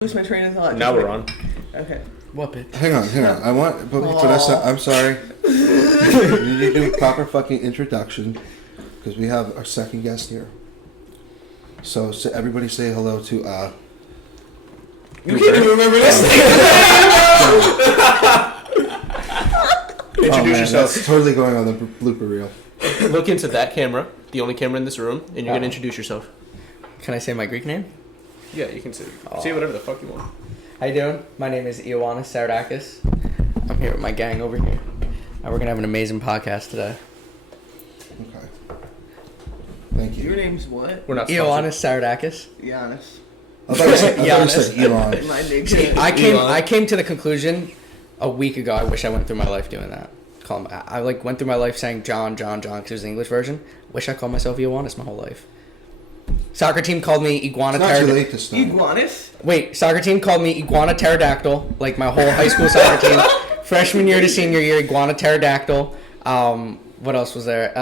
Lose my train of thought. Now we're on. Okay. What bitch? Hang on. I want Vanessa. I'm sorry. You need to do a proper fucking introduction because we have our second guest here. So everybody say hello to. You can't even remember this. Introduce yourself. That's totally going on the blooper reel. Look into that camera, the only camera in this room, and you're gonna introduce yourself. Can I say my Greek name? Yeah, you can say whatever the fuck you want. How you doing? My name is Psaradakis. I'm here with my gang over here. And we're gonna have an amazing podcast today. Okay. Thank you. Your name's what? We're not Psaradakis. Giannis. I thought you said Elon. My name. See, I came to the conclusion a week ago. I wish I went through my life doing that. I went through my life saying John because it was the English version. Wish I called myself Ioannis my whole life. Soccer team called me Iguana It's not too late to start. Iguanas? Wait, soccer team called me Iguana Pterodactyl, like my whole high school soccer team. Freshman year to senior year, Iguana Pterodactyl. What else was there?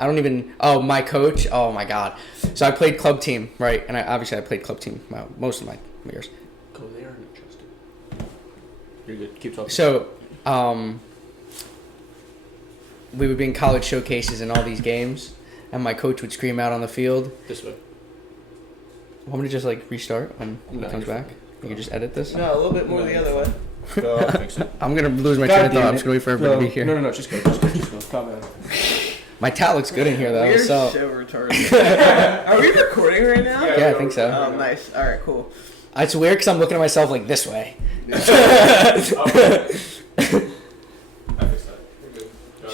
My coach. Oh my god. So I played club team, right? And I played club team most of my years. Go there and adjust it. You're good. Keep talking. So, we would be in college showcases and all these games, and my coach would scream out on the field. This way. Want me to just restart when he comes back? You can just edit this? No, a little bit more the other way. Go, fix it. I'm going to lose my train of thought. I'm just going to wait for everybody to be here. No, just go. Calm down. My tat looks good in here, though. We're So. so retarded. Are we recording right now? Yeah, I think so. Oh, nice. All right, cool. It's weird because I'm looking at myself like this way.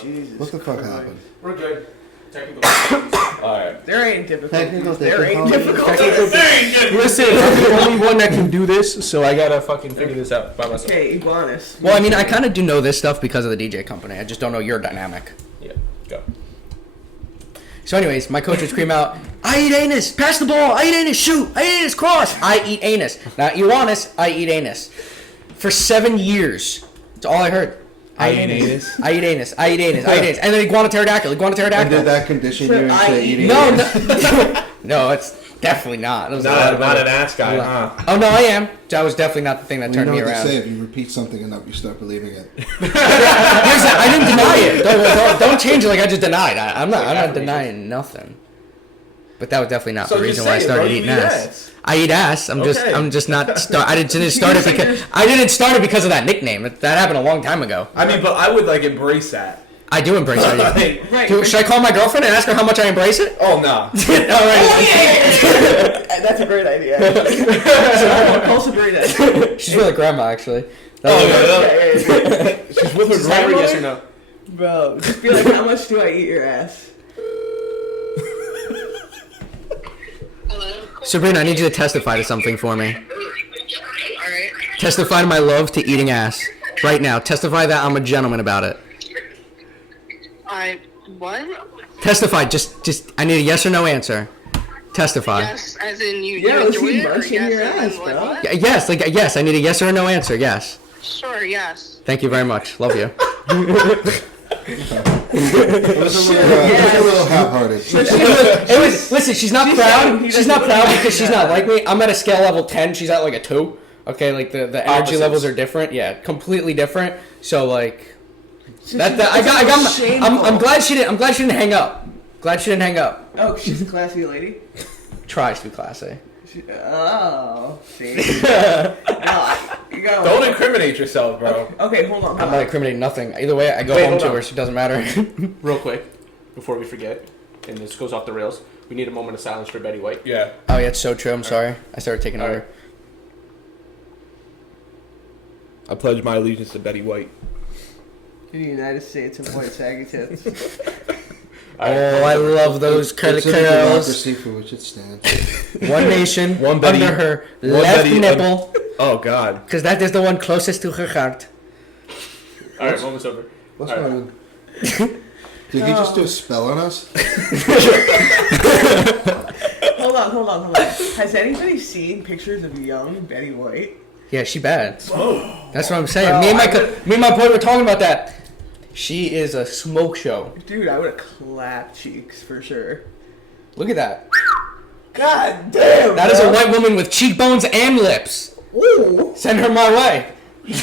Jesus What the fuck Christ. happened? We're good. Technical difficulties. Alright. There ain't difficulties. Listen, I'm the only one that can do this, so I gotta fucking figure this out by myself. Okay, Iguanas. Well, I mean, I kind of do know this stuff because of the DJ company. I just don't know your dynamic. Yeah, go. So anyways, my coach would scream out, I eat anus, pass the ball, I eat anus, shoot, I eat anus, cross, I eat anus. Not Ioannis, I eat anus. For 7 years, that's all I heard. I eat anus. I eat anus. I eat anus. I eat anus. And then Iguana Pterodactyl. And did that condition you into eating? No, no, it's definitely not. Not an ass guy, huh? Oh, no, I am. That was definitely not the thing that turned me around. You know what they say, if you repeat something enough, you start believing it. I didn't deny it. Don't change it like I just denied. I'm not denying nothing. But that was definitely not the reason why I started eating ass. I eat ass. I'm just not. I didn't start it because of that nickname. That happened a long time ago. I mean, but I would embrace that. I do embrace it. Right. Should I call my girlfriend and ask her how much I embrace it? Oh no. All right. That's a great idea. Call Sabrina. She's with her grandma actually. Yeah. She's with her grandma, yes or no? Bro, just be like, how much do I eat your ass? Sabrina, I need you to testify to something for me. Alright. Testify to my love to eating ass. Right now. Testify that I'm a gentleman about it. What? Testify. Just I need a yes or no answer. Testify. Yes, as in you Yeah, enjoy let's see it, or munching yes, your as in, ass, like, bro. what? Yes, yes. I need a yes or a no answer. Yes. Sure, yes. Thank you very much. Love you. It was a little half-hearted. Listen, she's not proud. She's not proud because she's not like me. I'm at a scale level 10. She's at like a 2. Okay, like the energy Opposites. levels are different. Yeah, completely different. So like So I'm glad she didn't. I'm glad she didn't hang up. Glad she didn't hang up. Oh, she's a classy lady? Tries to be classy. Oh, see. Don't incriminate yourself, bro. Okay, hold on. I'm not incriminating nothing. Either way, I go home hold to on. her, so it doesn't matter. Real quick, before we forget, and this goes off the rails, we need a moment of silence for Betty White. Yeah. Oh yeah, it's so true. I'm sorry. I started taking over. I pledge my allegiance to Betty White. In the United States of white saggy tits. Oh, I love those curly It's a curls. democracy for which it stands. One nation, One Betty- under her one left Betty- nipple, Oh God. because that is the one closest to her heart. Alright, moment's over. What's All right. wrong with... Did he just do a spell on us? Hold on. Has anybody seen pictures of young Betty White? Yeah, she bad. That's what I'm saying. Me and my boy were talking about that. She is a smoke show. Dude, I would have clapped cheeks for sure. Look at that. God damn. That is a white woman with cheekbones and lips. Ooh. Send her my way. You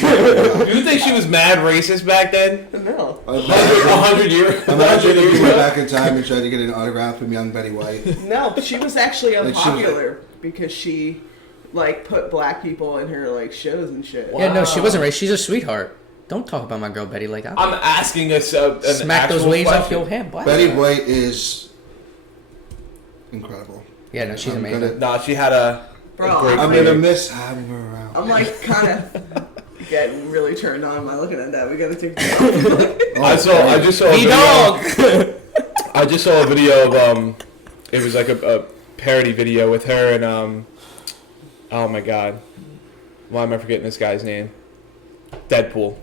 think she was mad racist back then? No. 100 years. Imagine if you went back in time and tried to get an autograph from young Betty White. No, she was actually Like, she was- unpopular because she, like, put black people in her, like, shows and shit. Yeah, no, she wasn't racist. She's a sweetheart. Don't talk about my girl Betty like that. I'm asking us an Smack those actual waves off question. your head, boy. Betty White is incredible. Yeah, no, she's I'm amazing. Nah, she had a Bro, great I'm career. gonna miss having her around. I'm, like, kind of getting really turned on by looking at that. We gotta take that I just saw a video. I just saw a video of it was like a parody video with her and oh my god, why am I forgetting this guy's name? Deadpool.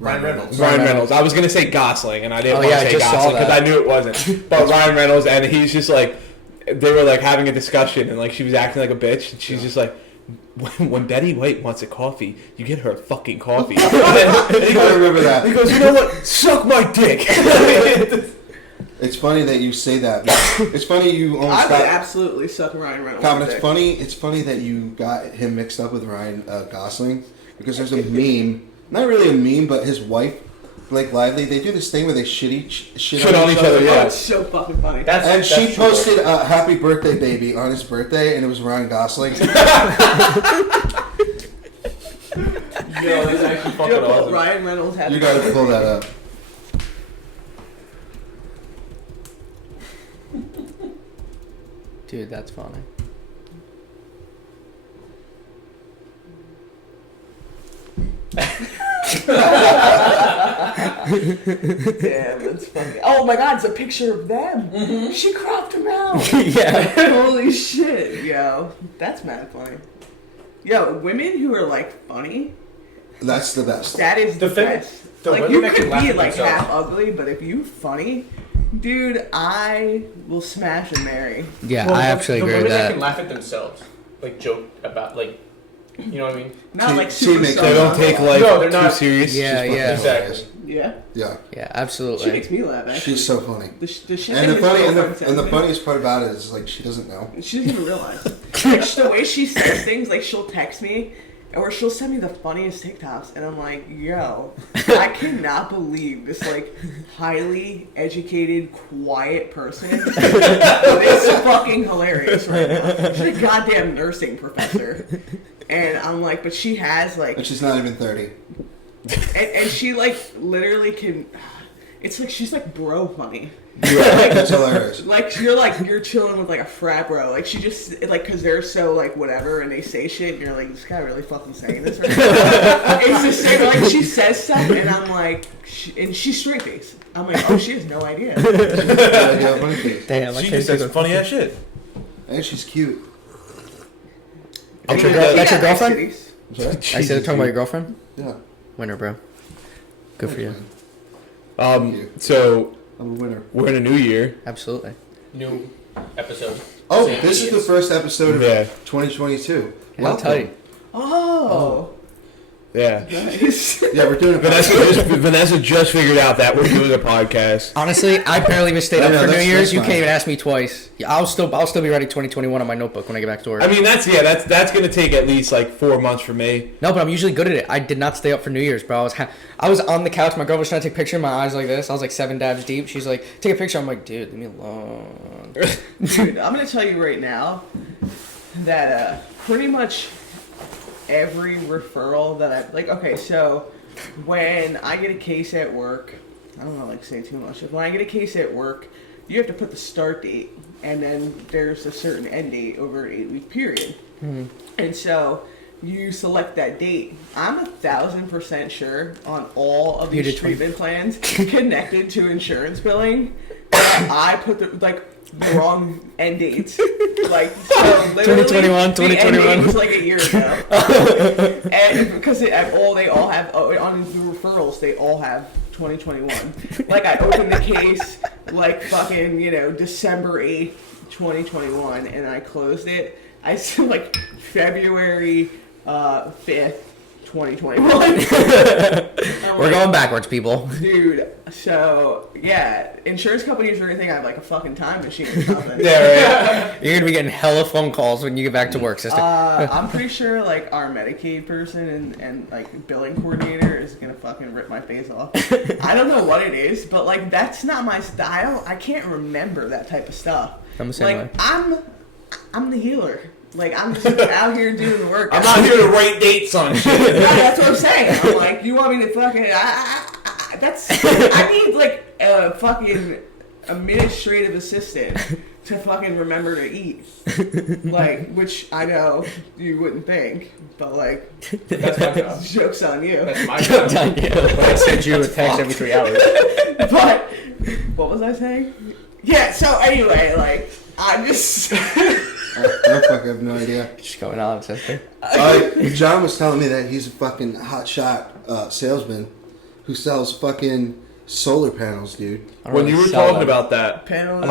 Ryan Reynolds. Ryan Reynolds. I was gonna say Gosling, and I didn't Oh, want yeah, to I say just saw Gosling because that. I knew it wasn't. But Ryan Reynolds, and he's just like, they were like having a discussion, and like she was acting like a bitch, and she's just like, when Betty White wants a coffee, you get her a fucking coffee. And he I goes, remember that. he goes, you know what? Suck my dick. It's funny that you say that. It's funny you I almost would got. absolutely suck Ryan Reynolds. Calvin, dick. it's funny. It's funny that you got him mixed up with Ryan Gosling because there's a meme. Not really a meme, but his wife, Blake Lively, they do this thing where they shit on each other. Oh, yeah. it's so fucking funny. And she posted "Happy Birthday, Baby" on his birthday, and it was Ryan Gosling. Yo, that's actually fucking Yo, awesome. Ryan Reynolds had You gotta pull that up. Dude, that's funny. Damn, that's funny. Oh my god, it's a picture of them. She cropped him out. Yeah. Holy shit, yo. That's mad funny. Yo, women who are like funny, That's the best. that is the The thing- best. the Like women you that can could laugh be at like themselves. half ugly, but if you funny, dude, I will smash and marry. Yeah, Well, I actually the agree with women that that. can laugh at themselves, like joke about, like, you know what I mean? Not Team- like team makes- superstar. They don't take life No, they're too not. serious. Yeah, She's yeah. fucking hilarious. Exactly. Yeah, Yeah, Yeah, she absolutely. makes me laugh. Actually, she's so funny. the shit And the that funny his and girlfriend the, and the sends me, funniest part about it is like she doesn't know. she doesn't even realize. Like, the way she says things, like she'll text me, or she'll send me the funniest TikToks, and I'm like, yo, I cannot believe this like highly educated, quiet person is fucking hilarious right now. She's a goddamn nursing professor, and I'm like, but she has like, And she's not even 30. and she like literally can. It's like she's like bro funny. That's hilarious. Like you're chilling with like a frat bro. Like she just like because they're so like whatever and they say shit. And you're like, this guy really fucking saying this right now. It's the same. Like she says stuff and I'm like, and she's straight face. I'm like, oh, she has no idea. Yeah, funny face. Damn, She just says some funny ass shit. And she's cute. That's She your got nice girlfriend? titties. Sorry? I said talking about your girlfriend? Yeah. Winner, bro. Good for you. So I'm a winner. we're in a new year. Absolutely. New episode. Oh, Same this is the idiots. first episode of Yeah. 2022. And I'll tell you. Oh. Yeah. Nice. Yeah, we're doing a Vanessa just figured out that we're doing a podcast. Honestly, I barely even stayed I up know, for New that's- Year's. that's You fine. can't even ask me twice. Yeah, I'll still be writing 2021 on my notebook when I get back to work. I mean, that's gonna take at least like 4 months for me. No, but I'm usually good at it. I did not stay up for New Year's, bro. I was on the couch. My girl was trying to take a picture. My eyes like this. I was like 7 dabs deep. She's like, take a picture. I'm like, dude, leave me alone. Dude, I'm gonna tell you right now that pretty much every referral that I like. Okay, so when I get a case at work, I don't know, like say too much. When I get a case at work, you have to put the start date, and then there's a certain end date over an 8-week period. And so you select that date. I'm 1,000% sure on all of You these did treatment plans connected to insurance billing that I put the wrong end dates. Like so literally 2021, the end 2021. date was like a year ago. And because they all have on the referrals they all have 2021. Like I opened the case like fucking December 8th, 2021, and I closed it. I said like February 5th, 2021. We're going backwards, people. Dude, so, yeah, insurance companies are going to think I have, like, a fucking time machine or something. Yeah, right. You're going to be getting hella phone calls when you get back to work, sister. I'm pretty sure, like, our Medicaid person and like, billing coordinator is going to fucking rip my face off. I don't know what it is, but, like, that's not my style. I can't remember that type of stuff. I'm the same way. I'm the healer. Like, I'm just out here doing the work. I'm not here to write dates on shit. Yeah, that's what I'm saying. I'm like, you want me to fucking... I need, like, a fucking administrative assistant to fucking remember to eat. Like, which I know you wouldn't think, but, like... That's my job. Joke's on you. That's my job. I send you a text every 3 hours. But, what was I saying? Yeah, so anyway, like, I just... I fucking have no idea. What's going on, sister? John was telling me that he's a fucking hotshot salesman who sells fucking solar panels, dude. When you were talking about that, Panels.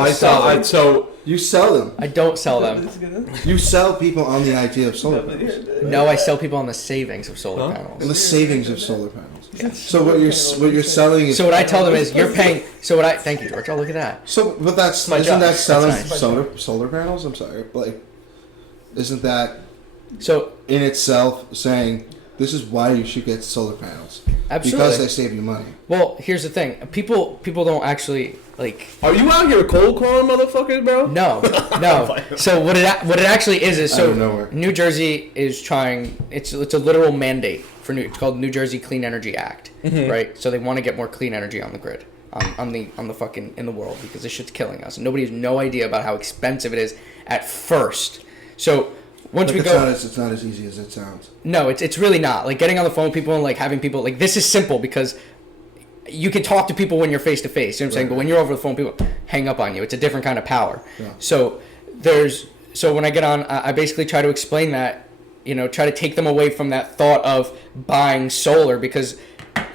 You sell them. I don't sell them. You sell people on the idea of solar panels No, I sell people on the savings of solar panels. and the savings of solar panels. So what you're selling is So what I tell them is, you're paying. So what I thank you, George. Oh, look at that. so, but that's my isn't job. that selling That's nice. solar panels? I'm sorry, like, isn't that So in itself saying this is why you should get solar panels absolutely. because they save you money? Well, here's the thing. People don't actually like. are you out here cold calling motherfuckers, bro? No. So what it actually is Out so of nowhere. New Jersey is trying. It's a literal mandate for it's called New Jersey Clean Energy Act, right? So they want to get more clean energy on the grid, on the fucking in the world, because this shit's killing us. And nobody has no idea about how expensive it is at first. So once Like, we it's go, not as easy as it sounds. no, it's really not. Like getting on the phone with people and like having people like this is simple because you can talk to people when you're face to face. You know what I'm saying? Right. But when you're over the phone, people hang up on you. It's a different kind of power. Yeah. So when I get on, I basically try to explain that. Try to take them away from that thought of buying solar, because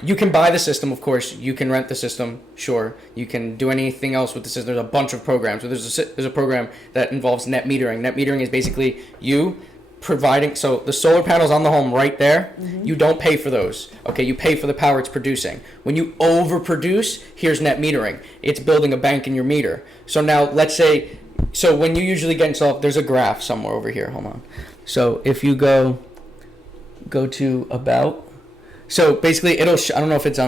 you can buy the system, of course. You can rent the system, sure. You can do anything else with the system. There's a bunch of programs. So there's a program that involves net metering. Net metering is basically you providing, so the solar panels on the home right there, you don't pay for those. Okay, you pay for the power it's producing. When you overproduce, here's net metering. It's building a bank in your meter. So now let's say, so when you usually get installed, there's a graph somewhere over here. Hold on. So if you go to about, so basically it'll I don't know if it's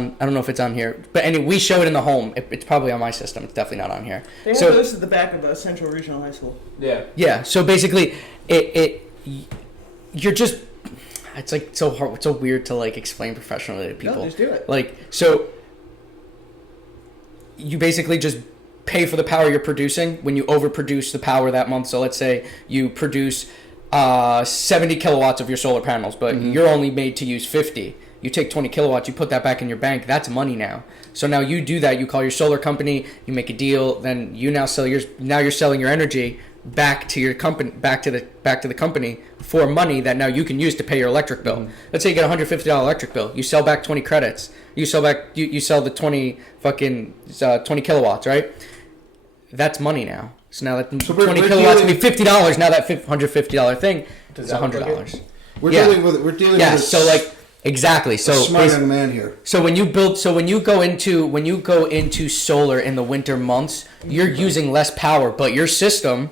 on here, but anyway, we show it in the home. It's probably on my system. It's definitely not on here. They have So those at the back of Central Regional High School. Yeah. yeah, so basically you're just, it's like so hard, it's so weird to like explain professionally to people. No, just do it. Like, so you basically just pay for the power you're producing when you overproduce the power that month. So let's say you produce 70 kilowatts of your solar panels, but you're only made to use 50. You take 20 kilowatts, you put that back in your bank. That's money now. So now you do that. You call your solar company, you make a deal, then you now sell yours. Now you're selling your energy back to your company, back to the company for money that now you can use to pay your electric bill. Let's say you get a $150 electric bill. You sell back 20 credits. You sell the 20 kilowatts, right? That's money now. So now that 20 kilowatts can be $50. Now that $150 thing is $100. We're Yeah. dealing with Yeah. So like exactly. So smart young man here. So when you go into solar in the winter months, you're using less power, but your system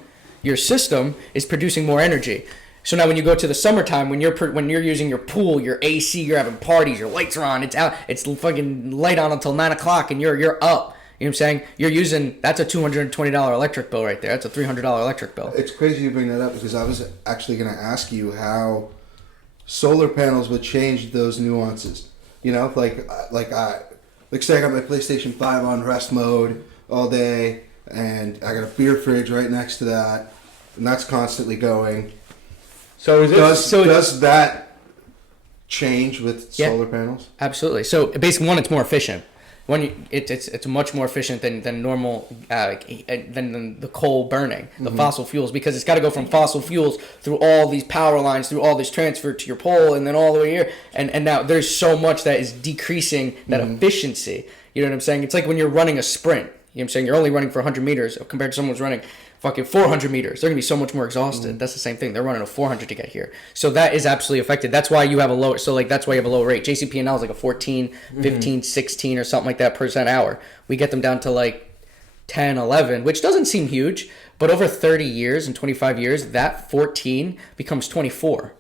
is producing more energy. So now when you go to the summertime, when you're using your pool, your AC, you're having parties, your lights are on, it's out, it's fucking light on until 9 o'clock, and you're up. You know what I'm saying? You're using, that's a $220 electric bill right there. That's a $300 electric bill. It's crazy you bring that up because I was actually going to ask you how solar panels would change those nuances. You know, like say I got my PlayStation 5 on rest mode all day, and I got a beer fridge right next to that, and that's constantly going. So is it? Does that change with solar panels? Absolutely. So basically, one, it's more efficient. It's much more efficient than normal than the coal burning, the fossil fuels, because it's got to go from fossil fuels through all these power lines, through all this transfer to your pole, and then all the way here. And now there's so much that is decreasing that efficiency. You know what I'm saying? It's like when you're running a sprint. what I'm saying? You're only running for 100 meters compared to someone who's running fucking 400 meters. They're going to be so much more exhausted. That's the same thing. They're running a 400 to get here. So that is absolutely affected. That's why you have a low, so like that's why you have a low rate. JCP&L is like a 14, 15, 16 or something like that percent hour. We get them down to like 10, 11, which doesn't seem huge, but over 30 years and 25 years, that 14 becomes 24.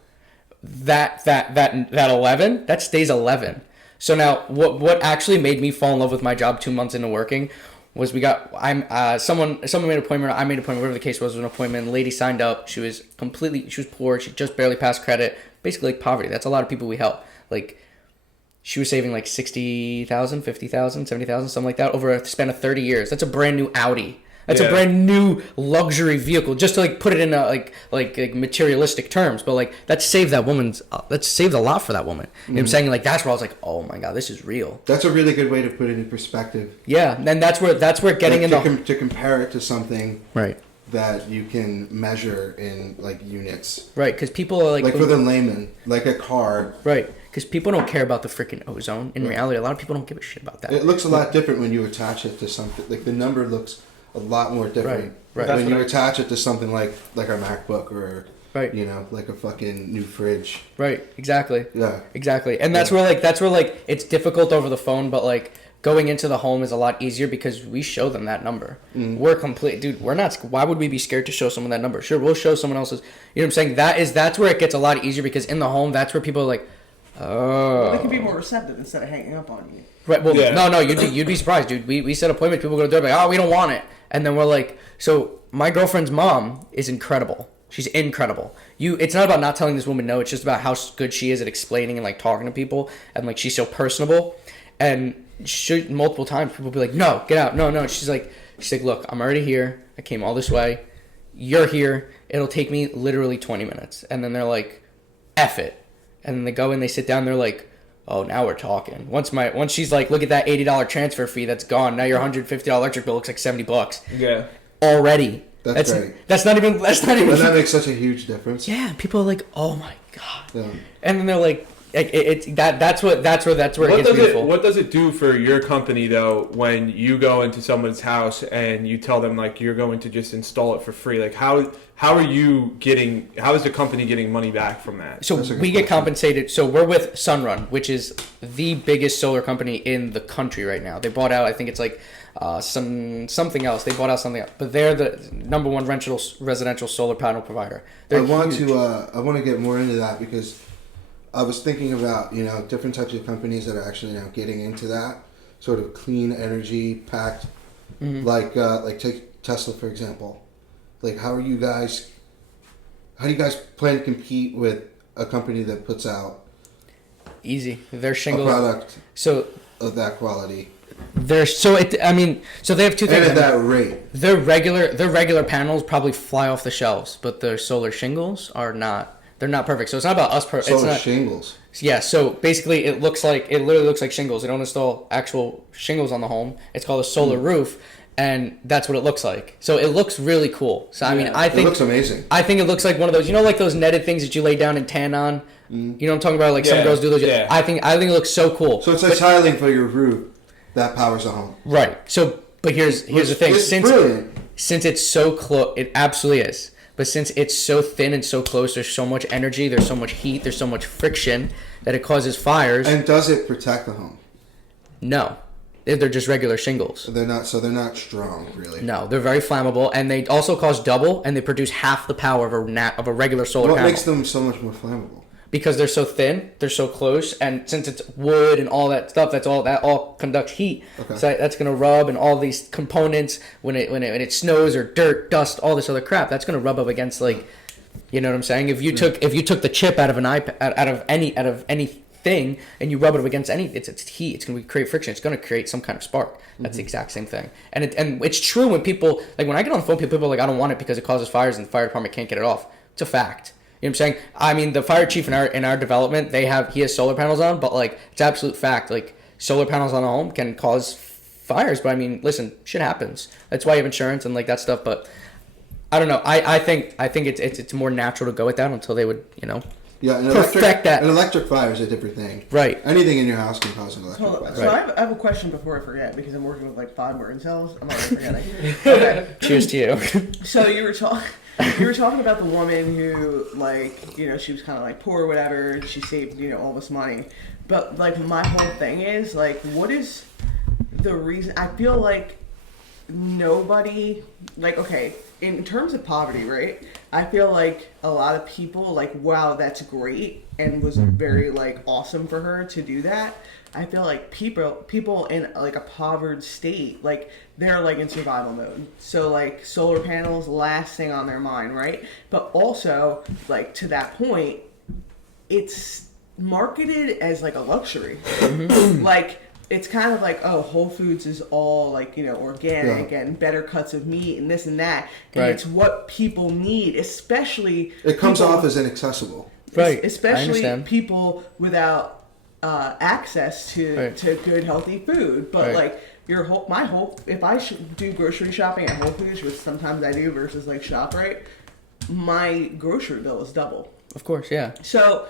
That 11, that stays 11. So now what actually made me fall in love with my job 2 months into working was someone made an appointment, I made an appointment, whatever the case was an appointment. Lady signed up. She was poor. She just barely passed credit. Basically like poverty. That's a lot of people we help. Like she was saving like 60,000, 50,000, 70,000, something like that over a span of 30 years. That's a brand new Audi. That's a brand new luxury vehicle. Just to like put it in a, like materialistic terms, but like that saved a lot for that woman. You know what I'm saying? Like that's where I was like, oh my god, this is real. That's a really good way to put it in perspective. Yeah, and that's where getting like to compare it to something right that you can measure in like units. Right, because people are like for the layman, like a car. Right, because people don't care about the freaking ozone. In reality, a lot of people don't give a shit about that. It looks a lot different when you attach it to something. Like the number looks a lot more different when you attach it to something like our MacBook or like a fucking new fridge. Right, exactly. Yeah, exactly. And that's where it's difficult over the phone, but like going into the home is a lot easier because we show them that number. We're not. Why would we be scared to show someone that number? Sure, we'll show someone else's. You know what I'm saying? That's where it gets a lot easier because in the home, that's where people are like, oh. They can be more receptive instead of hanging up on you. Right. Well, no, you'd be surprised, dude. We set appointments. People go to the door like, oh, we don't want it, and then we're like, so my girlfriend's mom is incredible. She's incredible. It's not about not telling this woman no. It's just about how good she is at explaining and like talking to people, and like she's so personable. And multiple times people will be like, no, get out, no. She's like, look, I'm already here. I came all this way. You're here. It'll take me literally 20 minutes. And then they're like, F it. And then they go and they sit down. They're like, oh, now we're talking. Once she's like, look at that $80 transfer fee that's gone. Now your $150 electric bill looks like $70. Yeah. Already. That's great. That's not even. And that makes such a huge difference. Yeah, people are like, oh my god. Yeah. And then they're like, that's where it gets beautiful. What does it do for your company though when you go into someone's house and you tell them like you're going to just install it for free? Like how is the company getting money back from that? So we get compensated. So we're with Sunrun, which is the biggest solar company in the country right now. They bought out, I think it's like something else. They bought out something else, but they're the number one residential solar panel provider. I want to get more into that because I was thinking about, different types of companies that are actually now getting into that sort of clean energy packed, like take Tesla, for example. Like, how do you guys plan to compete with a company that puts out easy their shingles a product of that quality? They have two things. And at that rate. Their regular panels probably fly off the shelves, but their solar shingles are not. They're not perfect. So it's not about us. Solar shingles. Yeah. So basically, it literally looks like shingles. They don't install actual shingles on the home. It's called a solar roof, and that's what it looks like. So it looks really cool. So I think it looks amazing. I think it looks like one of those, like those netted things that you lay down and tan on. You know what I'm talking about? Like some girls do those. Yeah. I think it looks so cool. So it's like tiling for your roof that powers the home. Right. So, but here's the thing. Since it's so close, it absolutely is. But since it's so thin and so close, there's so much energy, there's so much heat, there's so much friction that it causes fires. And does it protect the home? No. They're just regular shingles. They're not strong, really. No, they're very flammable, and they also cost double, and they produce half the power of a regular solar panel. What makes them so much more flammable? Because they're so thin, they're so close, and since it's wood and all that stuff, that all conducts heat. Okay. So that's gonna rub, and all these components when it snows or dirt, dust, all this other crap, that's gonna rub up against you know what I'm saying? If you took the chip out of an iPad, out of anything, and you rub it up against it's heat. It's gonna create friction. It's gonna create some kind of spark. That's the exact same thing. And it's true when people when I get on the phone, people are like, I don't want it because it causes fires and the fire department can't get it off. It's a fact. You know what I'm saying? I mean, the fire chief in our development, he has solar panels on, but it's absolute fact. Solar panels on a home can cause fires, but I mean, listen, shit happens. That's why you have insurance and that stuff. But I don't know. I think it's more natural to go with that until they would Yeah, perfect that. An electric fire is a different thing. Right. Anything in your house can cause an electric Hold on. fire. So I have a question before I forget because I'm working with like 5 brain cells. I'm already forgetting. Okay. Cheers to you. So you were talking about the woman who, like, you know, she was kind of like poor or whatever, and she saved, you know, all this money. But like my whole thing is like, what is the reason? I feel like nobody, like, okay, in terms of poverty, right? I feel like a lot of people like, wow, that's great, and was very like awesome for her to do that. I feel like people in like a impoverished state, like they're like in survival mode. So like solar panels, last thing on their mind, right? But also like to that point, it's marketed as like a luxury. Like it's kind of like, oh, Whole Foods is all like, you know, organic and better cuts of meat and this and that. And it's what people need, especially It comes people, off as inaccessible. Right. especially people without access to good healthy food. But like my whole if I should do grocery shopping at Whole Foods, which sometimes I do versus like ShopRite, my grocery bill is double. Of course, yeah. So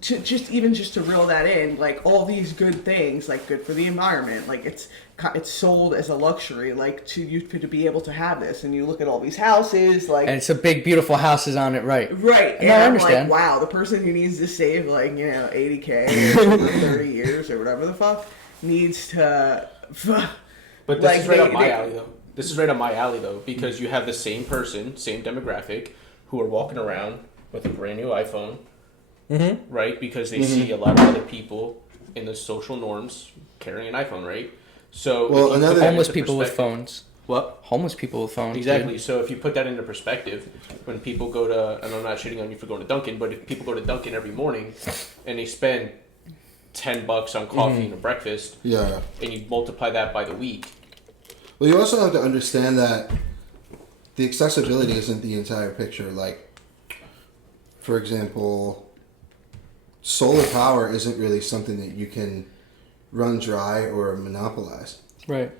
just to reel that in, like all these good things, like good for the environment, like it's sold as a luxury, like to you to be able to have this, and you look at all these houses, like, And it's a big, beautiful houses on it, right? right, And and I I'm understand. like, wow, the person who needs to save like, you know, $80K or 30 years or whatever the fuck needs to. But this Like, is right up my they- alley, though. This is right up my alley, though, because you have the same person, same demographic, who are walking around with a brand new iPhone, right? Because they see a lot of other people in the social norms carrying an iPhone, right? So Well, if you put another- that Homeless into people with perspective- phones. What? Homeless people with phones. Exactly. Dude. So if you put that into perspective, when people go to, and I'm not shitting on you for going to Dunkin', but if people go to Dunkin' every morning and they spend $10 on coffee and a breakfast, Yeah. and you multiply that by the week, Well, you also have to understand that the accessibility isn't the entire picture. Like, for example, solar power isn't really something that you can run dry or monopolize. Right.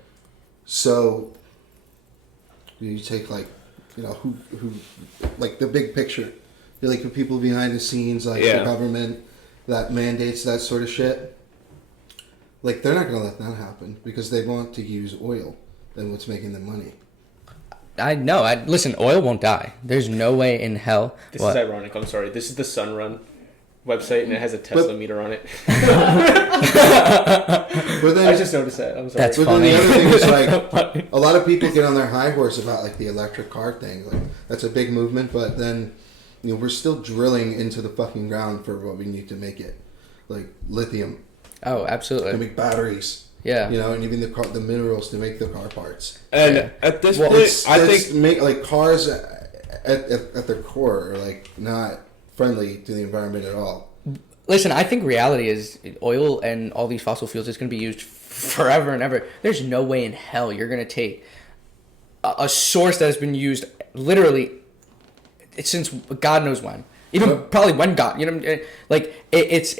So you take like, you know, who like the big picture. You're like the people behind the scenes, like the government that mandates that sort of shit. Like they're not gonna let that happen because they want to use oil and what's making them money. I know. Listen, oil won't die. There's no way in hell. this What? is ironic. I'm sorry. This is the Sunrun website, and it has a Tesla meter on it. But then I just noticed that. I'm sorry. That's But funny. then the other thing is like a lot of people get on their high horse about like the electric car thing. Like that's a big movement, but then you know we're still drilling into the fucking ground for what we need to make it, like lithium Oh, to absolutely. make batteries. Yeah. You know, and even the minerals to make the car parts. And Yeah. at this Well, point, I It's think make like cars at their core are like not friendly to the environment at all. Listen, I think reality is oil and all these fossil fuels is going to be used forever and ever. There's no way in hell you're going to take a source that has been used literally since God knows when. Even probably when God, you know, like it's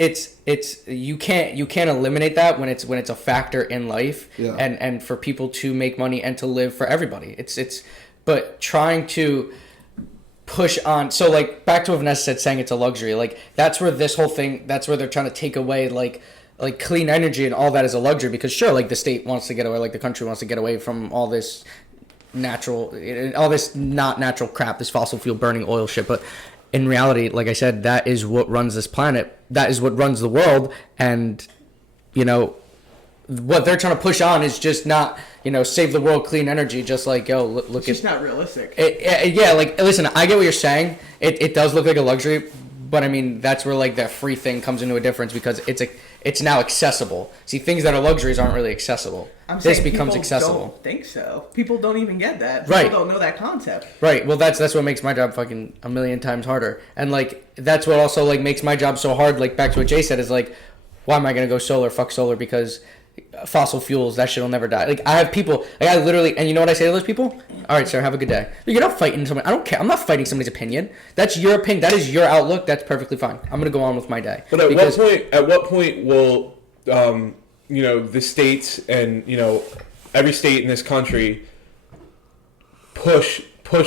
you can't eliminate that when it's a factor in life, Yeah. and for people to make money and to live for everybody. But trying to push on, so like back to what Vanessa said, saying it's a luxury, like that's where this whole thing, that's where they're trying to take away like clean energy and all that is a luxury, because sure, like the state wants to get away, like the country wants to get away from all this all this not natural crap, this fossil fuel burning oil shit, but in reality, like I said, that is what runs this planet. That is what runs the world. And, you know, what they're trying to push on is just not, you know, save the world, clean energy. Just like, yo, look It's just not realistic. yeah, like, listen, I get what you're saying. It does look like a luxury, but I mean, that's where like that free thing comes into a difference, because it's now accessible. See, things that are luxuries aren't really accessible. I'm This saying becomes people accessible. Don't think so. People don't even get that. People Right. don't know that concept. Right. Well, that's what makes my job fucking a million times harder. And like that's what also like makes my job so hard. Like back to what Jay said, is like, why am I gonna go solar? Fuck solar, because fossil fuels, that shit will never die. Like I have people, like I literally, and you know what I say to those people? All right, sir, have a good day. You're not fighting someone. I don't care. I'm not fighting somebody's opinion. That's your opinion. That is your outlook. That's perfectly fine. I'm gonna go on with my day. But at Because- what point will you know, the states and, you know, every state in this country push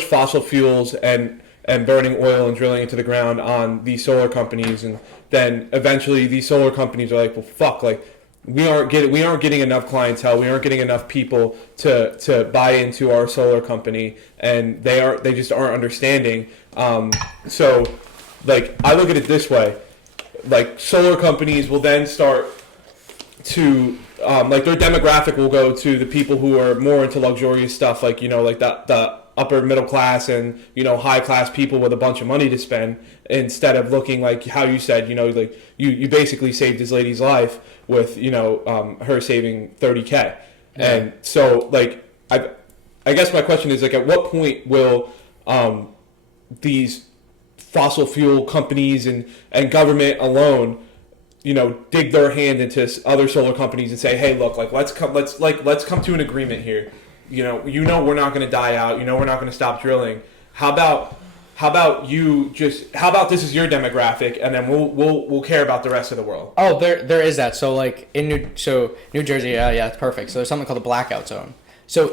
fossil fuels and and burning oil and drilling into the ground on these solar companies, and then eventually these solar companies are like, well, fuck, like we aren't getting enough clientele, we aren't getting enough people to buy into our solar company, and they just aren't understanding. So like I look at it this way, like solar companies will then start to like their demographic will go to the people who are more into luxurious stuff, like like the upper middle class and high class people with a bunch of money to spend, instead of looking like how you said, like you basically saved this lady's life with her saving 30K. Yeah. And so like I guess my question is, like, at what point will these fossil fuel companies and government alone dig their hand into other solar companies and say, hey, look, like let's come to an agreement here. We're not going to die out. We're not going to stop drilling. How about this is your demographic, and then we'll care about the rest of the world. Oh, there is that. So like in New Jersey, yeah, it's perfect. So there's something called the Blackout Zone. So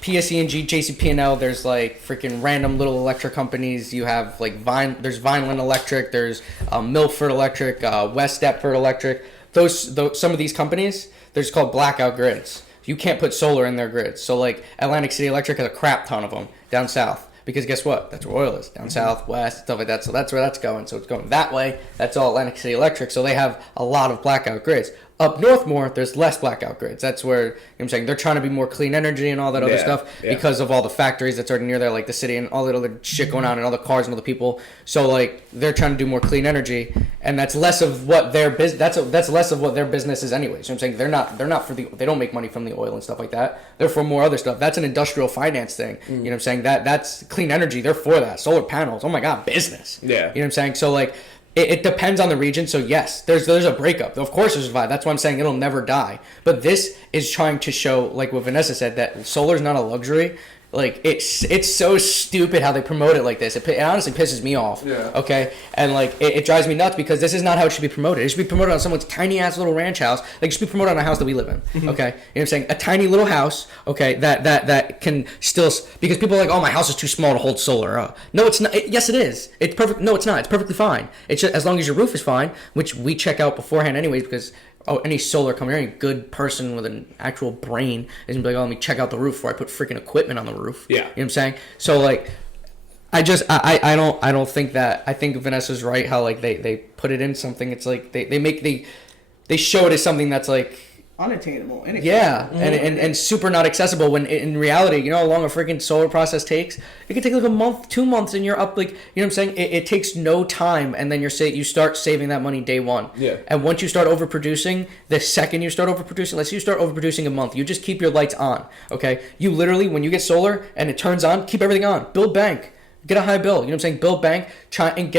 PSE&G, JCP&L, there's like freaking random little electric companies. You have like there's Vineland Electric, there's Milford Electric, West Deptford Electric. Those some of these companies, they're just called blackout grids. You can't put solar in their grids. So like Atlantic City Electric has a crap ton of them down south. Because guess what? That's where oil is. Down south, west, stuff like that. So that's where that's going. So it's going that way. That's all Atlantic City Electric. So they have a lot of blackout grids. Up north more, there's less blackout grids. That's where, I'm saying, they're trying to be more clean energy and all that other stuff because of all the factories that's already near there, like the city and all that other shit going on and all the cars and all the people. So like they're trying to do more clean energy, and that's less of what their that's less of what their business is anyway. So I'm saying they're not they don't make money from the oil and stuff like that. They're for more other stuff. That's an industrial finance thing. You know what I'm saying? That's clean energy. They're for that. Solar panels. Oh my god, business. Yeah. You know what I'm saying? So like it depends on the region. So yes, there's a breakup. Of course there's a divide. That's why I'm saying it'll never die. But this is trying to show, like what Vanessa said, that solar's not a luxury. Like it's so stupid how they promote it like this. It honestly pisses me off. Yeah. Okay. And like it drives me nuts because this is not how it should be promoted. It should be promoted on someone's tiny ass little ranch house. Like it should be promoted on a house that we live in. Okay. You know what I'm saying? A tiny little house. Okay. That can still, because people are like, oh, my house is too small to hold solar. No, it's not. Yes, it is. It's perfect. No, it's not. It's perfectly fine. It's just, as long as your roof is fine, which we check out beforehand anyways, because any solar company, any good person with an actual brain is gonna be like, oh, let me check out the roof before I put freaking equipment on the roof. Yeah. You know what I'm saying? So like, I don't think that. I think Vanessa's right how like they put it in something. It's like they show it as something that's like unattainable. Yeah, and super not accessible, when in reality, you know how long a freaking solar process takes? It can take like a month, 2 months, and you're up, like, you know what I'm saying? It takes no time, and then you start saving that money day one. Yeah. And once you start overproducing, the second you start overproducing, let's say you start overproducing a month, you just keep your lights on, okay? You literally, when you get solar and it turns on, keep everything on. Build bank. Get a high bill. You know what I'm saying? Build bank. Try and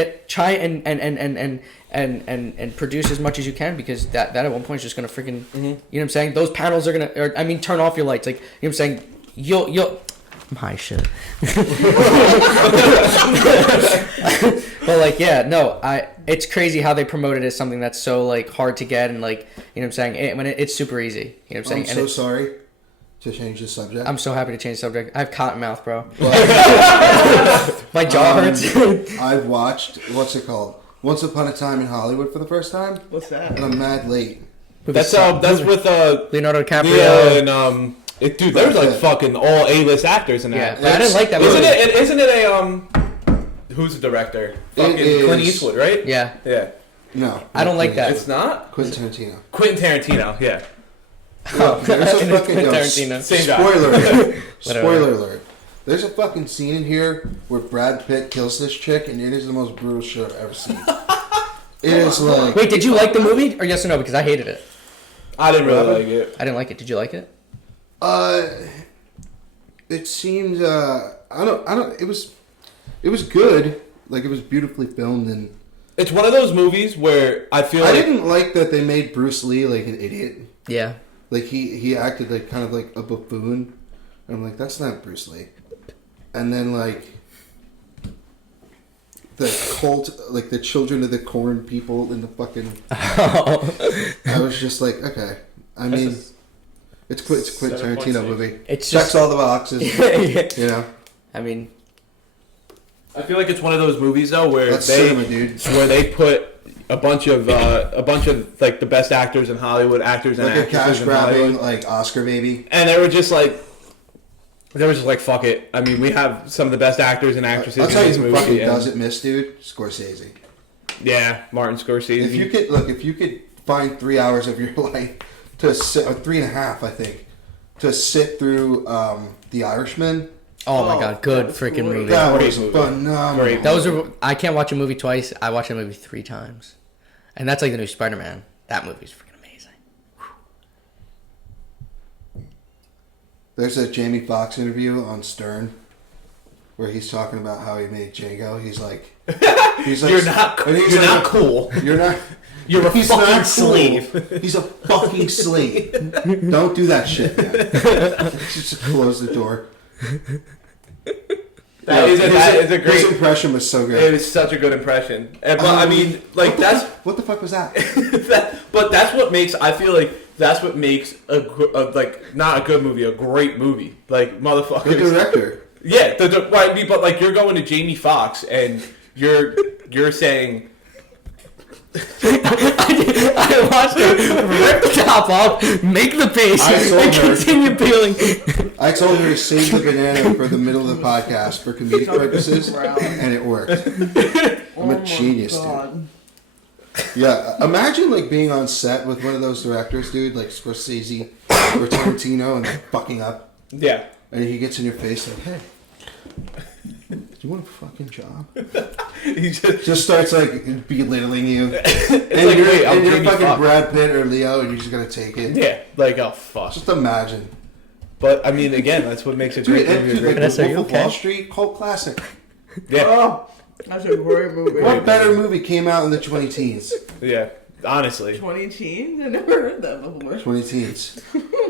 produce as much as you can, because that at one point is just gonna freaking, you know what I'm saying? Those panels are gonna, turn off your lights. Like, you know what I'm saying? You'll. I'm high shit. But like, yeah, no, it's crazy how they promote it as something that's so like hard to get, and like, you know what I'm saying? It's super easy. You know what I'm saying? I'm so sorry to change the subject. I'm so happy to change the subject. I have cotton mouth, bro. My jaw hurts. I've watched, what's it called? Once Upon a Time in Hollywood for the first time. What's that? And I'm mad late. That's with Leonardo DiCaprio. Yeah, and there's like fucking all A-list actors in that. Yeah, I didn't like that movie. Isn't it a who's the director? Fucking Clint Eastwood, right? Yeah. Yeah. No. I don't like that. It's not? Quentin Tarantino. Quentin Tarantino, yeah. Oh, there's a fucking Tarantino. Spoiler alert. Whatever. Spoiler alert. There's a fucking scene in here where Brad Pitt kills this chick, and it is the most brutal shit I've ever seen. It is like... Wait, did you like the movie? Or yes or no? Because I hated it. I didn't really like it. I didn't like it. Did you like it? It seemed, it was good. Like, it was beautifully filmed, and... It's one of those movies where I feel I didn't like that they made Bruce Lee like an idiot. Yeah. Like, he acted like kind of like a buffoon. And I'm like, that's not Bruce Lee. And then, like, the cult, like the Children of the Corn people in the fucking... I was just like, okay. I mean, it's Quentin Tarantino movie. It's checks just... all the boxes, you know? I mean, I feel like it's one of those movies though where That's they cinema, dude. where they put a bunch of like the best actors in Hollywood, actors and Like a actresses cash in grabbing, Hollywood, like Oscar baby. and they were just like, fuck it. I mean, we have some of the best actors and actresses I'll in tell this you who movie. fucking and- doesn't miss, dude. Scorsese. Yeah, Martin Scorsese. If you could find 3 hours of your life to sit, or 3.5, I think, to sit through The Irishman, Oh my god, good that's freaking great. movie. that Great was movie. phenomenal. Great. That was I can't watch a movie twice. I watched a movie 3 times, and that's like the new Spider-Man. That movie's freaking amazing. There's a Jamie Foxx interview on Stern where he's talking about how he made Django. He's like, You're not. and he's You're like, not cool. You're not. You're a He's fucking not cool. slave. He's a fucking slave. Don't do that shit, man. Just close the door. that is a His great. impression was so It good. was such a good impression. And, but I mean, like that's What the fuck was that? but that's what makes. I feel like that's what makes a like not a good movie, a great movie. Like motherfuckers. The director. Yeah, well, I mean, but like you're going to Jamie Foxx and you're saying. I watched her rip the top off, make the face, I told and her. continue peeling. I told her to save the banana for the middle of the podcast for comedic purposes, Wow. and it worked. I'm a genius, dude. God. Yeah, imagine like being on set with one of those directors, dude, like Scorsese or Tarantino, and they're fucking up, Yeah. and he gets in your face like, "Hey, do you want a fucking job?" He Just starts like belittling you, and like, you're, wait, I'm and you're Jamie fucking Foxx. Brad Pitt or Leo, and you're just gonna take it. Yeah, like oh fuck. Just imagine, But I mean, again, that's what makes a dude. great And, movie. dude, like, Vanessa, the are you Wolf of okay? Wall Street, cult classic. Yeah, Oh, that's a great movie. What better movie came out in the 2010s? yeah. Honestly, 20 teens? I never heard that before. 2010s.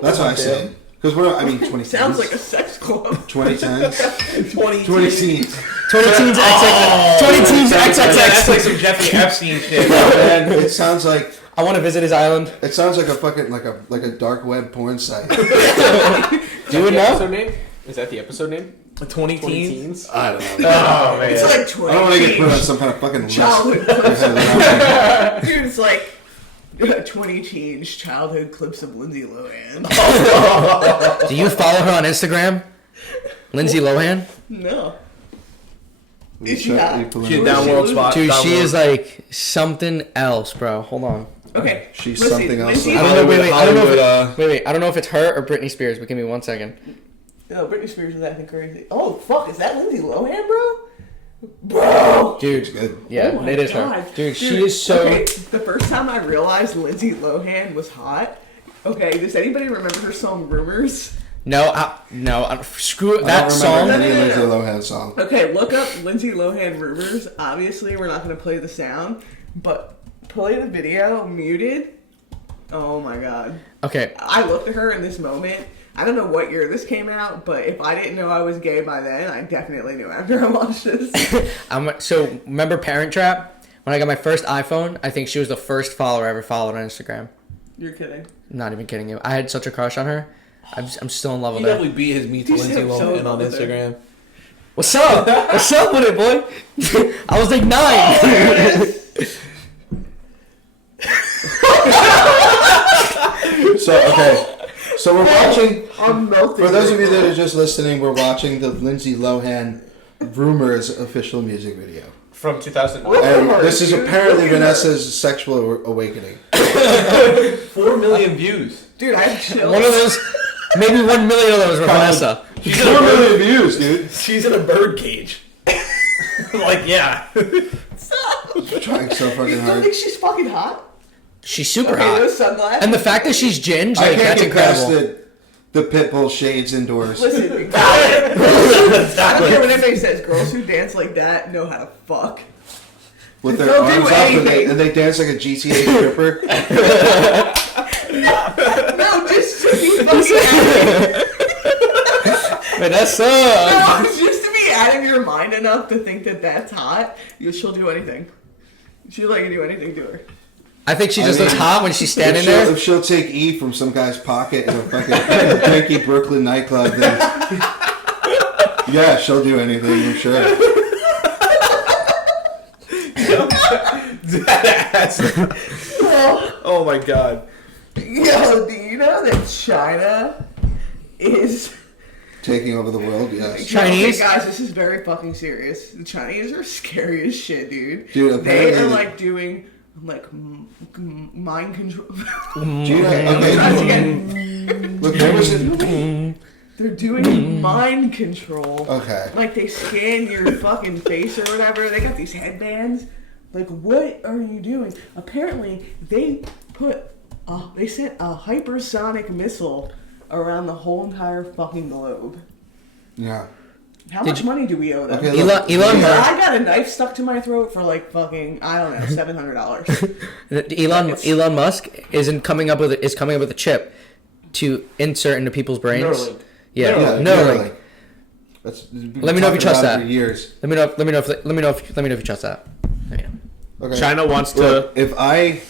That's what I say. Because we're, I mean, 2010s. Sounds like a sex club. 2010s. 20 2010s. 20 teens XX. 20 teens that's XXX. like some Jeffrey Epstein shit. Man, it sounds like I want to visit his island. a fucking like a dark web porn site. Do you know? Episode name? Is that the episode name? 20 20 teens. teens. I don't know. Oh man. It's like 20 I don't want to get put on some kind of fucking list. childhood clips. Dude, it's like 20 teens childhood clips of Lindsay Lohan. Do you follow her on Instagram? Lindsay Lohan? No. We Is she try- hot? we pull She's in- down world spot. Dude, down she world. is like something else, bro. Hold on. Okay. She's let's see. something else. Lindsay I don't know. Wait, wait. I don't know. If Hollywood, wait. I don't know if it's her or Britney Spears. But give me 1 second. No, Britney Spears is acting crazy. Oh, fuck. Is that Lindsay Lohan, bro? Bro! Dude. It's good. Yeah, Oh my it is her. God. Dude, she is so. Okay, the first time I realized Lindsay Lohan was hot. Okay, does anybody remember her song Rumors? No, screw I that don't song. remember any No, no, Lindsay no. Lohan song. Okay, look up Lindsay Lohan Rumors. Obviously, we're not going to play the sound, but play the video muted. Oh my god. Okay, I looked at her in this moment. I don't know what year this came out, but if I didn't know I was gay by then, I definitely knew after I watched this. so remember Parent Trap? When I got my first iPhone, I think she was the first follower I ever followed on Instagram. You're kidding. I'm not even kidding you. I had such a crush on her. I'm still in love He with her. definitely beat his meat to He's Lindsay so Lohan on bothered. Instagram. What's up? What's up with it, boy? I was like 9. So okay, so we're watching. I'm melting. For those of you that are just listening, we're watching the Lindsay Lohan Rumors official music video. From 2009. And Oh, this is dude, apparently look at Vanessa's sexual awakening. 4 million views. Dude, I have chills. One of those, maybe 1 million of those were Vanessa. She's in a 4 bird, million views, dude. she's in a bird cage. Like yeah. I'm trying so You fucking don't hard. think she's fucking hot? She's super Okay, hot. those sunglasses. And the fact that she's ginger, I like, can't that's get past incredible. the Pitbull shades indoors. Listen, I don't care what anybody says. Girls who dance like that know how to fuck. With their They'll do arms up anything. and they dance like a GTA stripper. No, just to be fucking Vanessa! no, just to be out of your mind enough to think that that's hot. She'll do anything. She'll let you do anything to her. I think she I just mean, looks hot when she's standing If there. she'll take E from some guy's pocket in a fucking janky Brooklyn nightclub, then yeah, she'll do anything, I'm sure. Oh my god. Yo, do you know that China is... Taking over the world, yes. Chinese? Okay, guys, this is very fucking serious. The Chinese are scary as shit, dude. Dude, They apparently are like doing mind control. Do you know, look, there was a... They're doing mind control. Okay. Like they scan your fucking face or whatever. They got these headbands. Like, what are you doing? Apparently, they sent a hypersonic missile around the whole entire fucking globe. Yeah. How much money do we owe them? Okay, look, Elon Musk. I got a knife stuck to my throat for like fucking, I don't know, $700. Elon Musk is coming up with a chip to insert into people's brains. Neuralink. Yeah, Yeah, Neuralink. Let me know if you trust that. For years. Let me know if you trust that. Yeah. Okay. China wants to Look, if I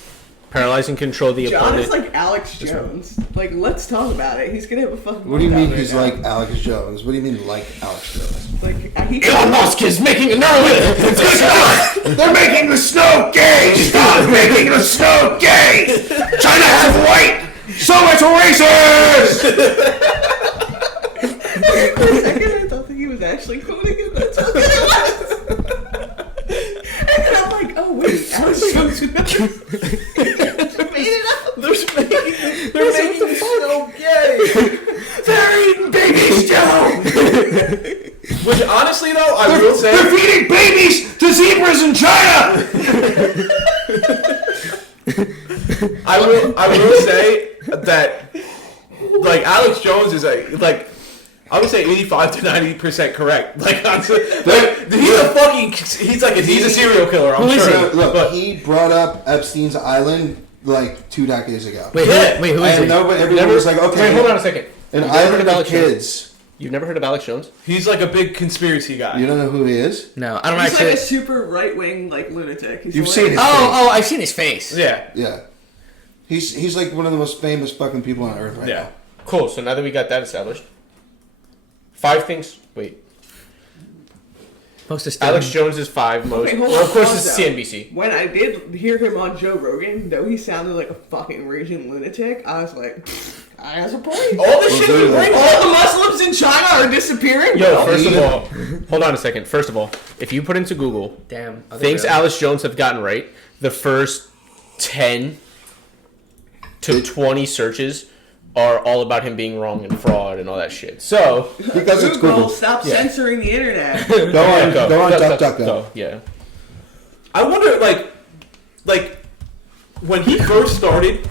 paralyze and control the John opponent. is like Alex Jones. Like, let's talk about it. He's gonna have a fucking. What do you mean meltdown he's right like Alex Jones? What do you mean like Alex Jones? now. Like, he Elon Musk is making a Neuralink. They're making the snow gay. Stop making the snow gay. China has white. So much racist. For a second, I thought that he was actually quoting it. That's what it was. And then I'm like, oh wait, Alex Jones made it up. They're making the snow gay. They're eating babies, Joe. Which honestly, though, I will say, they're feeding babies to zebras in China. I will say that, like, Alex Jones is I would say 85 to 90% correct. Like, he's a serial killer. I'm sure. Look, But he brought up Epstein's Island like 2 decades ago. Wait, who is And he? everyone was like, okay, Wait, hold on a second. an You've never heard island of of Alex Jones? kids. You've never heard of Alex Jones? he's like a big conspiracy guy. You don't know who he is? No, I don't He's actually. like a super right wing like lunatic. He's You've hilarious. seen his Oh, I've seen his face. Yeah. Yeah. He's like one of the most famous fucking people on earth right Yeah. now. Cool. So now that we got that established, 5 things. Wait. Most of Alex Jones is 5 most. Okay, hold Well, on, of course, pause it's though. CNBC. When I did hear him on Joe Rogan, though he sounded like a fucking raging lunatic, I was like, I has a point. All the shit he dude, brings All the Muslims in China are disappearing. Yo, bro. first of all, hold on a second. First of all, if you put into Google Damn. things Alex Jones have gotten right, the first 10 to 20 searches are all about him being wrong and fraud and all that shit. So, Because it's Google, Google. stop censoring the internet. Go on DuckDuckGo. Go. Yeah. I wonder, like when he first started,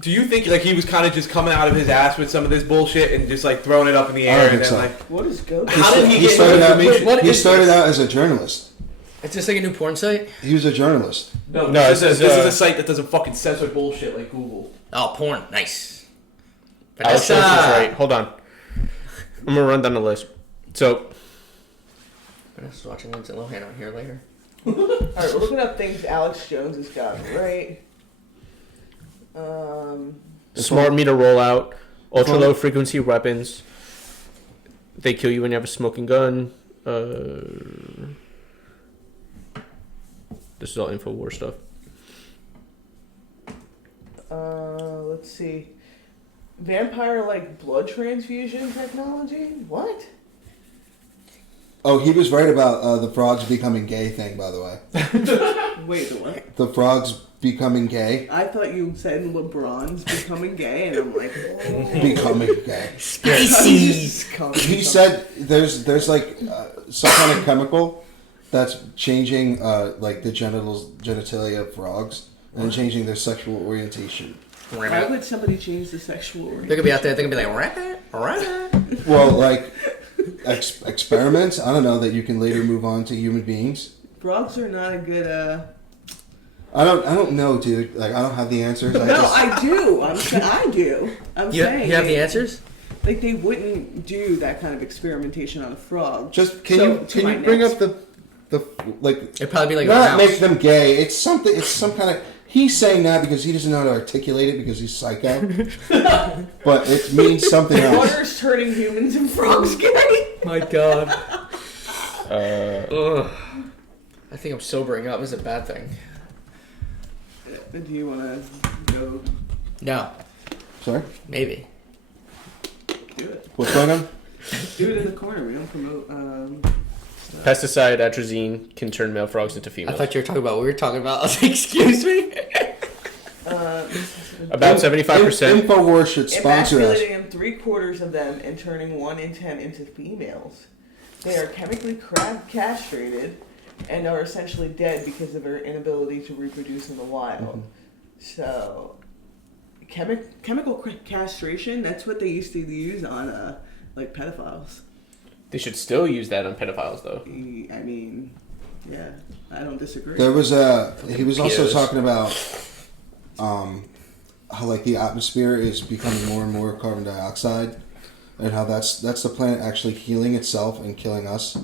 do you think like he was kind of just coming out of his ass with some of this bullshit and just like throwing it up in the I air don't and think then so. like What is Go? how did he He get started out, information? What he is started this? out as a journalist. It's just like a new porn site. He was a journalist. No, No, this, it is, says, this is a site that doesn't fucking censor bullshit like Google. Oh, porn. Nice. Alex Jones is right. Hold on. I'm gonna run down the list. So, Vanessa's watching Lindsay Lohan on here later. Alright, we're looking up things Alex Jones has got right. smart meter rollout, ultra low frequency weapons. They kill you when you have a smoking gun. This is all InfoWars stuff. Let's see. Vampire like blood transfusion technology? What? Oh, he was right about the frogs becoming gay thing, by the way. Wait, the what? The frogs becoming gay. I thought you said LeBron's becoming gay, and I'm like, oh. Becoming gay. He's He said there's like some kind of chemical that's changing like the genitalia of frogs and changing their sexual orientation. Why would somebody change the sexual They're orientation? gonna be out there. They're gonna be like, rabbit. Well, like experiments. I don't know that you can later move on to human beings. Frogs are not a good. I don't know, dude. Like I don't have the answers. No, I do. I do. I'm You saying. have the answers? Like they wouldn't do that kind of experimentation on a frog. Just can So, you to my bring next- up the like It'd probably be like a not mouse. make them gay. It's something. It's some kind of. He's saying that because he doesn't know how to articulate it because he's psycho. But it means something else. Water's turning humans and frogs gay. My God. I think I'm sobering up. Is a bad thing. Do you want to go No, Sorry? maybe. do it? What's going on? Do it in the corner. We don't promote. Pesticide atrazine can turn male frogs into I females. thought you were talking about what we were talking about. I was like, excuse me. About 75%. InfoWars should sponsor us. Emasculating in 3/4 of them and turning 1 in 10 into females. They are chemically castrated and are essentially dead because of their inability to reproduce in the wild. So, chemical castration, that's what they used to use on like pedophiles. They should still use that on pedophiles, though. I mean, yeah, I don't disagree. There was he was also pedos. talking about how like the atmosphere is becoming more and more carbon dioxide, and how that's the planet actually healing itself and killing us.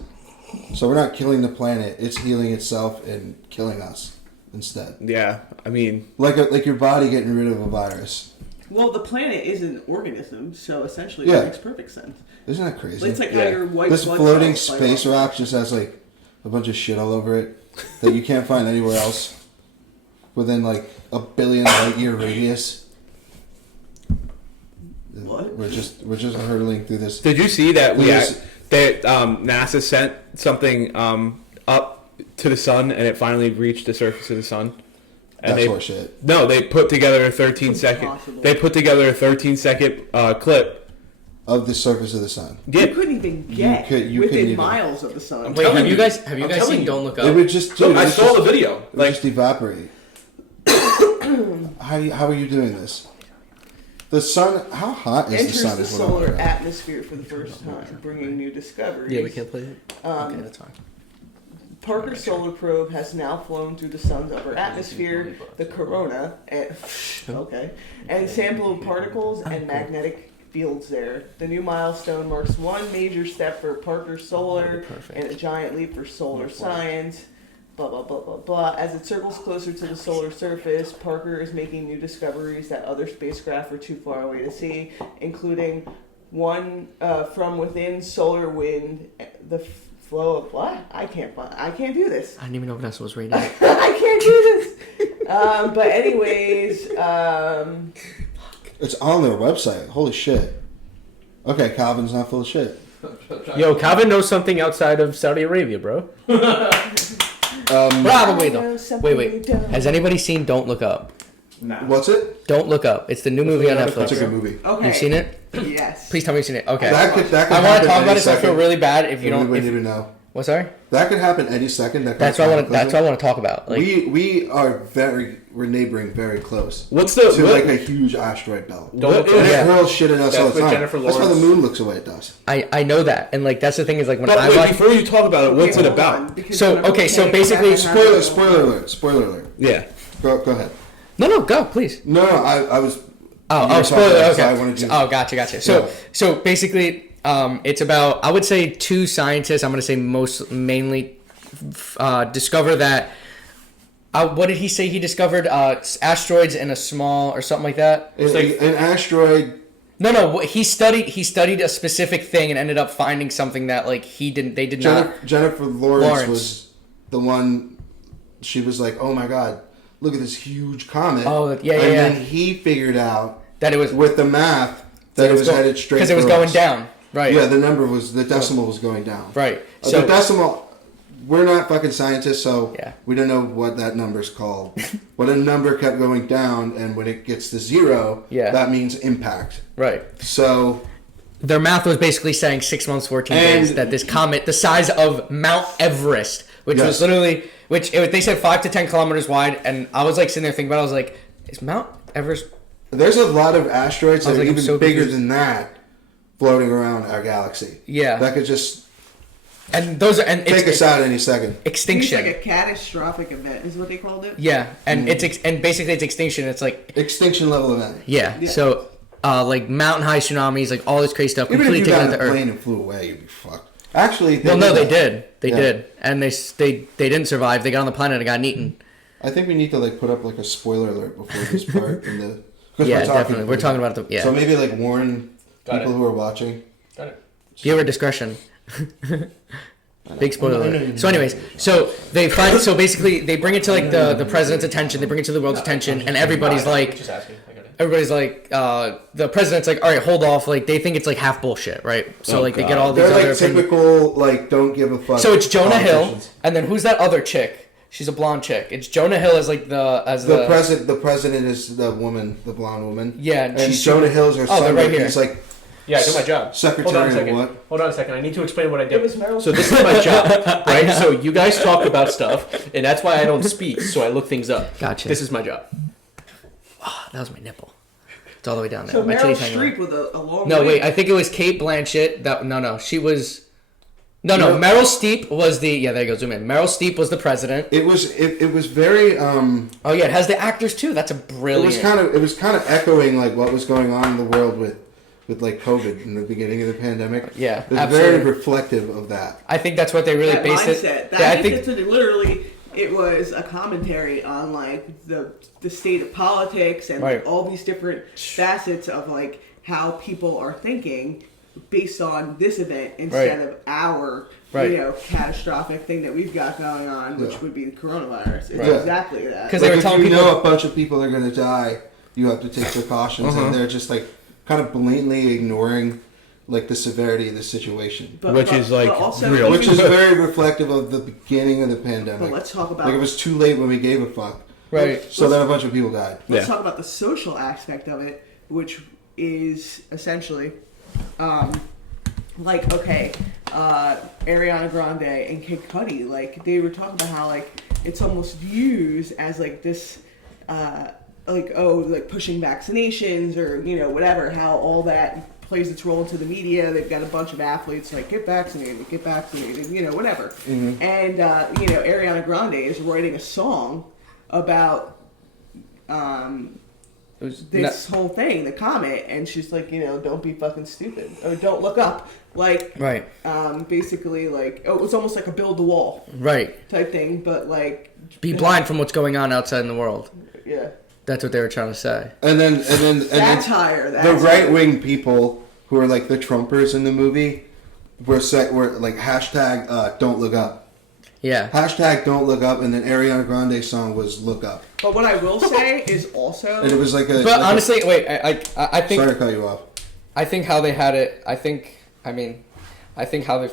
So we're not killing the planet; it's healing itself and killing us instead. Yeah, I mean, Like your body getting rid of a virus. Well, the planet is an organism, so essentially Yeah. it makes perfect sense. Isn't that crazy? It's like how Yeah. your white This blood floating cells fight space off. rock just has like a bunch of shit all over it that you can't find anywhere else within like a billion light year radius. What? We're just hurtling through this. did you see that Yes. NASA sent something up to the sun and it finally reached the surface of the sun? And That's they, horseshit. no, they put together a 13-second. Impossible. They put together a 13-second clip. Of the surface of the sun. You Yeah, couldn't even get you couldn't within even. miles of the sun. Wait, telling have you you. guys I'm seen telling you. Don't Look It Up? would just. Look, dude, I it's saw just- the video. It would Like, just evaporate. How are you doing this? The sun. How hot is the Enters sun? the Is what I'm solar wondering. atmosphere for the first time, bringing new discoveries. Yeah, we can't play it. Okay, that's fine. Parker's solar probe has now flown through the sun's upper atmosphere, the corona, and sampled particles and magnetic fields there. The new milestone marks one major step for Parker's solar and a giant leap for solar science. Blah blah blah blah blah. As it circles closer to the solar surface, Parker is making new discoveries that other spacecraft are too far away to see, including one from within solar wind, the flow of what? I can't do this. I didn't even know Vanessa was rated. I can't do this. But anyways, It's on their website. Holy shit. Okay, Calvin's not full of shit. Yo, Calvin knows something outside of Saudi Arabia, bro. Probably I know though. something Wait. you don't. Has anybody seen Don't Look Up? What's it? Don't Look Up. It's the new movie on That's a Netflix. good movie. Okay. You've seen it? Yes. Please tell me you've seen it. Okay. That could I want happen to talk any about it, so I feel second. really bad if you We don't. wouldn't If, even know. what? Sorry. That could happen any second. That That's what I want. That's what I want to talk about. Like, we're neighboring very close what's the to what, like a huge asteroid belt. Don't what look is- And Yeah. it hurls shit at us That's all the what time. Jennifer That's why the Lawrence- moon looks the way it does. I know that, and like that's the thing is like when But I wait, watch. before you talk about it, what's it about? So, okay, so basically, Spoiler alert. Spoiler alert. Yeah. Go ahead. No, go please. No, I was. Oh, you were spoiler. talking about it, so I Okay. wanted to- Oh, gotcha. So, Yeah. so basically, it's about I would say two scientists. I'm gonna say mainly discover that. What did he say? He discovered asteroids in a small or something like that. An asteroid. No. He studied a specific thing and ended up finding something that like he didn't. They did not. Jennifer Lawrence Lawrence. was the one. She was like, "Oh my god, look at this huge comet!" Oh, yeah. And then he figured out That it was with the math that it was headed straight because it was for going us. down. Right. Yeah, the decimal was going down. Right. The So decimal. We're not fucking scientists, so Yeah. we don't know what that number's called. But a number kept going down, and when it gets to zero, Yeah. that means impact. right. So Their math was basically saying 6 months, 14 days And- that this comet, the size of Mount Everest, which was Yes. literally, they said 5 to 10 kilometers wide, and I was like sitting there thinking about it, I was like, is Mount Everest? there's a lot of asteroids I that was are like, I'm even so bigger confused. than that floating around our galaxy. Yeah. That could just And those are, and take it's us out any second. It's extinction. like a catastrophic event, is what they called it. Yeah, and and basically it's extinction. It's like, Extinction level event. yeah. Yeah. So, like mountain high tsunamis, like all this crazy stuff, Even if completely you taken got out on the a earth. plane and flew away, you'd be fucked. Actually, Well, no, they that. did. They Yeah. did, and they didn't survive. They got on the planet and got eaten. I think we need to like put up like a spoiler alert before this part in the. 'Cause Yeah, definitely. We're talking about So maybe like warn Got people it. who are watching. Got it. viewer discretion. Big spoiler alert. So anyways, so they find, so basically they bring it to like the president's attention, they bring it to the world's attention, and everybody's like, Just asking. I got it. everybody's like, the president's like, all right, hold off. Like they think it's like half bullshit, right? So like they get all these They're other like typical, like, don't give a fuck. So it's Jonah Hill, politicians. and then who's that other chick? She's a blonde chick. It's Jonah Hill as like The president is the woman, the blonde woman. Yeah, and she's Jonah Hill's her son. they're right here. He's like Yeah, I do my job. Secretary Hold on a of second. what? Hold on a second. I need to explain what I It did. was Meryl So this is my job, right? So you guys talk about stuff, and that's why I don't speak. So I look things up. Gotcha. This is my job. Oh, that was my nipple. It's all the way down there. So My Meryl titty's hanging Streep out. with a long No, wig. wait. I think it was Kate Blanchett. She was. No. Meryl Streep was the. Yeah, there you go. Zoom in. Meryl Streep was the president. It was very Oh yeah, it has the actors too. That's a brilliant. it was kind of echoing like what was going on in the world with like COVID in the beginning of the pandemic. Yeah, it was absolutely. very reflective of that. I think that's what they really that based mindset. it. That Yeah, I mindset think. literally, it was a commentary on like the state of politics and Right. all these different facets of like how people are thinking based on this event instead Right. of our Right. catastrophic thing that we've got going on, which Yeah. would be the coronavirus. It's Right. exactly that. 'Cause Like they were if telling you people- know a bunch of people are going to die, you have to take precautions, Uh-huh. and they're just like kind of blatantly ignoring like the severity of the situation, Which is, like, also, real. which is very reflective of the beginning of the pandemic. But let's talk about Like it was too late when we gave a fuck, Right. so then a bunch of people died. Let's Yeah. talk about the social aspect of it, which is essentially, like, okay, Ariana Grande and Kid Cudi, like, they were talking about how, like, it's almost used as, like, this, like pushing vaccinations or, whatever, how all that plays its role into the media. They've got a bunch of athletes, like, get vaccinated, whatever. Mm-hmm. And, Ariana Grande is writing a song about, It was this whole thing, the comment, and she's like, don't be fucking stupid, or don't look up, like, Right. basically, like, it was almost like a build the wall Right. type thing, but like, Be blind from what's going on outside in the world. yeah, That's what they were trying to say. And then satire. the right wing people who are like the Trumpers in the movie were like hashtag don't look up. Yeah. Hashtag don't look up, and then Ariana Grande's song was look up. But what I will say is also, And it was like a. But like honestly, wait. I sorry think to cut you off. I think how they had it. I think how they.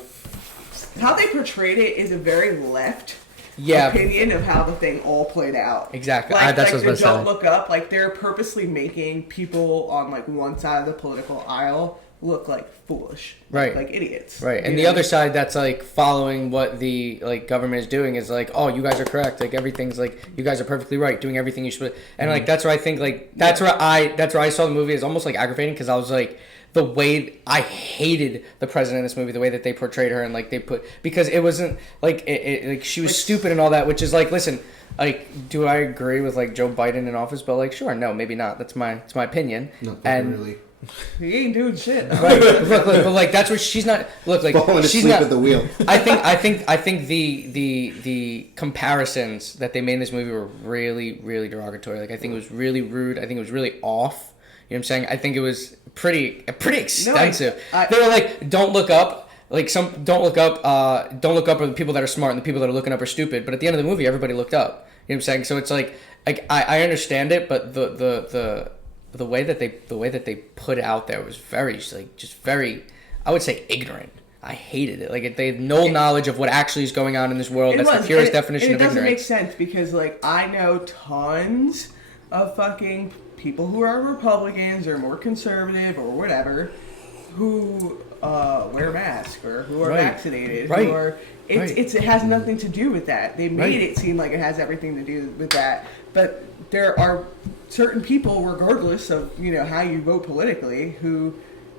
how they portrayed it is a very left Yeah. opinion of how the thing all played out. Exactly. Like, That's what I was the about to don't say. look up, like, they're purposely making people on like one side of the political aisle look like foolish, Right. like idiots, Right, and you the know? other side that's like following what the like government is doing is like, oh, you guys are correct, like everything's like you guys are perfectly right, doing everything you should, and like that's where I think like that's where I saw the movie is almost like aggravating because I was like the way I hated the president in this movie, the way that they portrayed her and like they put because it wasn't like it like she was stupid and all that, which is like listen. Like, do I agree with like Joe Biden in office? But like, sure, no, maybe not. It's my opinion. No, and really. He ain't doing shit. right, look, but like that's where she's not. Look, like Falling she's asleep not at the wheel. I think the comparisons that they made in this movie were really, really derogatory. Like I think it was really rude. I think it was really off. You know what I'm saying? I think it was pretty extensive. They were like, don't look up. Like don't look up are the people that are smart and the people that are looking up are stupid. But at the end of the movie, everybody looked up. You know what I'm saying? So it's like I understand it, but the way that they put it out there was very like just very, I would say, ignorant. I hated it. Like they had no knowledge of what actually is going on in this world. That's the purest definition of ignorance. It doesn't make ignorance. sense because like I know tons of fucking people who are Republicans or more conservative or whatever who wear masks or who are Right. vaccinated. Right. Who are, Right. it has nothing to do with that. They made Right. it seem like it has everything to do with that. But there are certain people, regardless of how you vote politically, who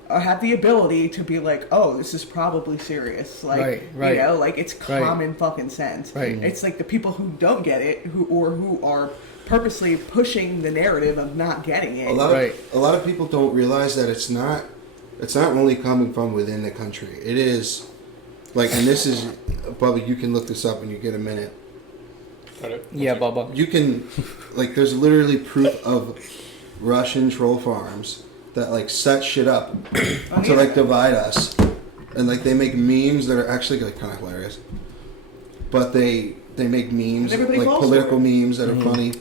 have the ability to be like, oh, this is probably serious. Like, Right. like it's common fucking sense. Right. It's like the people who don't get it, who are purposely pushing the narrative of not getting it. A lot of people don't realize that it's not only coming from within the country. It is like, and this is, Bubba, you can look this up when you get a minute. Yeah, Bubba. You can, like, there's literally proof of Russian troll farms that like set shit up to like divide us, and like they make memes that are actually like kind of hilarious. But they make memes, And everybody like falls political for memes that are funny,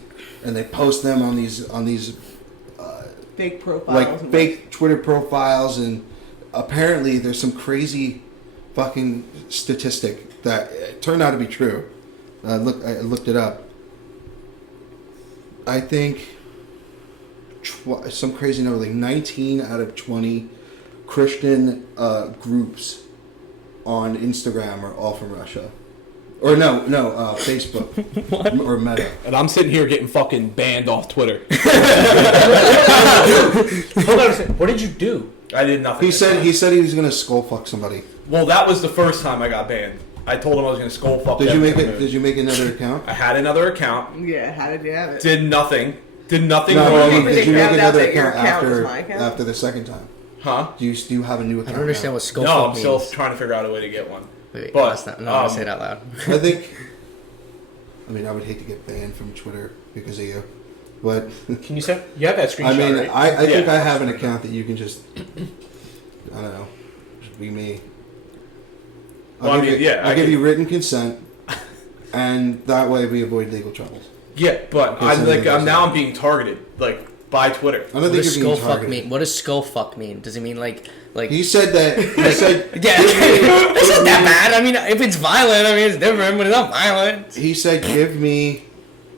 and they post them on these fake profiles. like and fake Twitter profiles, and apparently there's some crazy fucking statistic that turned out to be true. I looked it up. I think some crazy number, like 19 out of 20 Christian groups on Instagram are all from Russia. Or no, Facebook or Meta. And I'm sitting here getting fucking banned off Twitter. Hold on a second. What did you do? I did nothing. He said he was gonna skull fuck somebody. Well, that was the first time I got banned. I told him I was going to skull fuck Did them. you make it? Did you make another account? I had another account. Yeah, how did you have it? Did nothing. Did nothing No, wrong. Maybe did you they make found out another that your account account was after my account? after the second time? Huh? Do you have a new account? I don't understand now? what skull No, fuck I'm means. still trying to figure out a way to get one. Wait, but, that's not, no, I'm gonna say it out loud. I think. I mean, I would hate to get banned from Twitter because of you, but Can you send? You have that screenshot, I mean, right? I think Yeah. I have an account that you can just. I don't know, just be me. Well, I mean, yeah, I I give can- you written consent, and that way we avoid legal troubles. Yeah, but Yes, I'm I think so. now I'm being targeted by Twitter. I don't What think does you're being skull fuck targeted. mean? What does skull fuck mean? Does it mean like? He said that. He said. Yeah, it's not that bad. I mean, if it's violent, I mean it's different, but it's not violent. He said, "Give me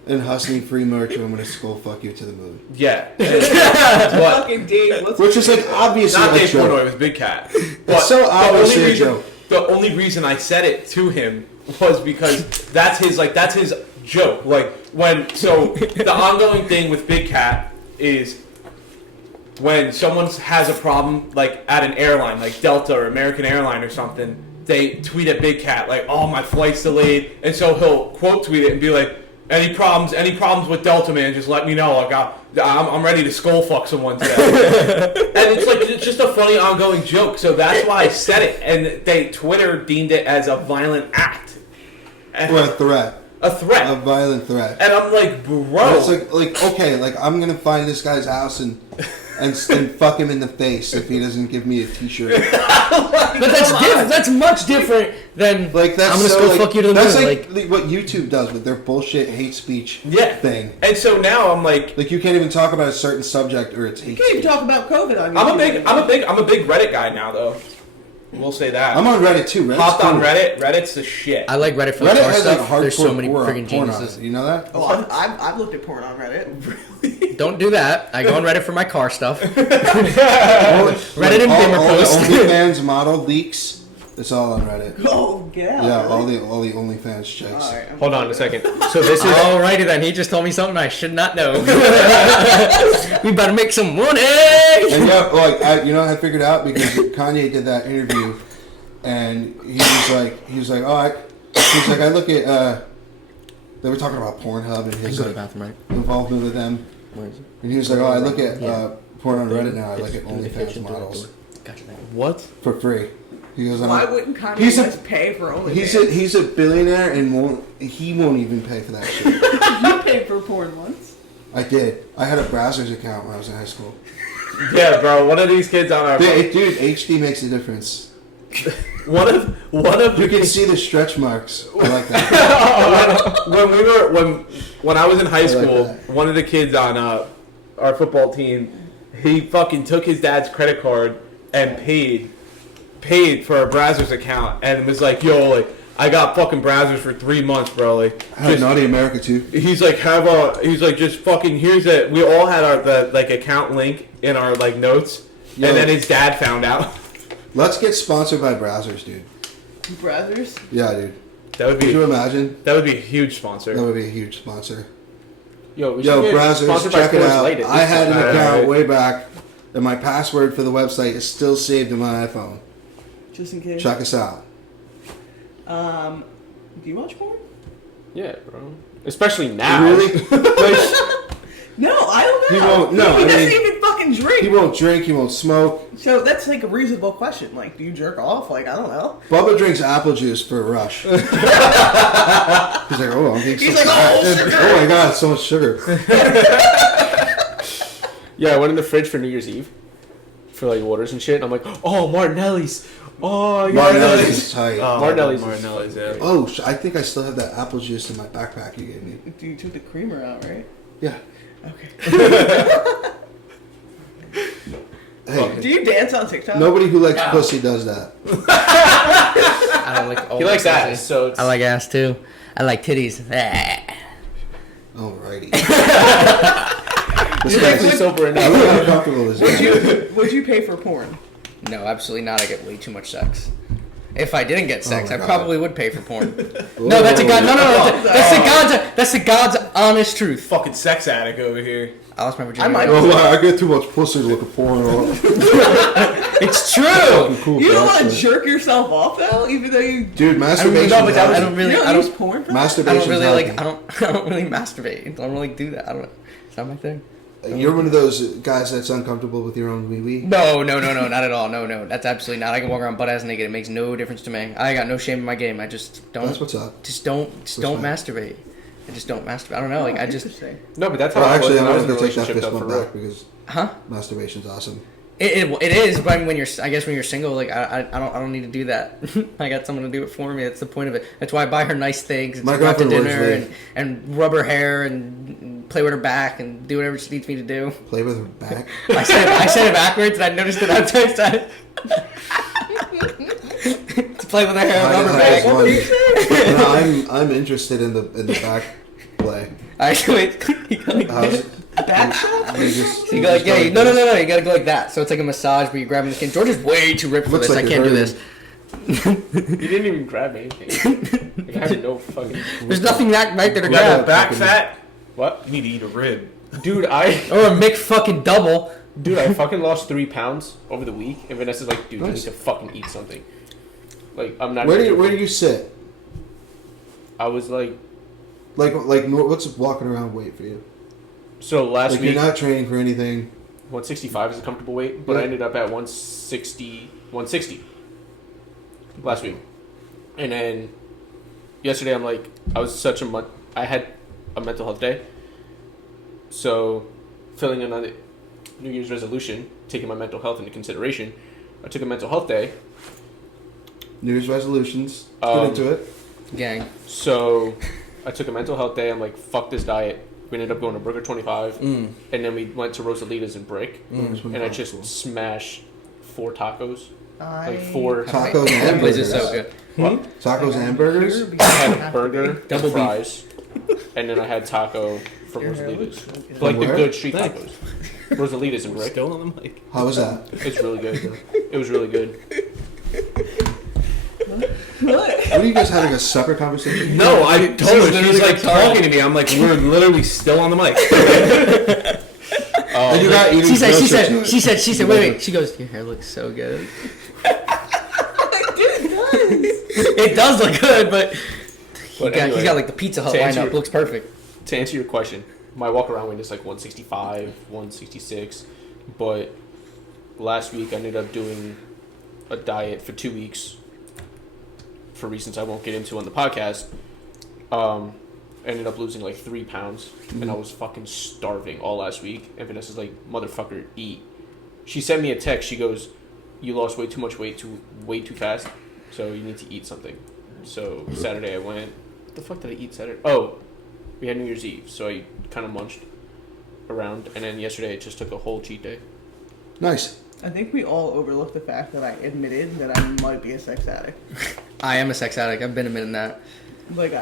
and Husney free merch, or I'm gonna skull fuck you to the moon." Yeah. Fucking Dave, let's Which is like obviously Not a Dave joke. Portnoy, it was Big Cat. But so the obviously only a reason- joke. The only reason I said it to him was because that's his joke. Like the ongoing thing with Big Cat is when someone has a problem like at an airline, like Delta or American Airline or something, they tweet at Big Cat like, "Oh, my flight's delayed," and so he'll quote tweet it and be like, Any problems with Delta, man, just let me know. I'm ready to skull fuck someone today." And it's just a funny ongoing joke. So that's why I said it. And Twitter deemed it as a violent act. Or a threat. A threat. A violent threat. And I'm like, bro. And it's like okay, like I'm gonna find this guy's house and fuck him in the face if he doesn't give me a T-shirt. But that's much different than Like that's I'm gonna so, skull like, fuck you to the that's moon. like what YouTube does with their bullshit hate speech thing. And so now I'm like you can't even talk about a certain subject or it's hate You can't even speech. talk about COVID on I'm YouTube. a big Reddit guy now though. We'll say that. I'm on Reddit too. Reddit's Hopped on cool. Reddit. Reddit's the shit. I like Reddit for the Reddit car has like stuff. hardcore There's so many porn friggin' on geniuses. it. You know that? Oh, I've looked at porn on Reddit. Don't do that. I go on Reddit for my car stuff. Reddit and Bimmer all the posts. OnlyFans model leaks. It's all on Reddit. Oh, get out. Yeah, really? all the OnlyFans chicks. All right, I'm Hold on a second. So this is Alrighty then. He just told me something I should not know. We better make some money. And yeah, like I figured out because Kanye did that interview, and he was like, I look at they were talking about Pornhub and I can his go to the like bathroom, right? involvement with them, Where is it? and he was like, I look at Yeah. porn on Reddit now. I look It's at in the OnlyFans kitchen, models Gotcha. What? for free. He goes, Why wouldn't Kanye He's a- West pay for OnlyFans? he's a billionaire and he won't even pay for that shit. You paid for porn once. I did. I had a browser's account when I was in high school. Yeah, bro. One of these kids on our Dude, HD makes a difference. one of You can see the stretch marks. I like that. when I was in high like school, that. one of the kids on our football team, he fucking took his dad's credit card and paid for a browser's account and was like, "Yo, like I got fucking browsers for 3 months, bro." Like, I had Naughty America too. he's like, just fucking here's it. We all had our account link in our like notes, Yo. and then his dad found out. Let's get sponsored by browsers, dude. Brothers. Yeah, dude. That would Could you be imagine? a huge sponsor. That would be a huge sponsor. yo Yo, should get browsers, sponsored by check it Coors out. Light at I this had an point. account way back, and my password for the website is still saved in my iPhone. Just in case. Check us out. Do you watch porn? Yeah, bro. Especially now. Really? Like, No, I don't know. He won't- no, He I doesn't mean- even fucking drink. he won't drink. He won't smoke. So that's like a reasonable question. Like, do you jerk off? Like, I don't know. Bubba drinks apple juice for a rush. He's like, oh, I'm getting He's so like, oh, sugar. Oh my god, so much sugar. Yeah, I went in the fridge for New Year's Eve. for like waters and shit. And I'm like, oh, Martinelli's. Oh, yeah. Martinelli's is tight. Martinelli's. Yeah. Oh, I think I still have that apple juice in my backpack you gave me. You took the creamer out, right? Yeah. Okay. Hey, Do you dance on TikTok? nobody who likes pussy does that. I don't like. He likes ass, so it's, I like ass too. I like titties. Alrighty. He's actually sober I'm enough. uncomfortable with this. Would you pay for porn? No, absolutely not. I get way too much sex. If I didn't get sex, my I God. probably would pay for porn. No, that's a god. No. That's the god's honest truth. Fucking sex addict over here. I lost my virginity. I might- Oh, wow, I get too much pussy to look at porn. It's true. Cool You don't want to bastard. jerk yourself off though, even though you Dude, I masturbation. don't really. you don't I use don't. porn for that? I Masturbation. don't really like. I don't really masturbate. I don't really do that. I don't. It's not my thing. You're one of those guys that's uncomfortable with your own wee wee. No, not at all. No, that's absolutely not. I can walk around butt ass naked. It makes no difference to me. I got no shame in my game. I just don't. That's what's up. Just don't masturbate. I just don't masturbate. I don't know. Like I just. Interesting. No, but that's how Well, I was actually, when I'm I was going in a to take that relationship fist though, for bump real. back because Huh? masturbation's awesome. It is, but I mean, when you're, I guess when you're single, like I don't need to do that. I got someone to do it for me. That's the point of it. That's why I buy her nice things. And My take her out to girlfriend dinner works and rub her hair and play with her back and do whatever she needs me to do. Play with her back. I said it backwards, and I noticed it after I said it. To play with her hair and rub her back. No, I'm interested in the back play. Actually, you go like How's this. it? Back You go like, yeah, no, you gotta go like that. So it's like a massage where you're grabbing the skin. George is way too ripped for Looks this. like I you're can't do hurting. this. You didn't even grab anything. Like, I have no fucking. There's nothing that right there to You got grab. the back fat? What? You need to eat a rib. Dude, Or a Mick fucking double. I fucking lost 3 pounds over the week, and Vanessa's like, dude, you need Nice. to fucking eat something. Like, I'm not. Where even do joking. you sit? I was like, What's walking around weight for you? so last Like week, you're not training for anything. 165 is a comfortable weight, but I Yeah. ended up at 160 last week. And then yesterday, I'm like, I had a mental health day. So, filling another New Year's resolution, taking my mental health into consideration, I took a mental health day. New Year's resolutions. Um, Get into it. Gang. So, I took a mental health day. I'm like, fuck this diet. We ended up going to Burger 25, and then we went to Rosalita's in Brick, and I just smashed 4 tacos. Like 4 Tacos and That place is hamburgers. so good. What? Tacos and burgers. I had burger, Double beef. fries, and then I had taco from Your hair looks Rosalita's. so good. Like the where? good street Thanks. tacos. Rosalita's in Brick. Still on the mic. How was that? It's really good. It was really good. What are you guys having a separate conversation? No, I told her. literally She's like retarded. talking to me. I'm like, we're literally still on the mic. And you're not eating. She said, groceries. wait. She goes, your hair looks so good. It does look good, but But he's anyway, got like the Pizza Hut to answer lineup. your- Looks perfect. to answer your question, my walk around weight is like 165, 166, but last week I ended up doing a diet for 2 weeks for reasons I won't get into on the podcast. Ended up losing like 3 pounds, and I was fucking starving all last week. And Vanessa's like, "Motherfucker, eat." She sent me a text. She goes, "You lost way too much weight way too fast, so you need to eat something." So Saturday I went. What the fuck did I eat Saturday? Oh, we had New Year's Eve, so I kind of munched around, and then yesterday I just took a whole cheat day. Nice. I think we all overlooked the fact that I admitted that I might be a sex addict. I am a sex addict. I've been admitting that. Like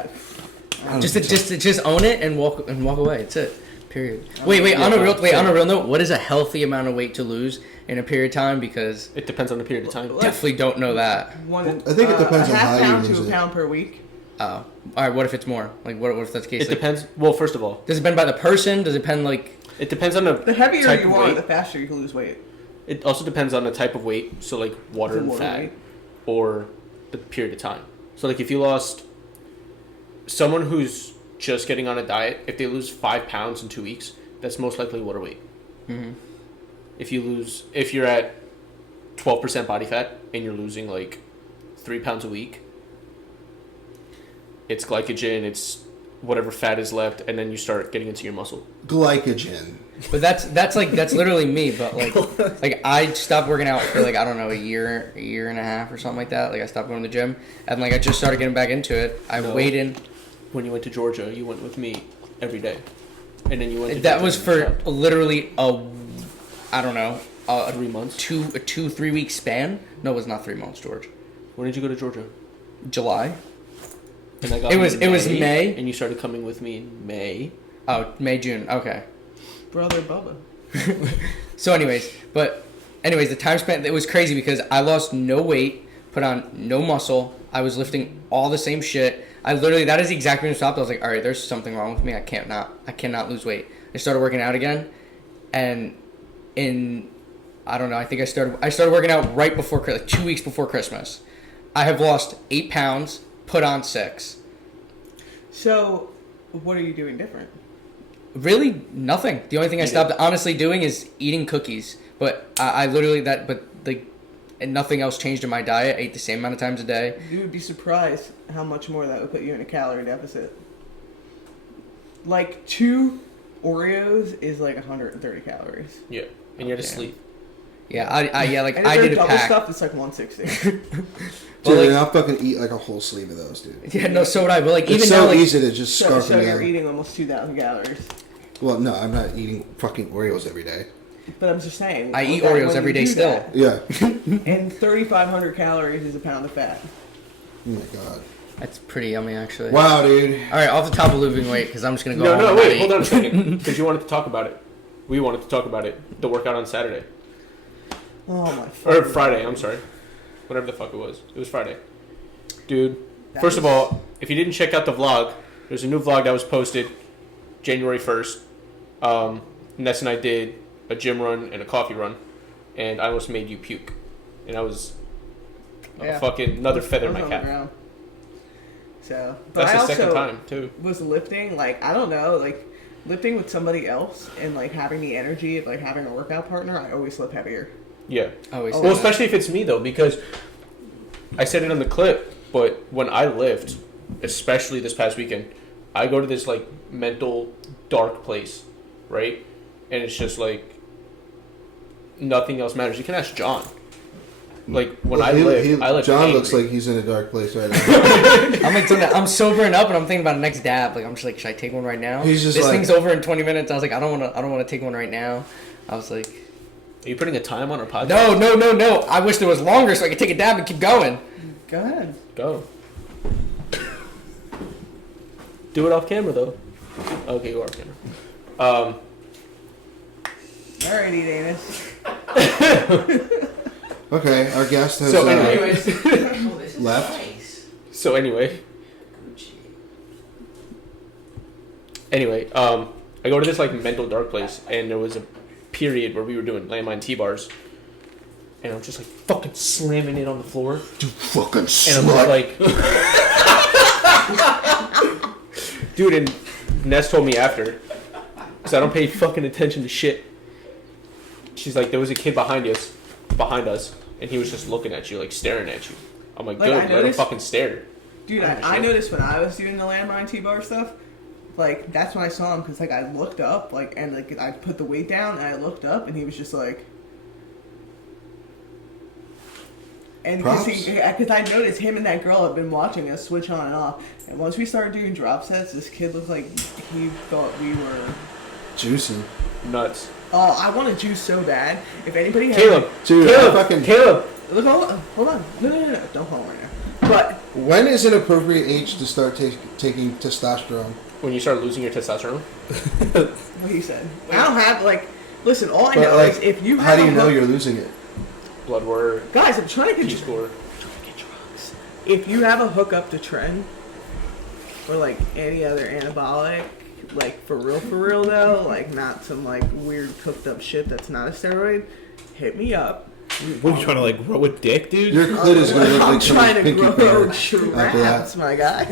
Just own it and walk away. That's it. Period. Wait. On a real note, what is a healthy amount of weight to lose in a period of time? Because It depends on the period of time. definitely don't know that. one. I think it depends a on half how you pound lose to a it. pound per week. Oh, all right. What if it's more? Like, what if that's the case? It Like, depends. Well, first of all, does it depend by the person? Does it depend like? it depends on the The heavier type you of are, weight. the faster you can lose weight. It also depends on the type of weight, so like water The and water fat, weight. or the period of time. So like if you lost someone who's just getting on a diet, if they lose 5 pounds in 2 weeks, that's most likely water weight. Mm-hmm. If you're at 12% body fat and you're losing like 3 pounds a week, it's glycogen, it's whatever fat is left, and then you start getting into your muscle. Glycogen. But that's literally me. But like I stopped working out for like I don't know a year and a half or something like that. Like I stopped going to the gym, and like I just started getting back into it. I weighed in. When you went to Georgia, you went with me every day, and then you went. To That Georgia was for literally I don't know, 3 months, 3 week span. No, it was not 3 months, George. When did you go to Georgia? July. And I got It was May, and you started coming with me in May. Oh, May, June. Okay. Brother Bubba. So, anyways, the time spent, it was crazy because I lost no weight, put on no muscle. I was lifting all the same shit. That is exactly when I stopped. I was like, all right, there's something wrong with me. I cannot lose weight. I started working out again, and I don't know. I think I started working out right before, like 2 weeks before Christmas. I have lost 8 pounds, put on 6. So, what are you doing different? Really, nothing. The only thing I stopped honestly doing is eating cookies. But I literally and nothing else changed in my diet. I ate the same amount of times a day. You would be surprised how much more that would put you in a calorie deficit. Like 2 Oreos is like 130 calories. Yeah, and you had to sleep. Yeah, I And I if did they're a double pack. stuff, it's like 160. Dude, like- and I'll fucking eat like a whole sleeve of those, dude. Yeah, no, so would I. But like It's even so now, like, easy to just so scarf it you're down. eating almost 2,000 calories. Well, no, I'm not eating fucking Oreos every day. But I'm just saying. I eat that Oreos when every you day do still. that, Yeah. And 3,500 calories is a pound of fat. Oh my god. That's pretty yummy, actually. Wow, dude. All right, off the top of losing weight, because I'm just gonna go. No, home no, and wait, not hold eat. on a second, because you wanted to talk about it. We wanted to talk about it. The workout on Saturday Oh my. or fucking Friday. God. I'm sorry, whatever the fuck it was. It was Friday, dude. That First of was- all, if you didn't check out the vlog, there's a new vlog that was posted January 1st. Ness and I did a gym run and a coffee run, and I almost made you puke, and I was Yeah. fucking another feather in I was my on the cap. ground. So, but That's I the also second time too. was lifting. Like I don't know, like lifting with somebody else and like having the energy of like having a workout partner. I always lift heavier. Yeah. Always. Oh, say Well, that. especially if it's me though, because I said it on the clip, but when I lift, especially this past weekend, I go to this like mental dark place, right? And it's just like nothing else matters. You can ask John. Like when I lift, I lift John angry. looks like he's in a dark place right now. I'm like, I'm sobering up and I'm thinking about the next dab. Like I'm just like, should I take one right now? He's just this like- thing's over in 20 minutes. I was like, I don't want to take one right now. I was like, Are you putting a time on our podcast? no. I wish there was longer so I could take a dab and keep going. Go ahead. Go. Do it off camera though. Okay, you are off camera. Alrighty, Danis. Okay, our guest has So anyways, left. so anyway, I go to this like mental dark place, and there was a period where we were doing landmine T-bars, and I'm just like fucking slamming it on the floor, You fucking and I'm slut. just like, dude, and Ness told me after, because I don't pay fucking attention to shit. She's like, there was a kid behind us, and he was just looking at you, like staring at you. I'm like, Like, good, I let him noticed- fucking stare. Dude, I noticed when I was doing the landmine T-bar stuff, like, that's when I saw him, because, like, I looked up, like, and, like, I put the weight down, and I looked up, and he was just like... And because I noticed him and that girl had been watching us switch on and off, and once we started doing drop sets, this kid looked like he thought we were... Juicy. Nuts. Oh, I want to juice so bad. If anybody has... Caleb, Dude, Caleb, I fucking- Caleb. Look, hold on. No. Don't call him right now. But... When is an appropriate age to start taking testosterone? When you start losing your testosterone, What he said. I don't have, like... Listen, all I But, know like, is if you have how do a you know hook- you're losing it? blood work, Guys, I'm trying to get T you... score. If you have a hookup to Tren, or like any other anabolic, like for real though, like not some like weird cooked up shit that's not a steroid, hit me up. What are you trying to like grow a dick, dude? Your clit is going to look I'm like trying somebody's to pinky grow finger after traps, that. my guy.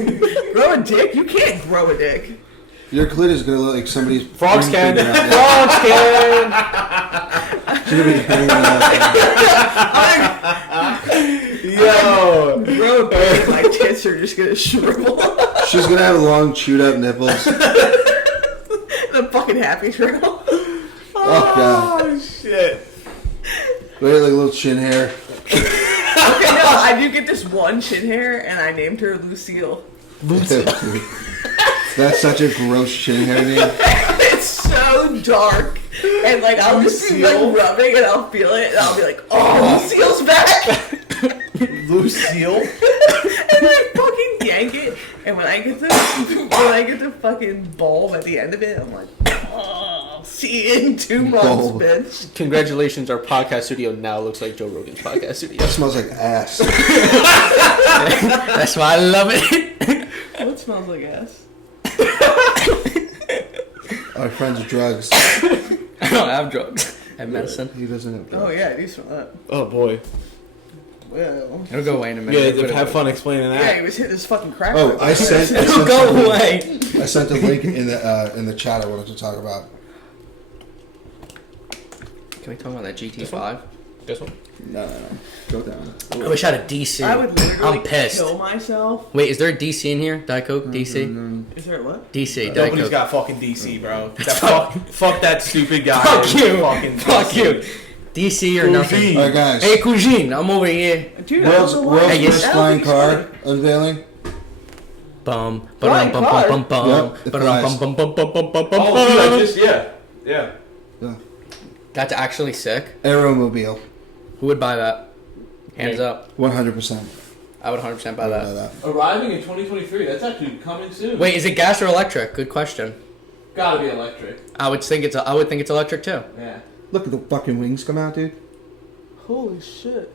Grow a dick? You can't grow a dick. Your clit is going to look like somebody's Frog ring scan. finger out there. Frog scan. She's going to be hanging out there. Yo. Grow a dick, my tits are just gonna shrivel. She's going to have long chewed up nipples. The fucking happy trail. Oh god. Oh shit. We had like a little chin hair. Okay, no, I do get this one chin hair, and I named her Lucille. That's such a gross chin hair name. It's so dark, and like I'll just be like rubbing, and I'll feel it, and I'll be like, "Oh, Lucille's back!" Lucille. And I fucking yank it, and when I get the fucking bulb at the end of it, I'm like, "Oh, see you in 2 months, Bulb. bitch." Congratulations, our podcast studio now looks like Joe Rogan's podcast studio. It smells like ass. That's why I love it. What smells like ass? Our friend's drugs. I don't have drugs. I have medicine. He doesn't have drugs. Oh yeah, I do smell that. Oh boy. Well, It'll go away in a minute. Yeah, have fun explaining yeah, that. he was hitting his fucking crack. Oh, I sent. It'll go away. I sent a link in the chat I wanted to talk about. Can we talk about that GT5? This one? No. Go down. I wish I had a DC. I would literally I'm pissed. kill myself. Wait, is there a DC in here? Diet Coke? DC? Is there what? DC, Diet Nobody's Coke. got fucking DC, bro. Fuck that stupid guy. Fuck you. Fucking Fuck DC. you. DC or nothing. All right, guys. Hey, Cousine, I'm over here. Dude, I don't know why. World's Hey, first That flying would be car funny. unveiling. Bum, Flying bum, car? bum, bum, Yep, it flies. bum, bum, bum, bum, bum, Oh, dude, I bum. just, yeah. That's actually sick. Aeromobile. Who would buy that? Hands up. 100%. I would 100% buy that. Arriving in 2023. That's actually coming soon. Wait, is it gas or electric? Good question. Gotta be electric. I would think it's electric too. Yeah. Look at the fucking wings come out, dude. Holy shit.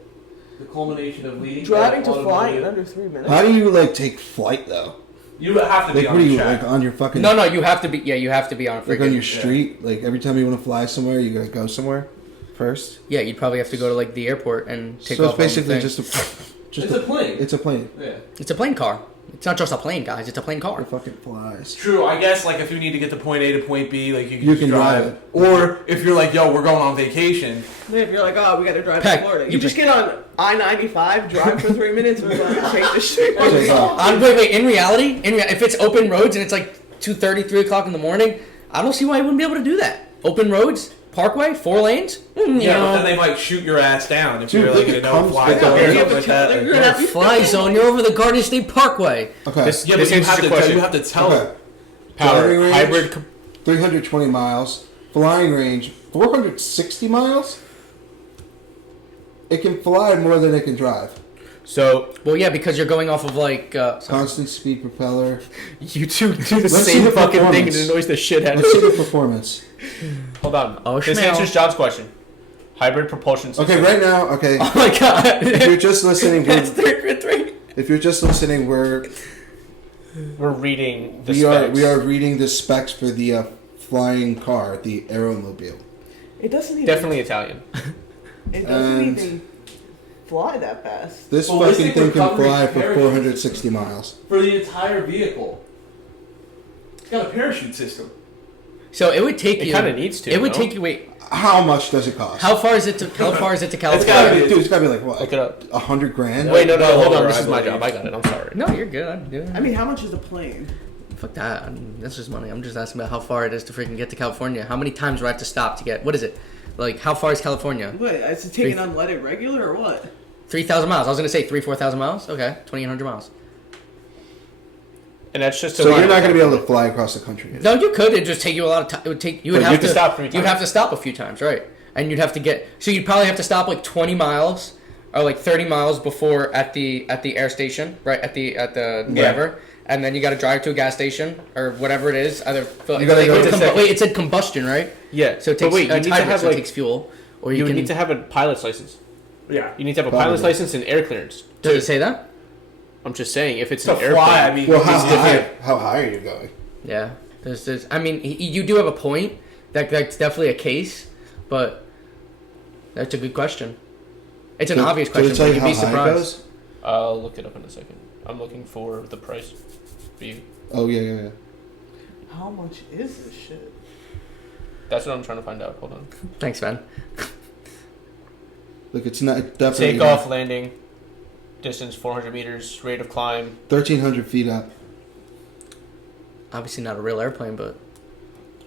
The culmination of leading. Driving that to fly in automotive- under 3 minutes. How do you like take flight though? You have to be Like, on what are the you track. like on your fucking? No, you have to be. Yeah, you have to be on a Like on your freaking. street. Like every time you want to fly somewhere, you gotta go somewhere first. Yeah, you'd probably have to go to like the airport and take So off. it's basically on the just thing. It's a plane. It's a plane. Yeah. It's a plane car. It's not just a plane, guys. It's a plane car. It fucking flies. True, I guess like if you need to get to point A to point B, like you can You just can drive drive. Or if you're like, yo, we're going on vacation. Then if you're like, oh, we gotta drive Heck, to Florida. you You just get on I-95, drive for 3 minutes, and like, take the shit. Take off. Wait. In reality, if it's open roads and it's like 2:30, 3 o'clock in the morning, I don't see why you wouldn't be able to do that. Open roads, parkway, 4 lanes. Yeah, but then they might shoot your ass down if Dude, you're look like at in a comes- fly look zone at- or Yeah, something but like that. you're Like, gonna Yeah, have to fly zone. You're over the Garden State Parkway. Okay. This- yeah, This but answers your question. you have to tell Okay. them. Power, Driving range, hybrid. 320 miles. Flying range 460 miles. It can fly more than it can drive. So Well, yeah, because you're going off of like. Constant speed propeller. you two do the Let's see same the fucking thing and performance. it annoys the shit out of Let's see me. the performance. Hold on. Oh, This schmel. answers John's question. Hybrid propulsion system. Okay, right now, okay. Oh my god. If you're just listening, That's we're, 3 for 3. if you're just listening, We're reading the we specs. are reading the specs for the flying car, the Aeromobile. It doesn't even. definitely Italian. It doesn't And- even fly that fast. This Ballistic fucking thing can recovery fly for parachute. 460 miles. For the entire vehicle. It's got a parachute system. So it would take It you. kind of needs to. It would no? take you. Wait, How much does it cost? how far is it to California? It's gotta be- Dude, it's gotta be like what? Look it up. 100 grand? Wait, no, hold on. I This is my believe. job. I got it. I'm sorry. No, you're good. I'd do it. I mean, how much is a plane? Fuck that. I mean, that's just money. I'm just asking about how far it is to freaking get to California. How many times do I have to stop to get? What is it? Like, how far is California? What? Is it taking unleaded regular or what? 3,000 miles. I was gonna say 4,000 miles. Okay, 2,800 miles. And that's just So you're not gonna be able to fly across the country. No, you could. It'd just take you a lot of time. It would take. You would But have you have to stop 3 You'd times. have to stop a few times, right? And you'd have to get. So you'd probably have to stop like 20 miles or like 30 miles before at the air station, right? At the whatever. And then you got to drive to a gas station or whatever it is. Either You gotta go to wait, it said combustion, right? Yeah. So it but takes wait, you need to hybrid, have so it like takes fuel, or you you would can. need to have a pilot's license. Yeah. You need to have a Probably. pilot's license and air clearance. Does it say that? I'm just saying, if it's To an airplane, fly, I mean, Well, it's different. how high are you going? Yeah. There's. I mean, you do have a point. That's definitely a case, but that's a good question. It's an obvious question, Did it tell but you you'd be how high it surprised. goes? I'll look it up in a second. I'm looking for the price. For you. Oh yeah. How much is this shit? That's what I'm trying to find out. Hold on. Thanks, man. Look, it's not definitely Takeoff, landing, distance 400 meters, rate of climb. 1,300 feet up, Obviously not a real airplane, but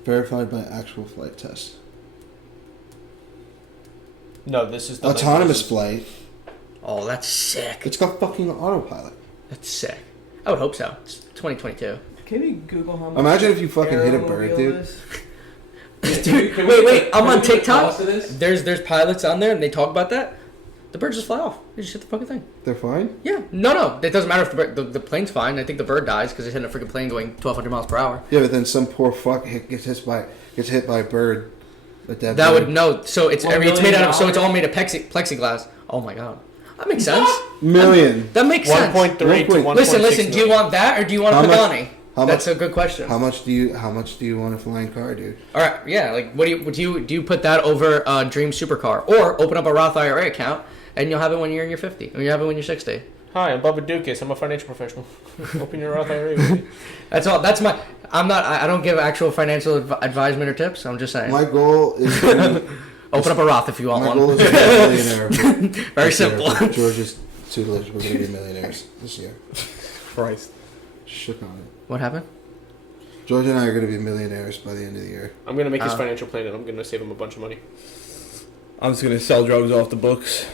verified by actual flight test. No, this is the autonomous flight. Oh, that's sick. It's got fucking autopilot. That's sick. I would hope so. It's 2022. Can you Google how much? Imagine if you fucking hit a bird, dude. Dude, wait. I'm on TikTok. There's pilots on there, and they talk about that. The birds just fly off. They just hit the fucking thing. They're fine? Yeah. No. It doesn't matter if the plane's fine. I think the bird dies because it's hitting a freaking plane going 1,200 miles per hour. Yeah, but then some poor fuck gets hit by a bird. A dead That bird. would no. So it's $1 it's made out of. So million? it's all made of plexiglass. Oh my god. That makes sense. Million. That makes sense. 1.3 to 1.6 Listen. Do you want that or do you want a How much- Pagani? how That's much- a good question. How much do you want a flying car, dude? All right, yeah. Like, what do you put that over a dream supercar, or open up a Roth IRA account and you'll have it when you're in your 50, or you have it when you're 60. Hi, I'm Bubba Dukas. I'm a financial professional. Open your Roth IRA with me. That's all. That's my. I'm not. I don't give actual financial advisement or tips. I'm just saying. My goal is to Open up a Roth if you want my one. goal is to be a millionaire. Very this year. simple. George's tutelage, we're going to be millionaires this year. Christ. Shook on it. What happened? George and I are going to be millionaires by the end of the year. I'm going to make his financial plan and I'm going to save him a bunch of money. I'm just gonna sell drugs off the books.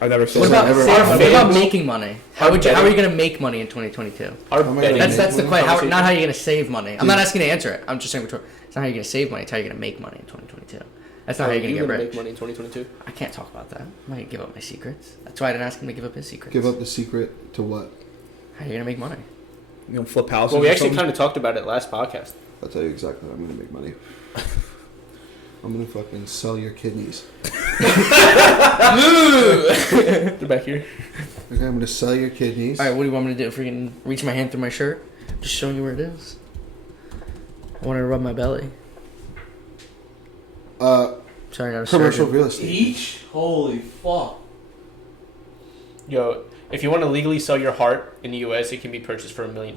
I never sold. What about, never- Sam, what Our about fans- making money? How are you gonna make money in 2022? Our How am I betting- gonna That's the Make question. money. Not how you're gonna save money. I'm Dude. not asking you to answer it. I'm just saying it's not how you're gonna save money. It's how you're gonna make money in 2022. That's not how you're gonna get make rich. money in 2022. I can't talk about that. I'm not gonna give up my secrets. That's why I didn't ask him to give up his secrets. Give up the secret to what? How are you gonna make money? You know, flip houses. Well, we or actually something? kind of talked about it last podcast. I'll tell you exactly how I'm going to make money. I'm going to fucking sell your kidneys. They're back here. Okay, I'm going to sell your kidneys. All right, what do you want me to do? Freaking reach my hand through my shirt? Just showing you where it is. I wanted to rub my belly. Sorry, not a Commercial surgeon. real estate. Each? Holy fuck. Yo, if you want to legally sell your heart in the U.S., it can be purchased for $1 million.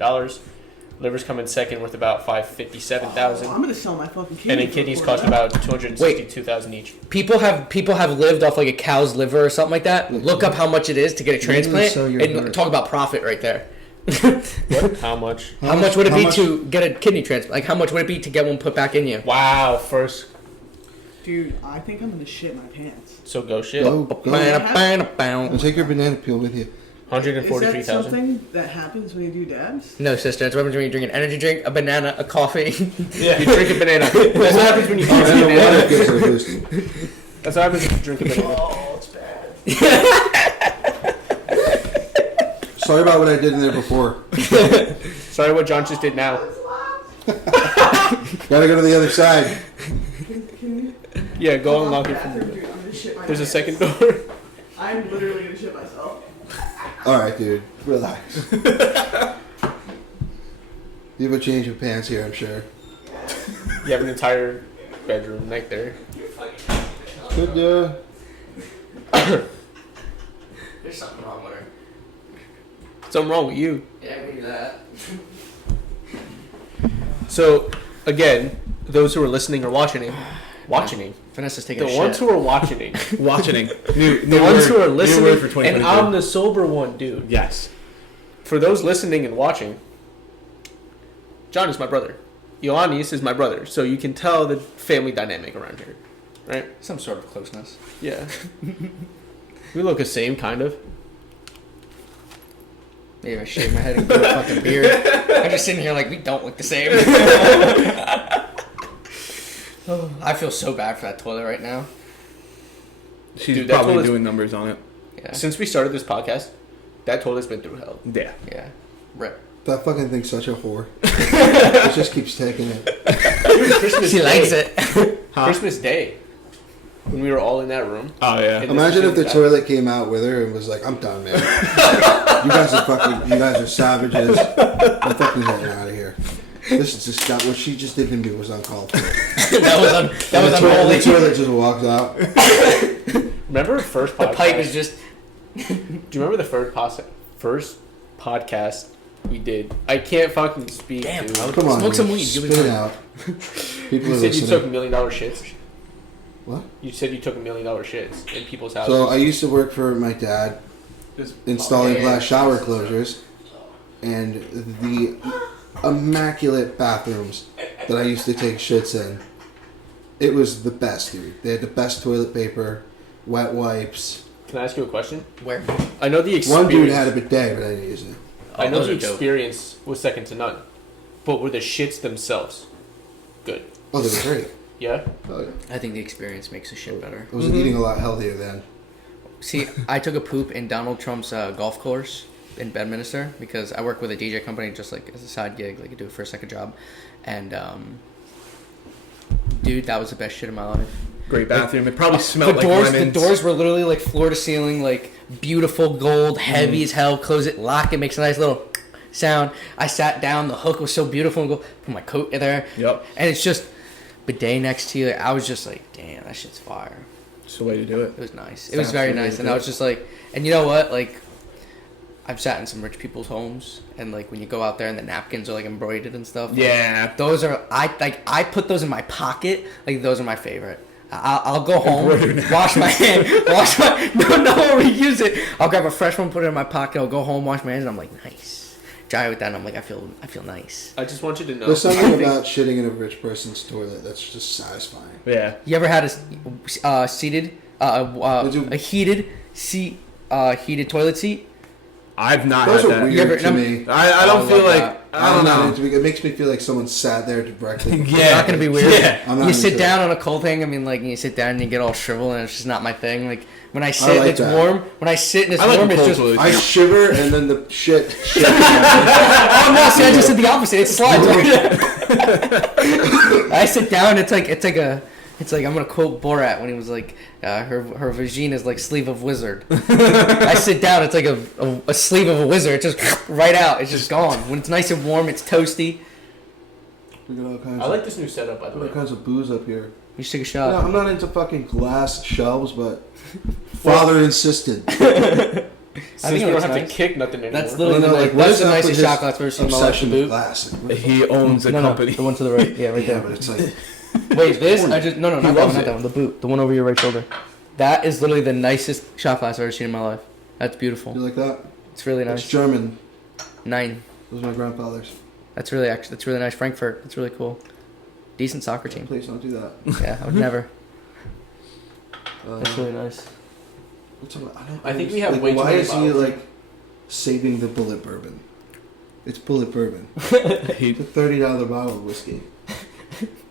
Livers come in second, worth about $557,000, I'm gonna sell my fucking kidney. and then for kidneys $4 cost million. about $262,000 each. People have lived off like a cow's liver or something like that. Look up how much it is to get a transplant sell your and heart. talk about profit right there. What? How much? How much would it how be much- to get a kidney transplant? Like how much would it be to get one put back in you? Wow, first. Dude, I think I'm gonna shit my pants. So go shit. Go. And No, take your banana peel with you. Is that 143,000. something that happens when you do dabs? sister. It's what happens when you drink an energy drink, a banana, a coffee. Yeah, you drink a banana. That's what happens when you drink a And the water banana. gives her a boost. That's what happens when you drink a banana. Oh, it's bad. Sorry about what I did in there before. Sorry, what John just did now. Gotta go to the other side. Yeah, go unlock it from Bathroom, dude, I'm gonna shit my There's a pants. second door. I'm literally gonna shit myself. Alright, dude. Relax. You have a change of pants here, I'm sure. You have an entire bedroom right there. Could, There's something wrong with her. Something wrong with you. Yeah, maybe that. So, again, those who are listening or watching, Vanessa's taking the a ones shit. who are watching, Watching. New the ones who are New listening, word for and 2022. I'm the sober one, dude. Yes. For those listening and watching, John is my brother. Ioannis is my brother. So you can tell the family dynamic around here, right? Some sort of closeness. Yeah. We look the same, kind of. Maybe I shave my head and grow a fucking beard. I'm just sitting here like we don't look the same. I feel so bad for that toilet right now. She's Dude, that probably toilet's- doing numbers on it. Yeah. Since we started this podcast, that toilet's been through hell. Yeah. Yeah. Rip. that fucking thing's such a whore. It just keeps taking it. Dude, Christmas She Day, likes it. Christmas Day, when we were all in that room. Oh yeah. And Imagine if the guy- toilet came out with her and was like, I'm done, man. You guys are savages. I'm fucking getting out of here. This is just not what she just did to me was uncalled for. that was unholy. The toilet just walked out. Remember the first The podcast? pipe is just. Do you remember the first podcast we did? I can't fucking speak, Damn, dude. bro. Come on, Smoke some dude. weed, you'll be Spit it fine. out. People You are said you took $1 listening. million shits. What? You said you took $1 million shits in people's houses. So I used to work for my dad installing glass shower closures, and the immaculate bathrooms that I used to take shits in It was the best, dude. They had the best toilet paper, wet wipes. Can I ask you a question? Where? I know the experience. One dude had a bidet, but I didn't use it. I know those the are dope. experience was second to none. But were the shits themselves good? Oh, they were great. Yeah? Oh, yeah. I think the experience makes the shit better. I was eating a lot healthier then. See, I took a poop in Donald Trump's golf course in Bedminster because I work with a DJ company just like as a side gig, like I do it for a second job. And, dude, that was the best shit in my life. Great bathroom. It probably smelled like The lemons. doors were literally like floor to ceiling, like beautiful gold, heavy as hell. Close it, lock it, makes a nice little sound. I sat down, the hook was so beautiful, and go put my coat there. Yep. And it's just bidet next to you. I was just like, damn, that shit's fire. It's the way to do it. It was nice. It Sounds was very really nice, and good. I was just like, and you know what? Like, I've sat in some rich people's homes, and like when you go out there and the napkins are like embroidered and stuff. like, Yeah. those are I put those in my pocket. Like those are my favorite. I'll go home, wash my hand, no, reuse it. I'll grab a fresh one, put it in my pocket. I'll go home, wash my hands, and I'm like, nice. Dry with that, and I'm like, I feel nice. I just want you to know. There's something about shitting in a rich person's toilet that's just satisfying. Yeah. You ever had a heated heated toilet seat? I've not Those had are that. weird You ever- to me. I don't I feel love like that. I don't know. It makes me feel like someone sat there directly. Yeah. It's not gonna be weird. Yeah. I'm not You sit into down it. on a cold thing. I mean, like you sit down and you get all shriveled, and it's just not my thing. Like when I sit, like and it's that. warm. When I sit and it's I like warm, a it's cold just. toilet. I shiver and then the shit. Oh no! See, I just did the opposite. It slides. I sit down. It's like I'm gonna quote Borat when he was like, her vagina is like sleeve of wizard. I sit down. It's like a sleeve of a wizard. It's just right out. It's just gone. When it's nice and warm, it's toasty. We got all kinds I like this new setup, by the all way. kinds of booze up here. You should take a No, shot. I'm not into fucking glass shelves, but father insisted. Since think we it don't looks have nice. to kick nothing anymore. That's literally Well, no, the, like, what that's is the up with nicest his shot glass I've ever seen in my life. Obsession The with boot. glass. He owns a company. The one to the right. Yeah, right Yeah, there. but it's like Wait, this? I just no, not that loves one, not it. that one. The boot, the one over your right shoulder. That is literally the nicest shot glass I've ever seen in my life. That's beautiful. you like that? It's really It's nice. German. 9. Those are my grandfather's. That's really nice. Frankfurt. That's really cool. Decent soccer team. Please don't do that. Yeah, I would never. That's Uh, really nice. I think we have way too Why many is he bottles. like saving the bullet bourbon? It's bullet bourbon. He, It's a $30 bottle of whiskey.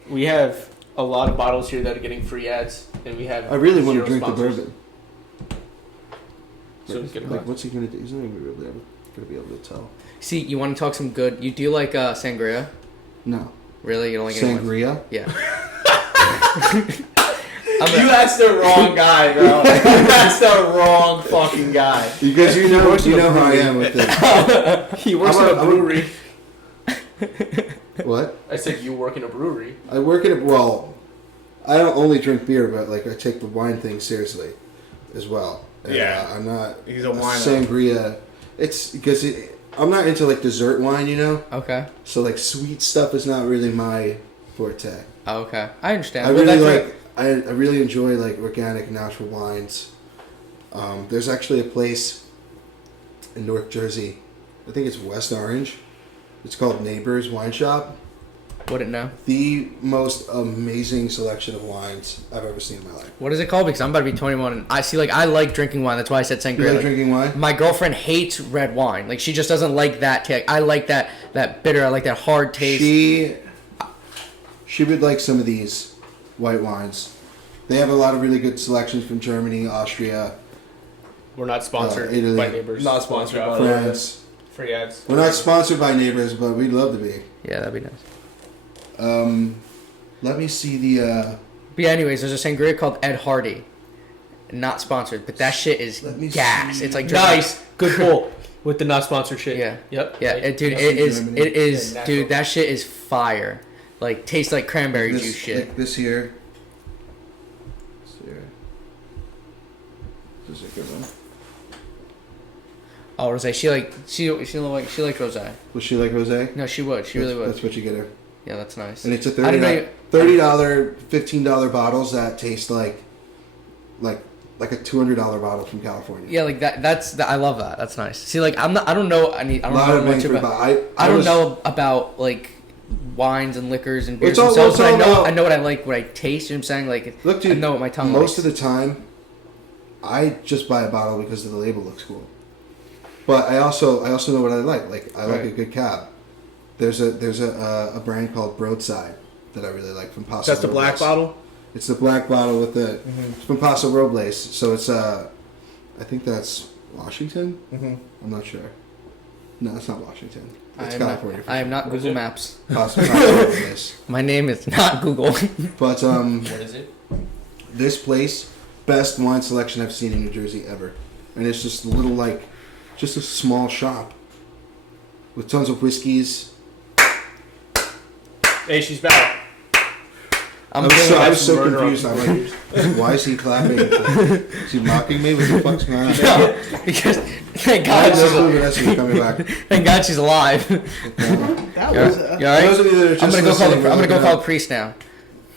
We have a lot of bottles here that are getting free ads, and we have. I really want zero to drink sponsors. the bourbon. So it's good. Like, what's he gonna do? He's not even gonna be able to tell. See, you want to talk some good? You do like sangria? No. Really? You don't like anyone? Sangria? Yeah. You asked the wrong guy, bro. That's the wrong fucking guy. Because you know works in a how I brewery. am with this. He works I'm in a- a brewery. What? I said you work in a brewery. I work at well, I don't only drink beer, but like I take the wine thing seriously as well. And, Yeah. I'm not He's a wino. sangria. It's because I'm not into like dessert wine, you know. Okay. So like sweet stuff is not really my forte. Oh, okay. I understand. I Well, really that's like. I really enjoy like organic natural wines. There's actually a place in North Jersey. I think it's West Orange. It's called Neighbors Wine Shop. Wouldn't know. The most amazing selection of wines I've ever seen in my life. What is it called? Because I'm about to be 21, and I see I like drinking wine. That's why I said sangria. You like Like, drinking wine? my girlfriend hates red wine. Like she just doesn't like that taste. I like that bitter. I like that hard taste. She would like some of these white wines. They have a lot of really good selections from Germany, Austria, We're not sponsored Italy. by neighbors. Not sponsored by France. Free ads. We're not sponsored by Neighbors, but we'd love to be. Yeah, that'd be nice. Let me see the. But yeah, anyways, there's a sangria called Ed Hardy. Not sponsored, but that shit is Let me gas. see. It's like drinking- Nice. Good pull. With the not sponsored shit. Yeah. Yep. Yeah, Like, dude, Must it be is. Germany. It is, Yeah, dude. natural. That shit is fire. Like tastes like cranberry This, juice shit. like this here. This here. This is a good one. Oh, rosé. She liked rosé. Will she like rosé? No, she would. She really would. That's what you get her. Yeah, that's nice. And it's a I didn't know $30, $15 bottles that taste like a $200 bottle from California. Yeah, like that. I love that. That's nice. See, like I don't know. I don't A lot know of bang much for about. buck. I don't know about like wines and liquors and beers It's all- themselves. it's all But about- I know what I like, what I taste. You know what I'm saying? Like, Look, dude, I know what my tongue most likes. of the time, I just buy a bottle because the label looks cool. But I also know what I like. Like I like a Right. good cab. There's a brand called Broadside that I really like from Paso. That's the black Robles. bottle. It's the black bottle with the it's from Paso Robles. So it's I think that's Washington. I'm not sure. No, it's not Washington. It's California. I am not What is Google it? Maps. Paso Robles. My name is not Google. But What is it? this place, best wine selection I've seen in New Jersey ever, and it's just a little like, just a small shop with tons of whiskeys. Hey, she's back. I'm I was so murder confused. I'm like, why is he clapping? Is he mocking me? What the fuck's going on? no, because thank I God just she's knew Vanessa was coming back. thank God she's alive. That You was all a. right? Those of you that are just I'm gonna go call listening, the I'm gonna go looking call up, the priest now.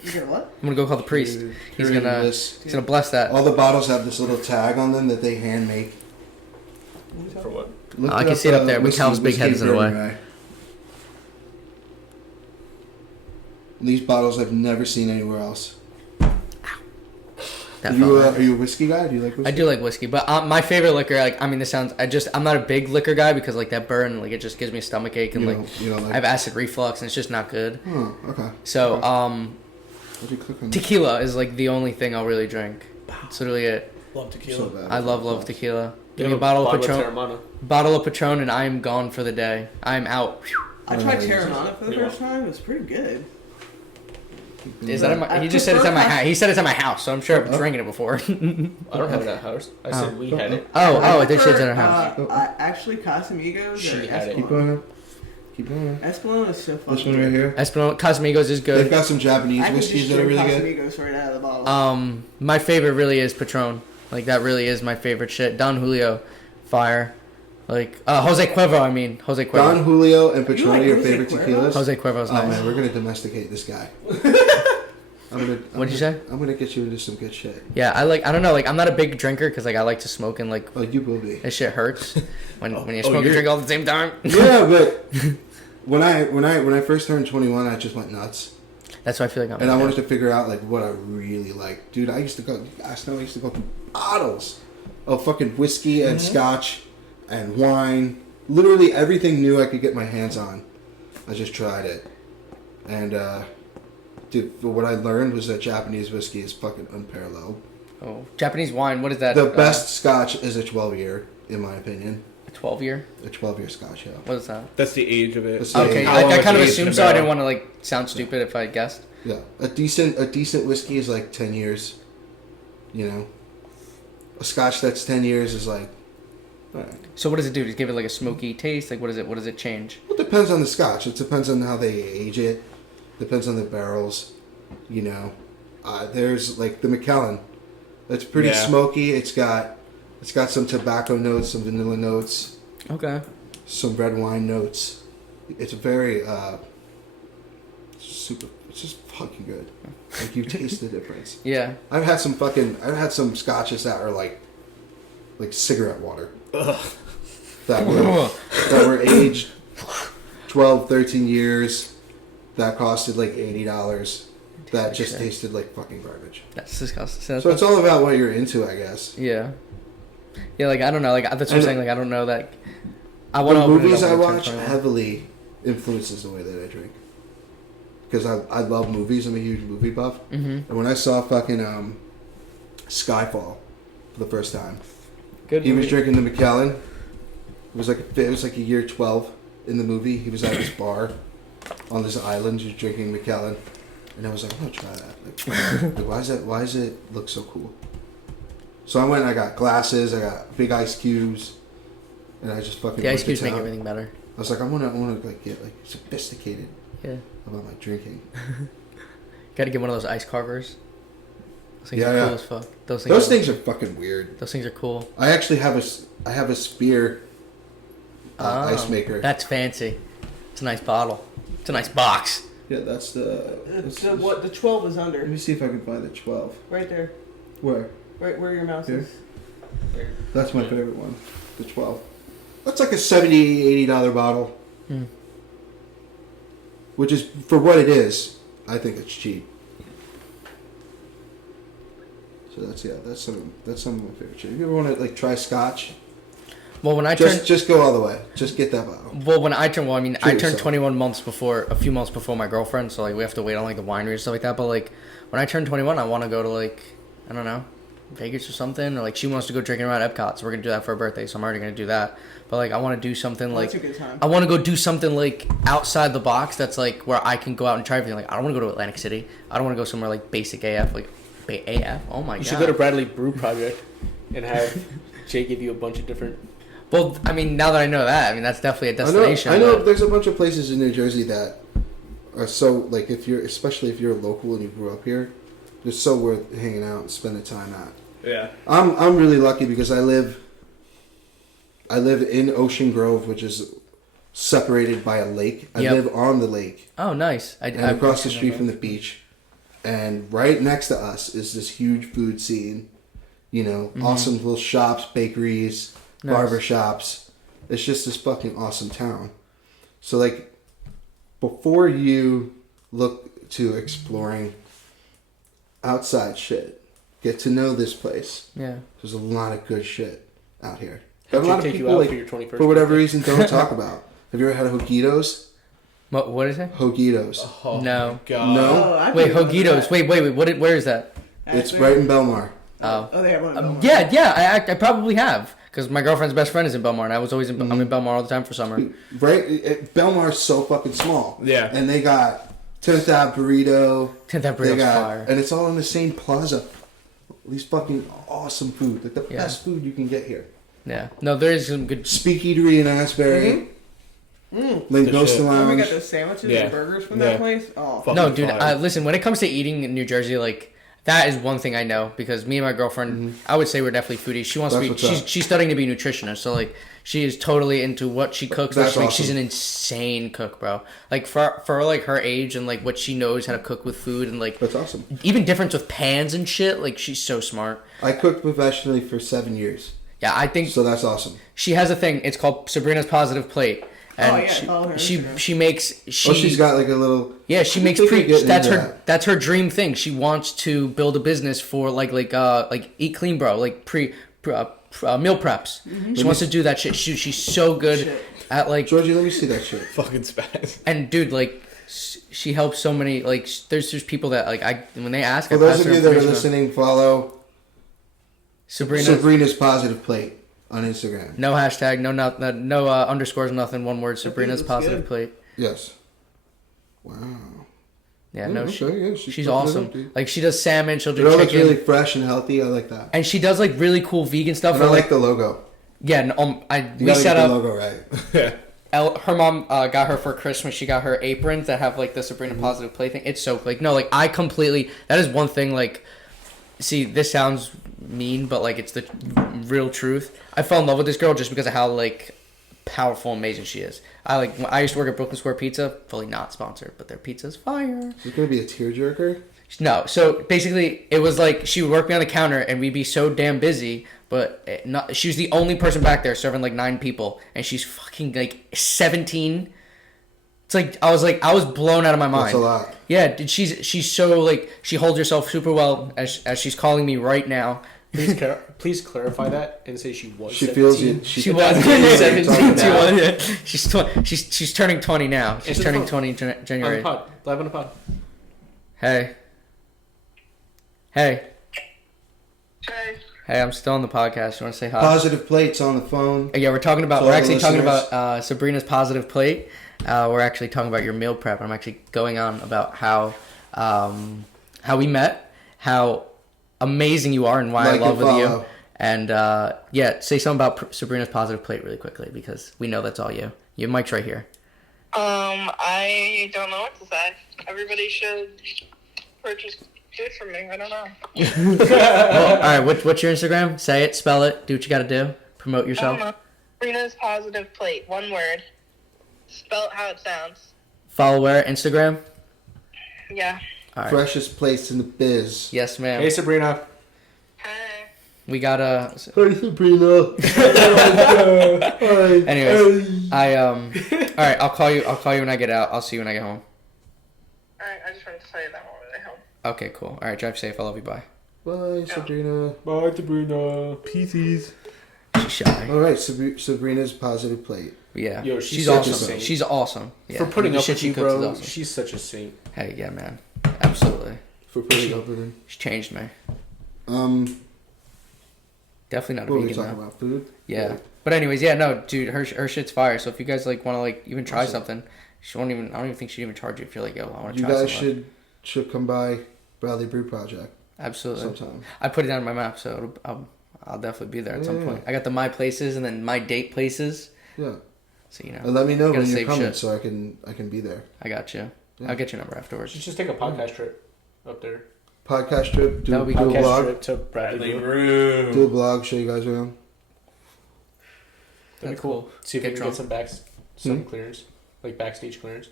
You gonna what? I'm gonna go call the priest. He's reading gonna this. bless that. All the bottles have this little tag on them that they hand make. For what? Look I can see it up there. whiskey- Macal's big whiskey head is in the bourbon way. rye. These bottles I've never seen anywhere else. That Are felt you, nice. are you a whiskey guy? Do you like whiskey? I do like whiskey, but my favorite liquor, like, I mean, this sounds, I'm not a big liquor guy because, like, that burn, like, it just gives me a stomach ache and, You don't I like. have acid reflux and it's just not good. Oh, okay. So, What'd you click on? tequila is, like, the only thing I'll really drink. That's literally it. Love So tequila. bad. I love tequila. Give me You a bottle of have Patron, Terramana. bottle of Patron, and I am gone for the day. I am out. I tried Oh, Terramana for the yeah. first time. It was pretty good. Is that in my, I he just said it's at my prefer- house. He said it's at my house, so I'm sure I've been drinking it before. I don't have it at house. I said we had it. I think she prefer, said at her house. Actually, Casamigos She or had it. Keep Espolòn. going. Keep going. Espolòn is so fucking This one good. right here. Espinal Casamigos is They've good. got some Japanese I can whiskeys just that are drink really good. Casamigos right out of the bottle. My favorite really is Patron. Like, that really is my favorite shit. Don Julio, fire. Like, Jose Cuervo, I mean. Jose Cuervo. Don Julio and You Patron like are your Jose favorite Cuervo? tequilas. Jose Cuervo's Oh nice. man, we're gonna domesticate this guy. What'd you say? I'm gonna get you into some good shit. Yeah, I don't know, like, I'm not a big drinker because, like, I like to smoke and, like, Oh, you will be. that shit hurts when you smoke and you're- drink all at the same time. Yeah, but when I first turned 21, I just went nuts, That's why I feel like I'm and I wanted to figure out like what I really like. Dude, I used to go through bottles of fucking whiskey and scotch and wine. Literally everything new I could get my hands on. I just tried it, and dude, what I learned was that Japanese whiskey is fucking unparalleled. Oh, Japanese wine, what is that? The best scotch is a 12-year, in my opinion. A 12-year? A 12-year scotch, yeah. What is that? That's the age of it. That's the Okay, age. How long I is kind of it aged in assumed a so. I barrel? didn't want to, like, sound stupid if I guessed. Yeah, a decent whiskey is like 10 years. You know, a scotch that's 10 years is like. Alright. So what does it do? Just give it, like, a smoky taste? Like, what does it change? Well, it depends on the scotch. It depends on how they age it. Depends on the barrels. You know, there's like the Macallan. It's pretty Yeah. smoky. It's got some tobacco notes, some vanilla notes, Okay. some red wine notes. It's very super. It's just fucking good. Like you taste the difference. Yeah. I've had some scotches that are like cigarette water. That were aged 12, 13 years. That costed like $80. That just shit. tasted like fucking garbage. That's disgusting. So it's all about what you're into, I guess. Yeah. Yeah, like, I don't know. Like, that's what I'm And saying. Like, I don't know that. I want to The open it movies up I when turn watch 21. heavily influences the way that I drink. Because I love movies. I'm a huge movie buff. Mm-hmm. And when I saw fucking Skyfall for the first time, Good he was movie. drinking the Macallan. It was like a year 12 in the movie. He was at this bar on this island, just drinking Macallan, and I was like, I'm gonna try that. Like, why does it look so cool? So I went and I got glasses, I got big ice cubes, and I just fucking. The ice went to cubes make town. everything better. I was like, I wanna like get like sophisticated Yeah. about my drinking. Got to get one of those ice carvers. Those things Yeah, are yeah. cool as fuck. Those things are fucking weird. Those things are cool. I actually have a spear ice maker. That's fancy. It's a nice bottle. It's a nice box. Yeah, that's the. What the 12 is Let under? me see if I can find the 12. Right there. Where? Right where your mouse Here? is. That's my favorite one. The 12. That's like a $70, $80 bottle. Hmm. which is for what it is. I think it's cheap. So that's some of my favorite shit. If you ever want to like try Scotch, Well, when I just go all the way. Just get that bottle. I turned yourself. 21 a few months before my girlfriend, so like we have to wait on like the winery and stuff like that. But like when I turn 21, I want to go to like, I don't know, Vegas or something, or like she wants to go drinking around Epcot, so we're gonna do that for her birthday. So I'm already gonna do that. But like I want to do something like, That's a good time. I want to go do something like outside the box. That's like where I can go out and try everything. Like I don't want to go to Atlantic City. I don't want to go somewhere like basic AF, like AF. Oh my god. You should go to Bradley Brew Project and have Jay give you a bunch of different. Well, I mean, now that I know that, I mean that's definitely a destination. I know. but- There's a bunch of places in New Jersey that are so like especially if you're local and you grew up here, they're so worth hanging out and spending time at. Yeah. I'm really lucky because I live in Ocean Grove, which is separated by a lake. I Yep. live on the lake Oh, nice. and across the street from the beach, and right next to us is this huge food scene. You know, awesome little shops, bakeries, Nice. barber shops. It's just this fucking awesome town. So like, before you look to exploring outside shit, get to know this place. Yeah. There's a lot of good shit out here. How'd A you lot of take you people, out like, for your 21st for whatever birthday? reason, don't talk about. Have you ever had Hogitos? What is it? Hogitos. Oh No. my God. No? Oh, I Wait, didn't know Hogitos. that. Wait. Where is that? It's right in Belmar. Oh. Oh, they have one in Belmont. Yeah. I probably have because my girlfriend's best friend is in Belmar, and I was always I'm in Belmar all the time for summer. Right? Belmar's so fucking small. Yeah. And they got 10th Ave burrito. 10th Ave They burrito's got, fire. and it's all in the same plaza. These fucking awesome food. Like the Yeah. best food you can get here. Yeah. No, there is some good. Speak Eatery in Asbury. Lingosta shit. Oh, we Lounge. got those sandwiches Yeah. and burgers from Yeah. that place. Oh, Fuck. No, fucking dude. fire. Listen, when it comes to eating in New Jersey, like that is one thing I know because me and my girlfriend, I would say we're definitely foodies. She wants That's to what's be. up. She's studying to be a nutritionist, so like she is totally into what she cooks. That's Like, she's awesome. an insane cook, bro. Like for like her age and like what she knows how to cook with food and like That's awesome. even difference with pans and shit. Like she's so smart. I cooked professionally for 7 years. Yeah, I think So that's awesome. she has a thing. It's called Sabrina's Positive Plate. And Oh, yeah, follow her on Instagram. she makes She's got like a little. yeah, she I makes think pre. we're getting That's into her. that. That's her dream thing. She wants to build a business for like Eat Clean Bro, like meal preps. She wants to do that shit. She's so good Shit. at like Georgie, let me see that shit. Fucking spaz. and dude like she helps so many like there's people that like when they ask. For I those pass of her you that are information on. listening, follow Sabrina. Sabrina's Positive Plate on Instagram. No hashtag, no underscores, nothing. One word. Sabrina's looks Positive good. Plate. Yes. Wow. Yeah, Yeah, no, okay, yeah, she's cooking it awesome. up, dude. Like she does salmon, she'll It do all looks chicken, really fresh and healthy. I like that. and she does like really cool vegan stuff. And I Where, like the logo. yeah, and, You we gotta set get the up. logo right. Her mom got her for Christmas. She got her aprons that have like the Sabrina Positive Play thing. It's so like no, like I completely. That is one thing. Like, see, this sounds mean, but like it's the real truth. I fell in love with this girl just because of how like powerful, amazing she is. I used to work at Brooklyn Square Pizza, fully not sponsored, but their pizza's fire. You're gonna be a tearjerker. No, so basically it was like she would work me on the counter and we'd be so damn busy, but she was the only person back there serving like 9 people, and she's fucking like 17. It's like I was blown out of my mind. That's a lot. Yeah, dude, she's so like she holds herself super well as she's calling me right now. Please clarify that and say she was. She 17. feels you. She was Talking 17. She about. was. She's turning 20 now. She's Answer the turning phone. 20 On the January. pod. Live on the pod. Hey, Hey. I'm still on the podcast. You want to say hi? Positive Plates on the phone. Yeah, we're talking about. So We're all the actually talking listeners- about Sabrina's Positive Plate. We're actually talking about your meal prep. I'm actually going on about how we met, how amazing you are, and why Like I love and with you. follow. And yeah, say something about Sabrina's Positive Plate really quickly because we know that's all you. Your mic's right here. I don't know what to say. Everybody should purchase food from me. I don't know. Well, all right, what's your Instagram? Say it, spell it, do what you got to do, promote I yourself. don't know. Sabrina's Positive Plate. One word. Spell it how it sounds. Follow where? Instagram. Yeah. All right. Freshest place in the biz. Yes, ma'am. Hey Sabrina. Hey. We got a. Hey Sabrina. Anyways, all right. I'll call you when I get out. I'll see you when I get home. Alright, I just wanted to tell you that on the way home. Okay, cool. All right, drive safe. I love you. Bye. Bye, Sabrina. Bye, Sabrina. Pieces. She's shy. All right, Sabrina's positive plate. Yeah. Yo, she's such a awesome. saint. She's awesome. Yeah. For putting The up shit with she you, cooks is bro. awesome. She's such a saint. Hey, yeah, man. Absolutely. For putting up with him. She changed me. Definitely not a What were we vegan talking though. about? Food? Yeah. But anyways, yeah, no, dude, her shit's fire. So if you guys like want to like even try Awesome. something, she won't even. I don't even think she'd even charge you if you're like, yo, I want to You try guys something. should come by Bradley Brew Project Absolutely. sometime. I put it down on my map, so I'll definitely be there at some Yeah. point. I got the my places and then my date places. Yeah. So you know, And let me know gotta when you're save coming shit. so I can be there. I got you. Yeah. I'll get your number afterwards. Just take a podcast trip up there. Podcast trip, That would be do a cool. Podcast blog. trip to Bradley Brew. Brew. Do a blog, show you guys around. That'd That's be cool. cool. See if Get we can drunk. get some clearance, like backstage clearance.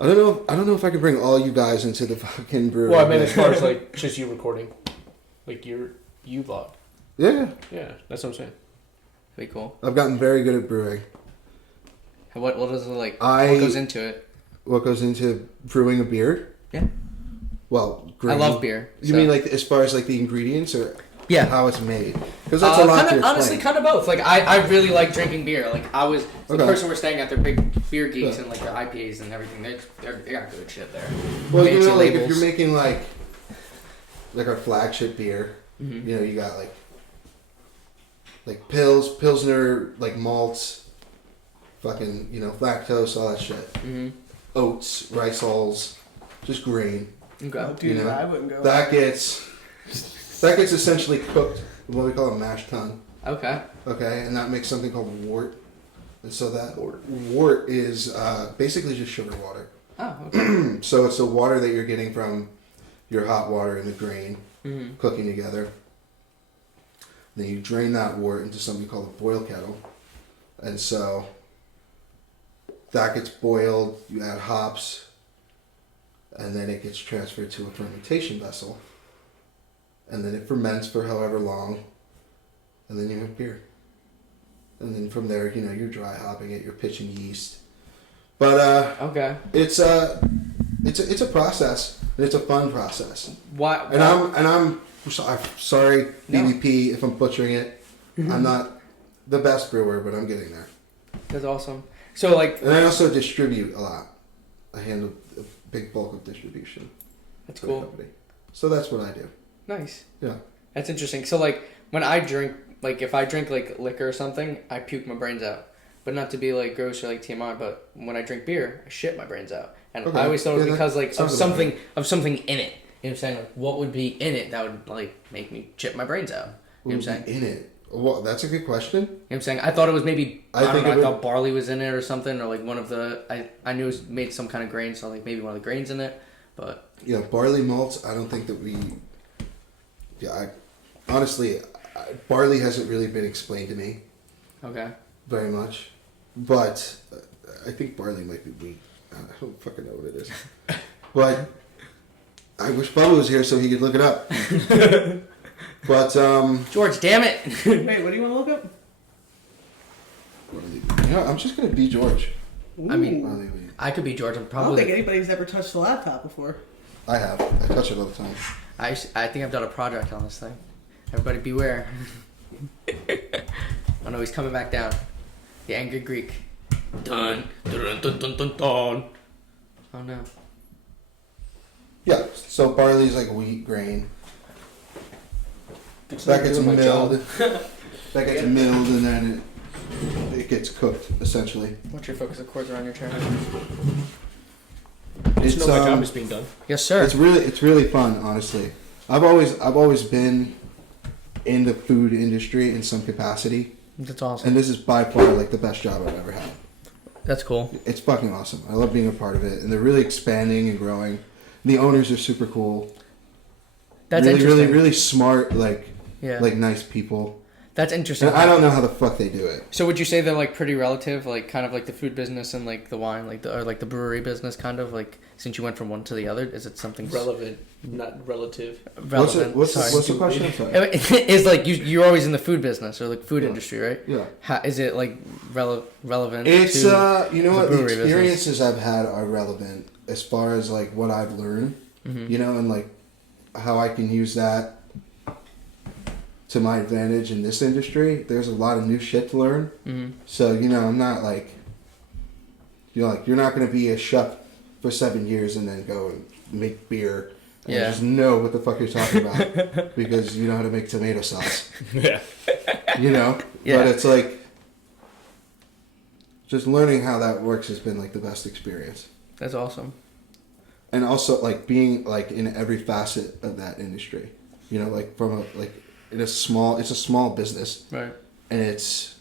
I don't know if I can bring all you guys into the fucking brewery. Well, I mean, as far as like just you recording, like you vlog. Yeah, Yeah, that's what I'm saying. Be cool. I've gotten very good at brewing. What does it like? I- What goes into it? What goes into brewing a beer? Yeah. Well, I grain. love beer. You so- mean like as far as like the ingredients or Yeah. how it's made? Because that's a lot to explain. honestly, kind of both. Like I really like drinking beer. Like I was the Okay. person we're staying at. They're big beer geeks Yeah. and like their IPAs and everything. They got good shit there. Well, you Fancy know, like if labels. you're making like our flagship beer, Mhm. you know, you got like pilsner, like malts, fucking, you know, lactose, all that shit, Mm-hmm. oats, rice hulls, just grain. Okay. Oh, dude, You know, I wouldn't go. That gets essentially cooked in what we call a mash tun. Okay. Okay, and that makes something called wort. And so that wort is basically just sugar water. Oh. Okay. So it's the water that you're getting from your hot water and the grain Mm-hmm. cooking together. Then you drain that wort into something called a boil kettle. And so that gets boiled, you add hops, and then it gets transferred to a fermentation vessel. And then it ferments for however long, and then you have beer. And then from there, you know, you're dry hopping it, you're pitching yeast. But Okay. it's a process, and it's a fun process. Why? And I'm sorry, No. BBP, if I'm butchering it. I'm not the best brewer, but I'm getting there. That's awesome. So like, And I also distribute a lot. I handle a big bulk of distribution that's for the cool. company. So that's what I do. Nice. Yeah. That's interesting. So like, when I drink, like if I drink like liquor or something, I puke my brains out. But not to be like gross or like TMI, but when I drink beer, I shit my brains out. And Okay. I always thought it was Yeah, because like of sounds about something in it. You know what I'm saying? Like what would be in it that would like make me chip my brains out? You know what I'm saying? In it. Well, that's a good question. You know what I'm saying? I thought it was maybe I think I it would- thought barley was in it or something, or like one of the I knew it was made some kind of grain, so like maybe one of the grains in it. But Yeah, barley malts, I don't think that we... Yeah, honestly, barley hasn't really been explained to me okay. very much. But I think barley might be wheat. I don't fucking know what it is. But I wish Bubba was here so he could look it up. But, George, damn it! Wait, what do you want to look up? you know, I'm just going to be George. I mean, Barley wheat. I could be George. I'm I don't probably. think anybody's ever touched the laptop before. I have. I touch it all the time. I think I've done a project on this thing. Everybody beware. Oh no, he's coming back down. The angry Greek. Dun dun dun dun dun dun. Oh no. Yeah, so barley's like wheat grain. It's That not gets doing my job. milled. That gets milled and then it gets cooked essentially. What's your focus of chords around your chair? Just know my job is being done. Yes, sir. It's really fun, honestly. I've always been in the food industry in some capacity, That's awesome. and this is by far like the best job I've ever had. That's cool. It's fucking awesome. I love being a part of it, and they're really expanding and growing. The owners are super cool. That's really, interesting. really, really smart, like Yeah. like nice people. That's interesting. And I don't know how the fuck they do it. So would you say they're like pretty relative, like kind of like the food business and like the wine, like or like the brewery business, kind of like since you went from one to the other? Is it something Relevant, not relative. relevant? What's the question? I'm sorry. Is like you're always in the food business or like food industry, right? Yeah. Is it like relevant? It's to you know what, the brewery experiences I've had are relevant as far as like what I've learned, you know, and like how I can use that to my advantage in this industry. There's a lot of new shit to learn. So, you know, I'm not like, you know, like you're not going to be a chef for 7 years and then go and make beer and just know what the fuck you're talking about because you know how to make tomato sauce. Yeah. You know? Yeah. But it's like, just learning how that works has been like the best experience. That's awesome. And also like being like in every facet of that industry, you know, like from a, like, it's a small business, Right. and it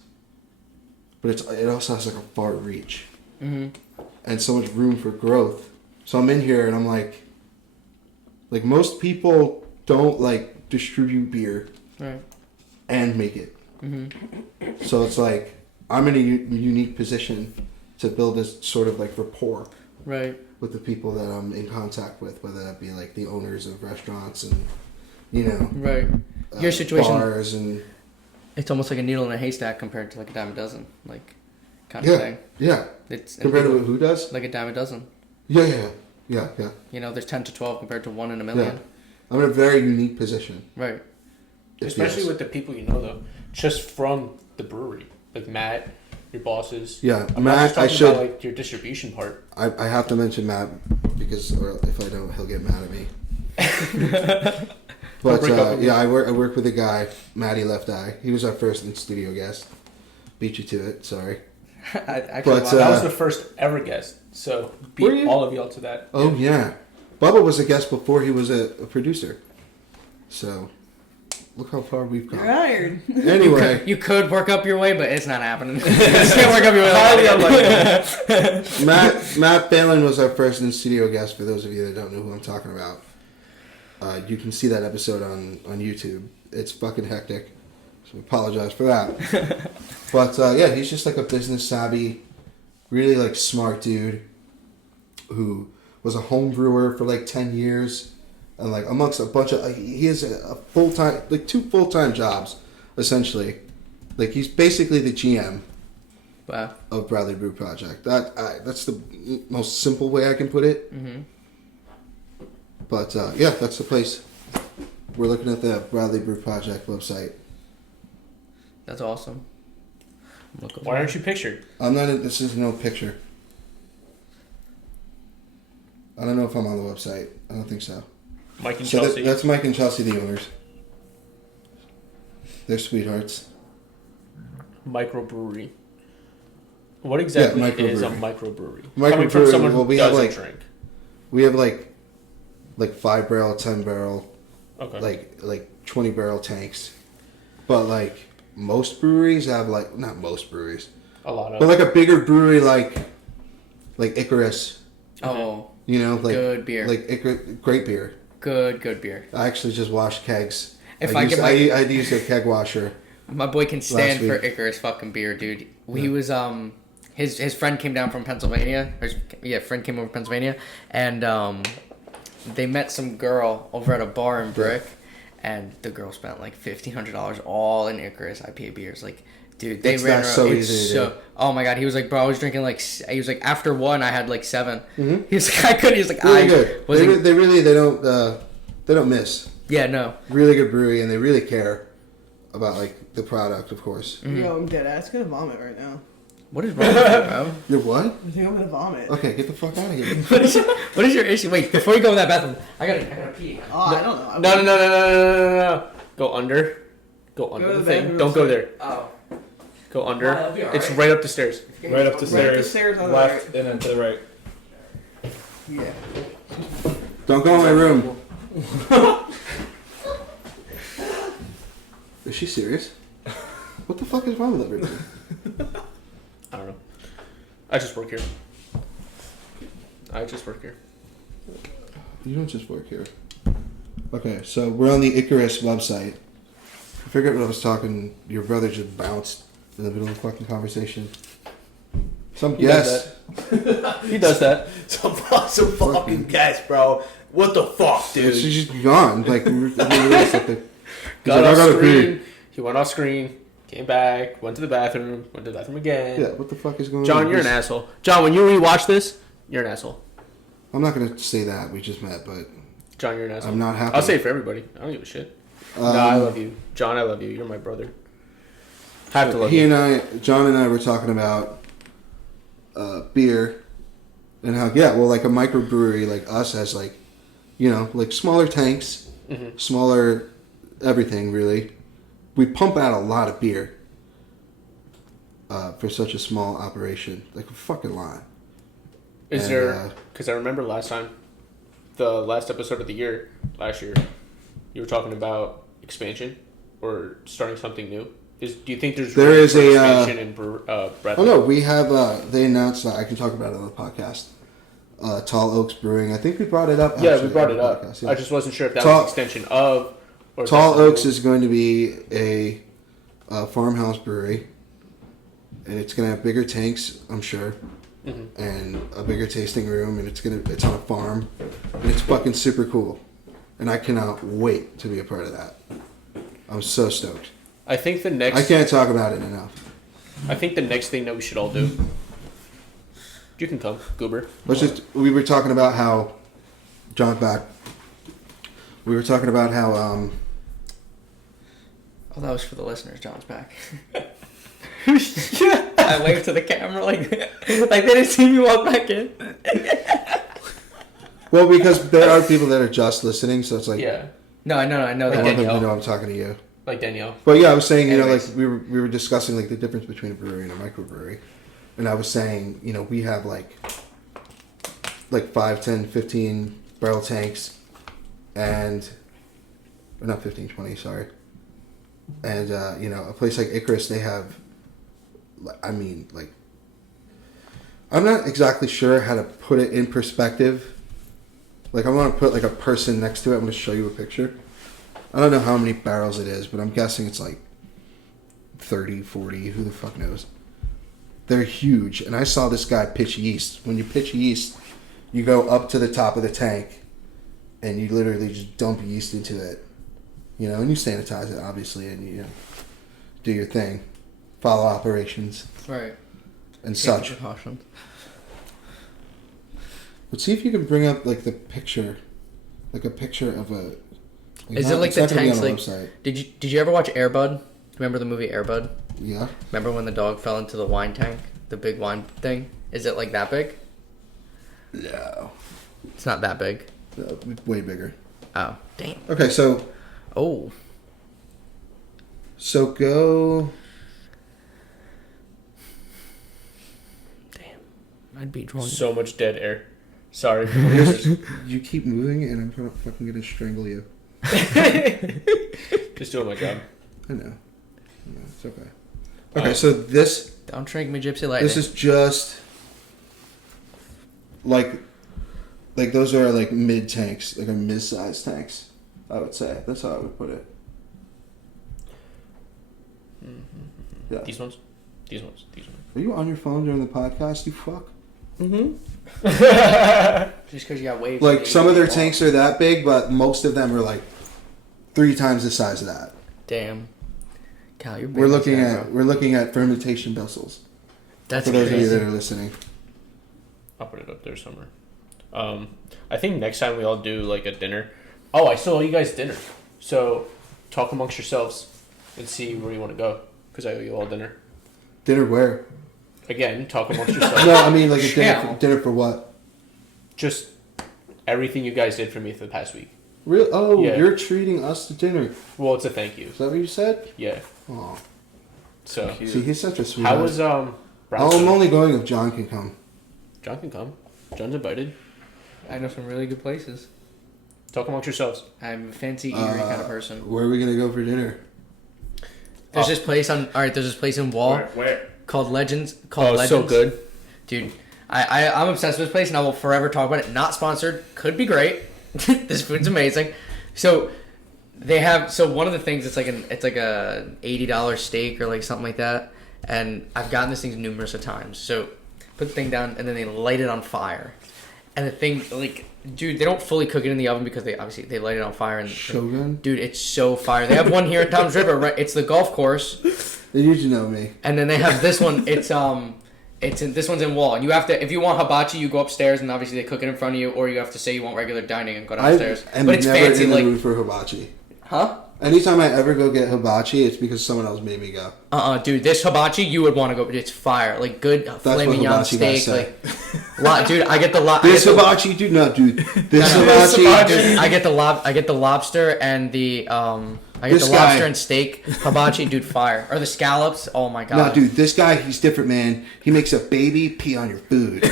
also has like a far reach, and so much room for growth. So I'm in here and I'm like most people don't like distribute beer, Right. and make it. So it's like I'm in a unique position to build this sort of like rapport, Right. with the people that I'm in contact with, whether that be like the owners of restaurants and, you know, Right. Your situation, bars and it's almost like a needle in a haystack compared to like a dime a dozen, like kind of thing. Yeah. It's Compared to who does? like a dime a dozen. Yeah. You know, there's 10 to 12 compared to 1 in a million. Yeah. I'm in a very unique position. Right. Especially with the people you know, though, just from the brewery, like Matt, your bosses. Yeah, I'm not Matt, just talking about like your distribution part. I have to mention Matt because, or if I don't, he'll get mad at me. But I work with a guy, Matty Left Eye. He was our first in studio guest. Beat you to it. Sorry. Actually, But, That was the first ever guest, so Were you? beat all of y'all to that. Oh yeah, Bubba was a guest before he was a producer. So look how far we've come. You're hired. Anyway, you could work up your way, but it's not happening. You can't work up your way. Matt Phelan was our first in studio guest. For those of you that don't know who I'm talking about, you can see that episode on YouTube. It's fucking hectic, so I apologize for that. But yeah, he's just like a business savvy, really like smart dude who was a home brewer for like 10 years. And like amongst a bunch of, he has a full-time, like 2 full-time jobs, essentially. Like he's basically the GM Wow. of Bradley Brew Project. That's the most simple way I can put it. But yeah, that's the place. We're looking at the Bradley Brew Project website. That's awesome. Why aren't you pictured? I'm not. This is no picture. I don't know if I'm on the website. I don't think so. Mike and So Chelsea. that's Mike and Chelsea, the owners. They're sweethearts. Microbrewery. What exactly is a microbrewery? Coming from Microbrewery, someone well, who we have, doesn't like- drink. We have like 5 barrel, 10 barrel, Okay. like 20 barrel tanks. But like most breweries have like, not most breweries, A lot of. but like a bigger brewery like Icarus, Oh, you know, like good beer. like great beer. good beer. I actually just washed kegs. If I I used, get my- I used a keg washer. My boy can stand Last for week. Icarus fucking beer, dude. He was his friend came down from Pennsylvania. Friend came over from Pennsylvania, and they met some girl over at a bar in Brick, and the girl spent like $1,500 all in Icarus IPA beers. Like, dude, they That's ran not around. so It's easy to so. do. Oh my god, he was like, bro, I was drinking like. He was like, after one, I had like 7. He was like, I couldn't. He was like, Really I good. wasn't. They don't miss. Yeah, no. Really good brewery, and they really care about like the product, of course. Yo, I'm dead ass gonna vomit right now. What is wrong with you, bro? You're what? I think I'm gonna vomit. Okay, get the fuck out of here. What is your issue? Wait, before you go in that bathroom, I gotta pee. Oh, I don't know. No. Go under. Go under to the the thing. bathroom Don't go there. Oh. Go under. that'll be all It's right. right up the stairs. Right up the Right up the stairs. stairs on the Left and then to the right. Yeah. Don't go in my room. Is she serious? What the fuck is wrong with everybody? I don't know. I just work here. You don't just work here. Okay, so we're on the Icarus website, I forget what I was talking. Your brother just bounced in the middle of the fucking conversation. Some guest. He does that. Some fucking guest, bro. What the fuck, dude? She's just gone. Like, we were doing something. Got off screen. He went off screen. Came back. Went to the bathroom. Went to the bathroom again. Yeah, what the fuck is going on? John, you're an asshole. John, when you rewatch this, you're an asshole. I'm not gonna say that. We just met, but John, you're an asshole. I'm not happy. I'll say it for everybody. I don't give a shit. No, I love you. John, I love you. You're my brother. Have to love you. John and I were talking about beer and how, like a microbrewery like us has like, like smaller tanks, smaller everything really. We pump out a lot of beer for such a small operation, like a fucking lot. Is there? Because I remember the last episode of the year, last year, you were talking about expansion or starting something new. Do you think there is expansion in Bradley? Oh no, we have. They announced that I can talk about it on the podcast. Tall Oaks Brewing. I think we brought it up. Yeah, we brought it up. Podcast, yeah. I just wasn't sure if that was an extension of. Or Tall Oaks is going to be a farmhouse brewery, and it's going to have bigger tanks, I'm sure, and a bigger tasting room, and it's on a farm, and it's fucking super cool, and I cannot wait to be a part of that. I'm so stoked. I think I can't talk about it enough. I think the next thing that we should all do. You can come, Goober. We were talking about how John's back. We were talking about how Oh, that was for the listeners. John's back. I waved to the camera like they didn't see me walk back in. Well, because there are people that are just listening, so it's like No, I know I that. want them to know I'm talking to you. Like Danielle. But yeah, I was saying, Anyways. like we were discussing like the difference between a brewery and a microbrewery, and I was saying, we have like 5, 10, 15 barrel tanks, or not 15, 20, sorry. And a place like Icarus, they have, I'm not exactly sure how to put it in perspective. Like, I want to put like a person next to it. I'm going to show you a picture. I don't know how many barrels it is, but I'm guessing it's like 30, 40, who the fuck knows. They're huge, and I saw this guy pitch yeast. When you pitch yeast, you go up to the top of the tank, and you literally just dump yeast into it. And you sanitize it, obviously, and you do your thing. Follow operations. Right. And such. But see if you can bring up, like, the picture. Like, a picture of a... Is it like the tanks, like... Website. Did you ever watch Air Bud? Remember the movie Air Bud? Yeah. Remember when the dog fell into the wine tank? The big wine thing? Is it, like, that big? No. It's not that big. Way bigger. Oh, damn. Okay, so... Oh. So go... Damn. I'd be drawn. So much dead air. Sorry. You keep moving, and I'm fucking gonna strangle you. Just doing my job. I know. It's okay. Okay, so this... Don't shrink me, Gypsy Lightning. This is just... Like those are like mid tanks, like a mid-sized tanks, I would say. That's how I would put it. Yeah. These ones. Are you on your phone during the podcast, you fuck? Just because you got waves. Like, some of their tanks are that big, but most of them are like 3 times the size of that. Damn. Cal, you're big. We're looking at fermentation vessels. That's for those crazy. of you that are listening. I'll put it up there somewhere. I think next time we all do like a dinner. Oh, I still owe you guys dinner. So talk amongst yourselves and see where you want to go. Because I owe you all dinner. Dinner where? Again, talk amongst yourselves. No, I mean like a dinner for what? Just everything you guys did for me for the past week. Real? Oh, Yeah. You're treating us to dinner. Well, it's a thank you. Is that what you said? Yeah. Oh. So See, he's such a sweetheart. how was I'm Brownstone? only going if John can come. John can come. John's invited. I know some really good places. Talk amongst yourselves. I'm a fancy eatery kind of person. Where are we gonna go for dinner? There's this place there's this place in Wall Where? called Legends. So good. Dude, I'm obsessed with this place and I will forever talk about it. Not sponsored. Could be great. This food's amazing. So, They have one of the things it's like a $80 steak or like something like that, and I've gotten this thing numerous of times. So put the thing down and then they light it on fire, and the thing like dude, they don't fully cook it in the oven because they light it on fire and Shogun. Dude, it's so fire. They have one here in Tom's River, right? It's the golf course. They usually know me. And then they have this one. This one's in Wall. And you have to, if you want hibachi, you go upstairs and obviously they cook it in front of you, or you have to say you want regular dining and go downstairs. But it's never fancy, in the like mood for hibachi. Huh? Anytime I ever go get hibachi, it's because someone else made me go. Dude, this hibachi you would want to go. It's fire, like good filet mignon steak, like. Dude, I get the This hibachi, dude, no, dude. This hibachi, dude, I get the lobster and the lobster and steak hibachi, dude, fire. Or the scallops, oh my god. No, dude, this guy, he's different, man. He makes a baby pee on your food.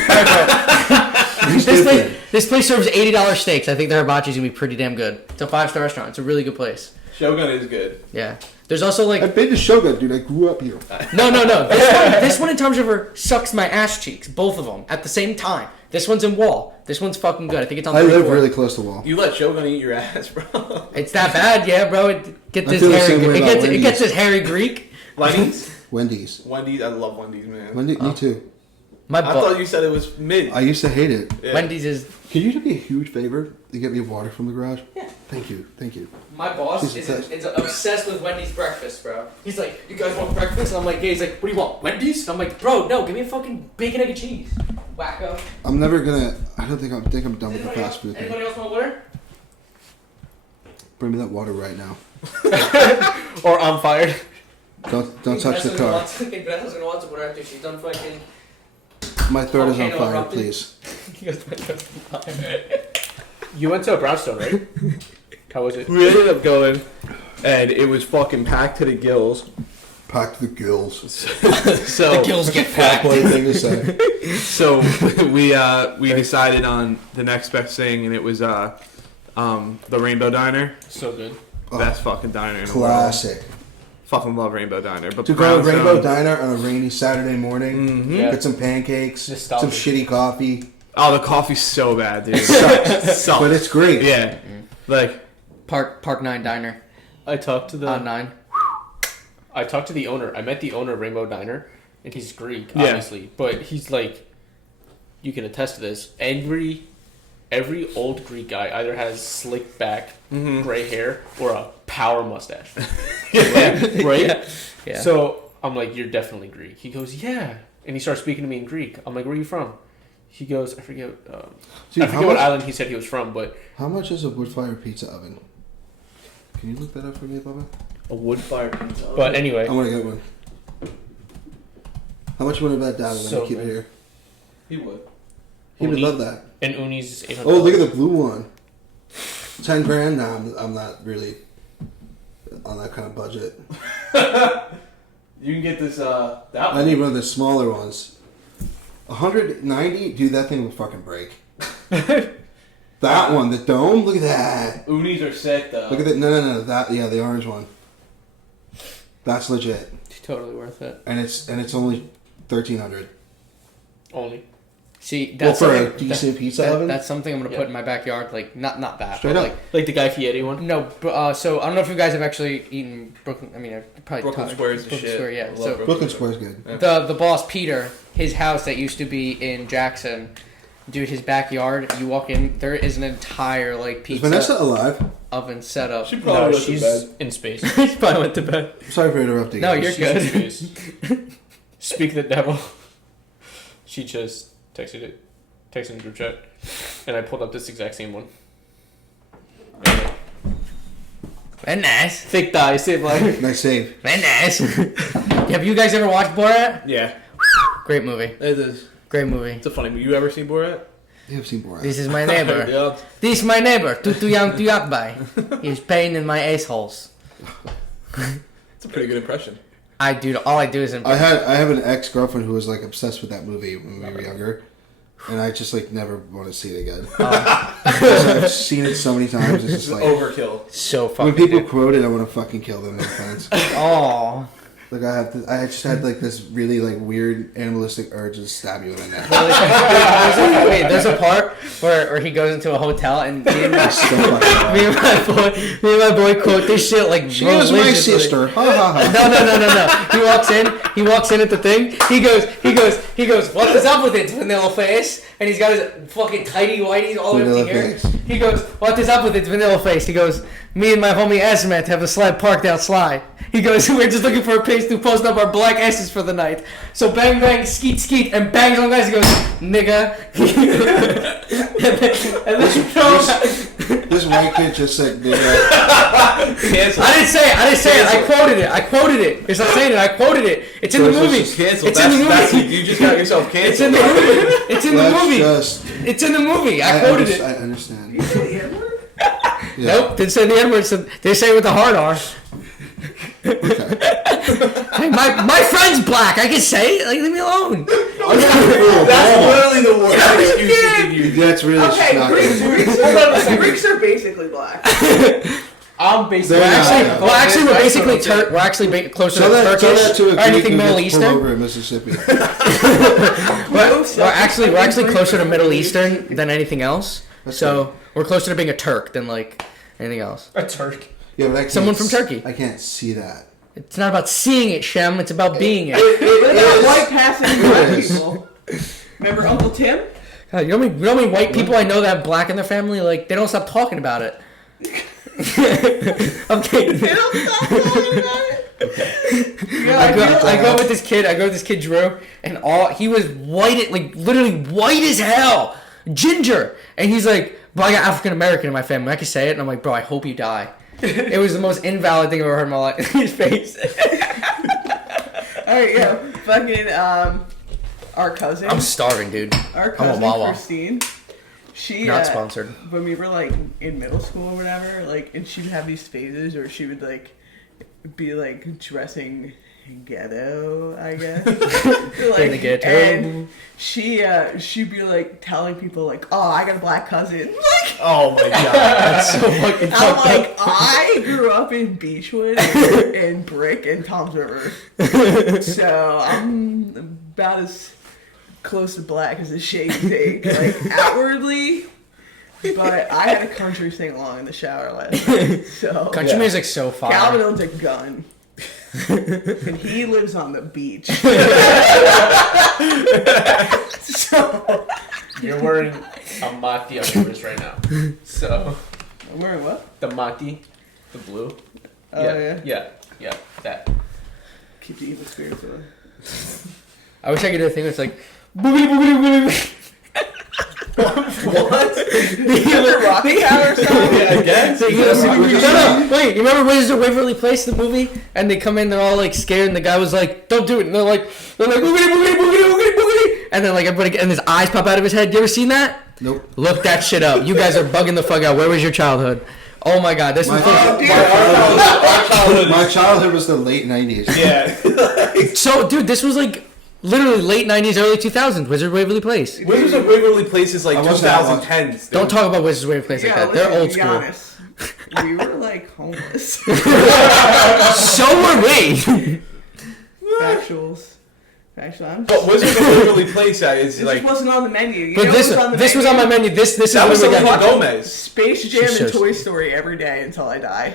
This place serves $80 steaks. I think their hibachi's gonna be pretty damn good. It's a 5-star restaurant. It's a really good place. Shogun is good. Yeah. There's also like I've been to Shogun, dude. I grew up here. No. This one in Tom's River sucks my ass cheeks. Both of them at the same time. This one's in Wall. This one's fucking good. I think it's on. I live 34. really close to Wall. You let Shogun eat your ass, bro. It's that bad, yeah, bro. It gets this hairy Greek. Wendy's. I love Wendy's, man. Me too. I thought you said it was mid. I used to hate it. Yeah. Wendy's is. Can you do me a huge favor? You get me water from the garage? Yeah. Thank you. My boss is obsessed with Wendy's breakfast, bro. He's like, "You guys want breakfast?" And I'm like, "Yeah." He's like, "What do you want? Wendy's?" And I'm like, "Bro, no, give me a fucking bacon, egg, and cheese." Wacko. I'm never gonna. I think I'm done with the fast food thing. Anybody else want water? Bring me that water right now. Or I'm fired. Don't touch the car. I think Vanessa's gonna want some water after she's done fucking. My throat is on fire, erupted. please. You went to a brownstone, right? How was it? We ended up going, and it was fucking packed to the gills. Pack the gills. So The gills get packed. Funny thing to say. So we decided on the next best thing, and it was the Rainbow Diner. So good. Best fucking diner in the world. Classic. Fucking love Rainbow Diner. But To go to Brownstone- Rainbow Diner on a rainy Saturday morning, Yeah. get some pancakes, Nostalgia. some shitty coffee. Oh, the coffee's so bad, dude. Sucks. Sucks. But it's great. Yeah. Like, Park 9 Diner I talked to the on 9. I talked to the owner. I met the owner of Rainbow Diner, and he's Greek, Yeah. obviously. But he's like, you can attest to this. Every old Greek guy either has slick back, gray hair, or a power mustache. Right? Yeah. So I'm like, you're definitely Greek. He goes, yeah. And he starts speaking to me in Greek. I'm like, where are you from? He goes, I forget. Dude, I forget what island he said he was from, but How much is a wood fire pizza oven? Can you look that up for me, Bubba? a wood fire pizza. But anyway, I want to get one. How much would that down So and keep it good. here? he would. He would Uni. love that. and Uni's $800. Oh, look at the blue one. 10 grand? Nah, I'm not really on that kind of budget. You can get this, that I one. need one of the smaller ones. 190? Dude, that thing will fucking break. That one, the dome? Look at that. Unis are set, though. Look at that. No. That, yeah, the orange one. That's legit. Totally worth it. And it's only 1,300. Only. See, Well, that's for a something- decent pizza oven? That's something I'm gonna Yeah. put in my backyard. Like not that. Straight but up. Like the Guy Fieri one? No, so I don't know if you guys have actually eaten Brooklyn. I mean, I've probably Brooklyn talked- Square is the Brooklyn shit. Square, I yeah. love So Brooklyn Square's good. the boss Peter, his house that used to be in Jackson, dude, his backyard. You walk in, there is an entire like Is pizza Vanessa alive? oven set up. She probably No, went to she's bed. in space. She probably went to bed. Sorry for interrupting. No, you. you're She's in good. space. Speak the devil. She just texted in the group chat, and I pulled up this exact same one. Anyway, Very nice. thick die, save life. Nice save. Very nice. Have you guys ever watched Borat? Yeah. Great movie. It is. Great movie. It's a funny movie. You ever seen Borat? You have seen Borat. This is my neighbor. Yeah. This is my neighbor. Too young to yuck by. He's pain in my ace holes. It's a pretty good impression. Dude, all I do is I have an ex-girlfriend who was like obsessed with that movie when we were younger, and I just like never want to see it again. I've seen it so many times. It's just like Overkill. so fucking when people good. quote it, I want to fucking kill them. No offense. Oh, Like I just had like this really like weird animalistic urge to stab you in the neck. There's a part where he goes into a hotel and me and my boy quote this shit like She was my sister. Ha ha ha. No. He walks in at the thing. He goes, what is up with it, Vanilla Face? And he's got his fucking tighty whities all over Vanilla here. Face. He goes, what is up with it, Vanilla Face? He goes, me and my homie Asmat have a sled parked out Sly. He goes, we're just looking for a place to post up our black asses for the night. So bang bang, skeet skeet, and bangs on guys. He goes, nigga. and then This white kid just said nigga. Cancel. I didn't say it. I quoted it. It's not saying it. I quoted it. It's in the movie. Canceled. It's in the movie. You just got yourself It's in canceled. the movie. It's in the Let's movie. just- It's in the movie. I quoted it. I understand. You say the N-word? Yeah. Nope, didn't say the N-word. They say it with the hard R. Okay. Hey, my friend's black. I can say it. Like, leave me alone. That's literally the worst excuse you can use. That's really Okay, shocking. Greeks are basically black. I'm basically. They're not. Well, actually, we're basically We're actually closer Tell to that Turkish to a or Greek anything who Middle gets pulled Eastern. over in Mississippi. We're actually closer to Middle Eastern than anything else. So we're closer to being a Turk than like anything else. A Turk. Yeah, but I can't Someone from Turkey. I can't see that. It's not about seeing it, Shem. It's about being it. What about white passing black people? Remember Uncle Tim? God, you know how many white people I know that have black in their family? Like, they don't stop talking about it. Okay. They don't stop talking about it. Yeah, I go with this kid Drew, and he was white, like literally white as hell, ginger, and he's like, "Bro, I got African American in my family. I can say it." And I'm like, "Bro, I hope you die." It was the most invalid thing I've ever heard in my life. His face. Alright, yeah. Fucking, our cousin. I'm starving, dude. Our I'm a cousin, Wawa. Christine. She, Not sponsored. When we were, like, in middle school or whatever, like, and she'd have these phases where she would, like, be, like, dressing ghetto, I guess. Like, In the ghetto. And she'd be, like, telling people, like, oh, I got a black cousin. Like, Oh my god. That's so fucking I'm fucked like, up. I grew up in Beechwood and Brick and Toms River. So I'm about as close to black as a shade take, like outwardly. But I had a country sing along in the shower last night. So Country music's so fire. Calvin owns a gun. And he lives on the beach. So You're wearing a Mati on your wrist right now. So I'm wearing what? the Mati, the blue. Oh yeah. Yeah, that. Keep the evil spirits away. I wish I could do a thing that's like boogity boogity boogity. What? The Rocky Tower song? Yeah, I guess. No, wait, you remember Wizards of Waverly Place, the movie? And they come in, they're all like scared, and the guy was like, don't do it. And they're like boogity, boogity, boogity, boogity, boogity. And then like everybody, and his eyes pop out of his head. You ever seen that? Nope. Look that shit up. You guys are bugging the fuck out. Where was your childhood? Oh my god, this was My childhood was the late 90s. Yeah. so, dude, this was like literally late 90s, early 2000s. Wizard of Waverly Place. Wizards of Waverly Place is like I watched that 2010s. dude. Don't talk about Wizards of Waverly Place like that. They're old school. Giannis, we were like homeless. So were we. Factuals. Actually, But Wizards of Waverly Place is this like wasn't on the menu. You But know this what was on the this was menu? on my menu. This is that was what we Selena got. Gomez. Space Jam She's and so- Toy Story every day until I die.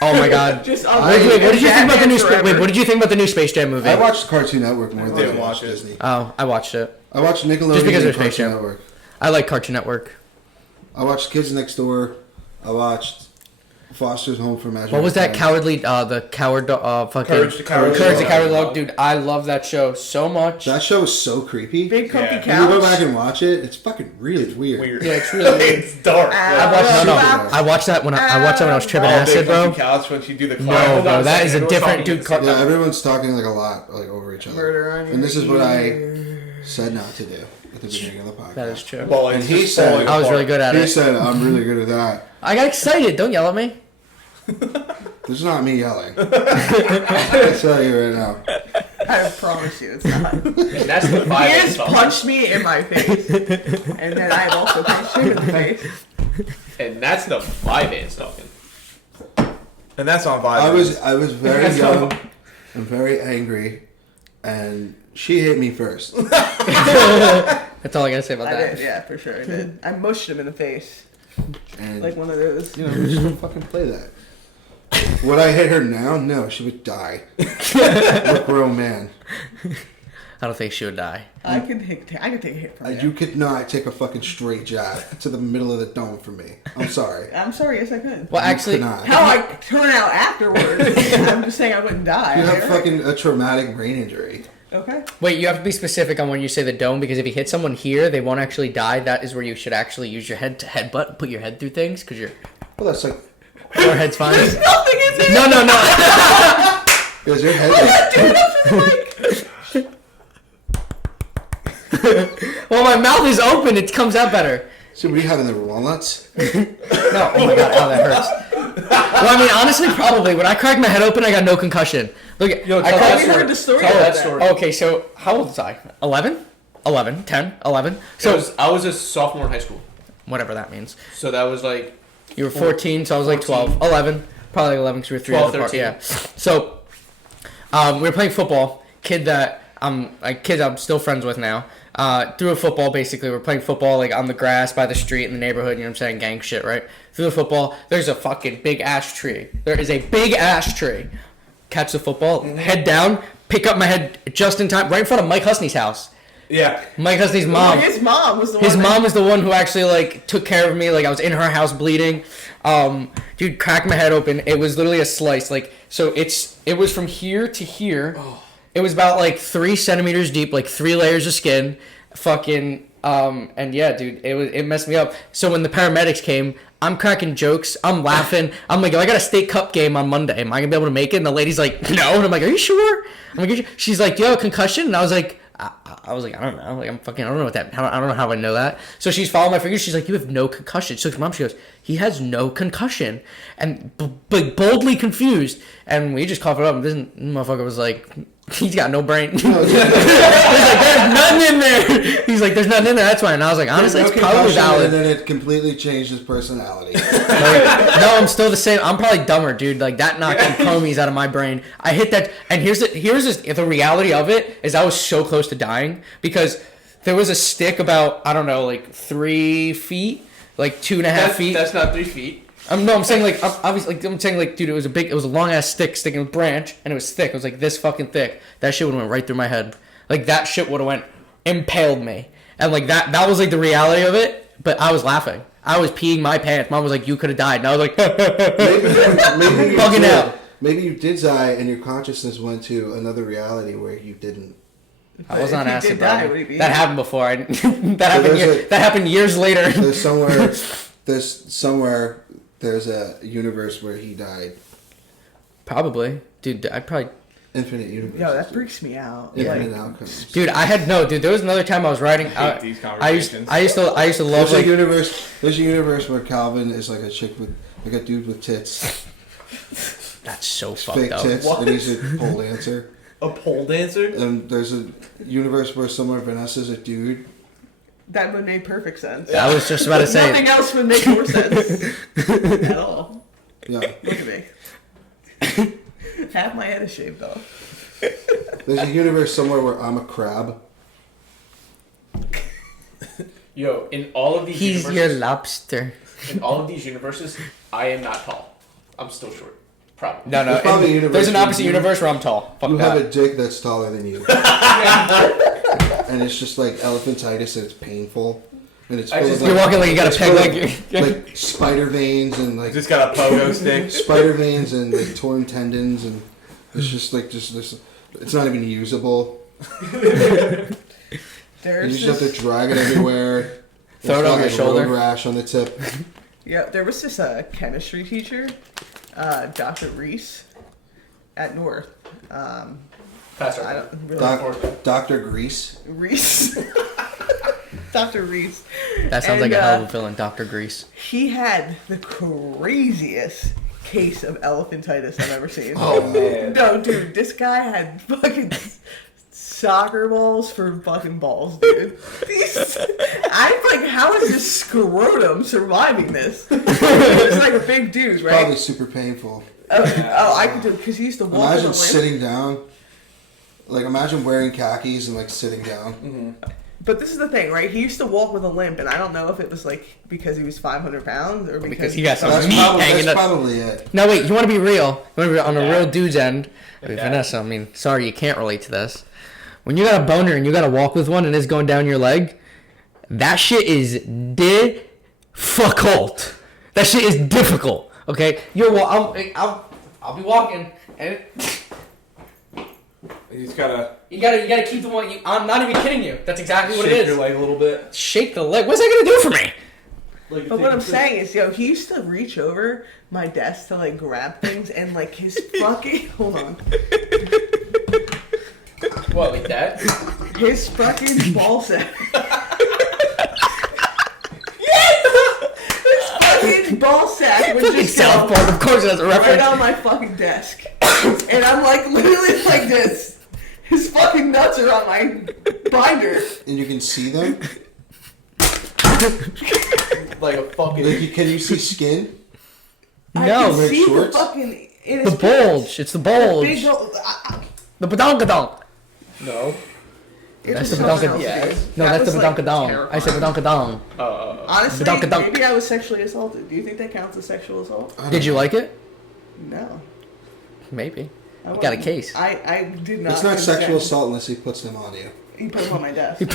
Oh my god. Just Wait, what did you think about the new Batman Wait, what did you think about the new Space Jam movie? I watched Cartoon Network more than I didn't watched watch it. Disney. Oh, I watched it. I watched Nickelodeon Just because and there's Space Cartoon Jam. Network. I like Cartoon Network. I watched Kids Next Door. I watched Foster's Home for Imaginary What was that Friends. cowardly? The coward. Fucking Courage the Cowardly Courage the Dog. Cowardly Dog, dude. I love that show so much. That show is so creepy. Big comfy Yeah. When you go couch. back and watch it, it's fucking really weird. Weird. Yeah, it's really weird. It's dark. I watched I watched that when I watched that when I was tripping acid, bro. Couch when you do the No, bro, that is a different dude. Yeah, everyone's talking like a lot like over each other. Murder on And this is what I you. said not to do at the beginning of the podcast. That is true. Well, And it's he just said- falling I was really apart. good at He it. said I'm really good at that. I got excited. Don't yell at me. This is not me yelling. I tell you right now. I promise you, it's not. And that's the He vibe. has punched me in my face, and then I have also punched him in the face. And that's the vibe it's talking. And that's on Vibe. I was very young. I'm very angry, and she hit me first. That's all I gotta say about I that. did, yeah, for sure. I did. I mushed him in the face. And, Like one of those. you know, I'm just gonna fucking play that. Would I hit her now? No, she would die. I'm a grown man. I don't think she would die. I could take a hit from You could not take a fucking straight jab to the middle of the dome for me. I'm sorry. I'm sorry, yes I could. Well, You actually, could not. How I turn out afterwards, I'm just saying I wouldn't die. You have right? fucking a traumatic brain injury. Okay. wait, you have to be specific on when you say the dome, because if you hit someone here, they won't actually die. That is where you should actually use your head to headbutt and put your head through things, because your Well, that's like, forehead's fine. There's nothing in there! No. because your head Well, my mouth is open. It comes out better. So what are you having, the walnuts? No. Oh my god, how that hurts. Well, I mean, honestly, probably. When I cracked my head open, I got no concussion. Look at. Yo, I tell cracked- that we story. heard the story Tell about that that. story. Okay, so how old was I? 11? 11, 10, 11. So, I was a sophomore in high school. whatever that means. So that was like You were 14, so I was like 12. 14. 11. Probably 11 because we were 3 12, years apart. 13. Yeah. So, we were playing football. Kid that I'm still friends with now. Threw a football, basically. We're playing football, like, on the grass, by the street, in the neighborhood, you know what I'm saying? Gang shit, right? Threw the football. There's a fucking big ash tree. There is a big ash tree. Catch the football, head down, pick up my head just in time, right in front of Mike Husney's house. yeah. Mike Husney's mom. His mom was the one. His mom was the one who actually, like, took care of me. Like, I was in her house bleeding. Dude, cracked my head open. It was literally a slice. Like, so it was from here to here. It was about, like, 3 centimeters deep, like, 3 layers of skin. Fucking, and yeah, dude, it messed me up. So when the paramedics came, I'm cracking jokes. I'm laughing. I'm like, I got a state cup game on Monday. Am I gonna be able to make it? And the lady's like, no. And I'm like, are you sure? I'm like, she's like, do you have a concussion? And I was like, I don't know. Like, I don't know what that. I don't know how I know that. So she's following my fingers. She's like, you have no concussion. She looks at mom. She goes, he has no concussion, and boldly confused. And we just coughed it up. And this motherfucker was like, he's got no brain. He's like, there's nothing in there. He's like, there's nothing in there. That's why. And I was like, honestly, it's probably valid. And then it completely changed his personality. No, I'm still the same. I'm probably dumber, dude. Like, that knocked the chromies out of my brain. I hit that, and here's the reality of it is I was so close to dying because there was a stick about, I don't know, like 3 feet, like 2.5 feet. That's not 3 feet. I'm saying like, obviously, like, I'm saying like, dude, it was a long ass stick sticking with branch, and it was thick. It was like this fucking thick. That shit would have went right through my head. Like, that shit would have impaled me. And like that was like the reality of it. But I was laughing. I was peeing my pants. Mom was like, you could have died. And I was like, maybe you bugging did. out. Maybe you did die, and your consciousness went to another reality where you didn't. I was on If he acid, did bro. die, would he be? That happened before. there's That happened years later. There's somewhere there's a universe where he died. Probably, dude. I'd probably. Infinite universe. Yo, that freaks me out. Infinite Like, outcomes. Dude, there was another time I was writing. I hate these I used to love There's like. a universe where Calvin is like a chick with like a dude with tits, That's so fake fucked up. tits, What? and he's a pole dancer. A pole dancer? And there's a universe where somewhere Vanessa's a dude. that would make perfect sense. I was just about to say. Nothing else would make more sense at all. Yeah. Look at me. Half my head is shaved off. There's a universe somewhere where I'm a crab. Yo, in all of these He's universes, your lobster. in all of these universes, I am not tall. I'm still short. Probably. No, There's probably a and universe there's an where opposite you- universe where I'm tall. Fuck You that. have a dick that's taller than you. And it's just like elephantitis and it's painful. And it's I full just- of You're walking like you got a it's peg full of, leg. like spider veins and like Just got a pogo stick. spider veins and like torn tendons and it's just like just this. It's not even usable. You There's just have this, to drag it everywhere. Throw it It's on got your shoulder. road rash on the tip. yeah, there was this chemistry teacher, Dr. Reese, at North. Faster. I don't really Dr. Grease. Reese. Dr. Reese. That sounds like And, a hell of a villain, Dr. Grease. He had the craziest case of elephantitis I've ever seen. Oh, man. No, dude, this guy had fucking soccer balls for fucking balls, dude. I'm like, how is this scrotum surviving this? It's like a big dude, right? Probably super painful. I could do it because he used to walk with a Imagine limp. sitting down. Like, imagine wearing khakis and, like, sitting down. Mm-hmm. But this is the thing, right? He used to walk with a limp, and I don't know if it was like because he was 500 pounds or Because he got some That's meat hanging up. probably it. No, wait. You want to be real? You want to be real? On a Yeah. real dude's end? Okay. Vanessa, I mean, sorry, you can't relate to this. When you got a boner and you got to walk with one and it's going down your leg, that shit is difficult. That shit is difficult. Okay, I'll be walking and. He's gotta You gotta keep the one. I'm not even kidding you. That's exactly what it shake is. your leg a little bit. Shake the leg. What's that gonna do for me? Like, But what I'm saying is, he used to reach over my desk to like grab things, and like his fucking hold on, What, like that? his fucking ball sack. His fucking ball sack would just South go Park, of course, that's a right reference. on my fucking desk, and I'm like literally like this. His fucking nuts are on my binder. And you can see them. Like a fucking... Like, can you see skin? I No, can wear see shorts? the fucking in The his bulge. It's the Big bulge. bulge. The badonkadonk. No. That's the something badonkadonk. else, Yeah. dude. No, That that's the was, like, badonkadonk. I said badonkadonk. Honestly, Badunk-a-dunk. maybe I was sexually assaulted. Do you think that counts as sexual assault? Did you like it? No. Maybe. I You got a wasn't- case. I did not. It's not consent. sexual assault unless he puts them on you. He put them on my desk. He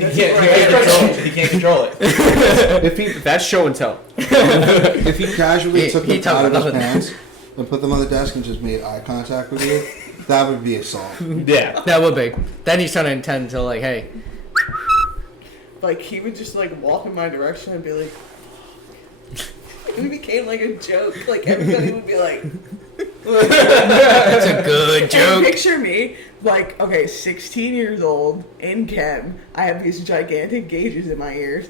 can't control it. That's show and tell. If he casually He- took he them took out of his another- pants and put them on the desk and just made eye contact with you, that would be assault. Yeah. That would be. Then he's trying to intend to like, hey, Like he would just like walk in my direction and be like, it became like a joke. Like everybody would be like, that's a good and joke. picture me like, okay, 16 years old in chem. I have these gigantic gauges in my ears.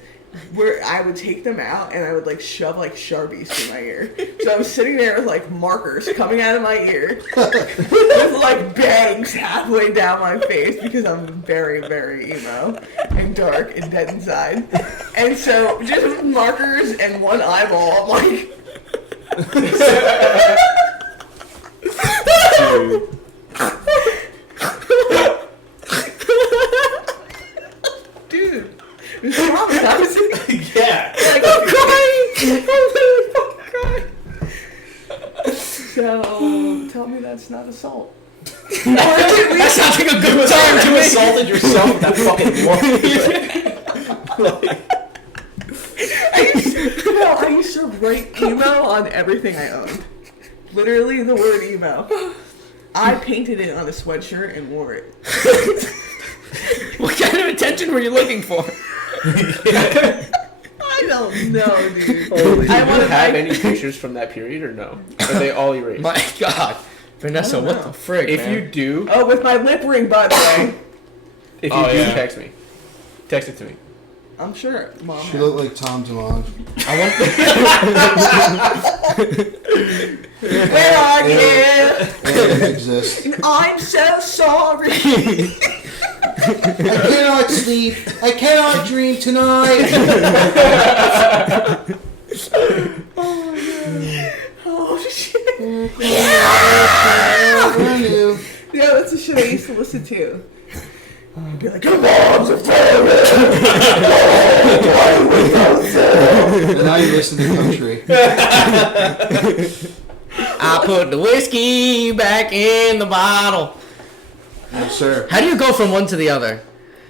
Where I would take them out and I would like shove like Sharpies through my ear. So I'm sitting there with like markers coming out of my ear with like bangs halfway down my face because I'm very, very emo and dark and dead inside. And so just with markers and one eyeball, I'm like, dude, it was traumatizing. Yeah. Like, I'm crying. I'm really fucking crying. So, tell me that's not assault. That sounds like a good time to You me. assaulted yourself with that fucking I used to write emo on everything I owned. Literally the word emo. I painted it on a sweatshirt and wore it. What kind of attention were you looking for? I don't know, dude. Do I you wanna have like- any pictures from that period or no? Are they all erased? My God, Vanessa, I don't what know. the frick, If man? you do, Oh, with my lip ring, by the way. if you Oh, do, yeah. text me. Text it to me. I'm sure, Mom. She looked like Tom DeLonge. Where are you? It doesn't exist. I'm so sorry. I cannot sleep. I cannot dream tonight. Oh shit. Yeah. Yeah, that's the shit I used to listen to. I'd be like, your mom's a failure. And now you listen to country. I put the whiskey back in the bottle. Yes, sir. How do you go from one to the other?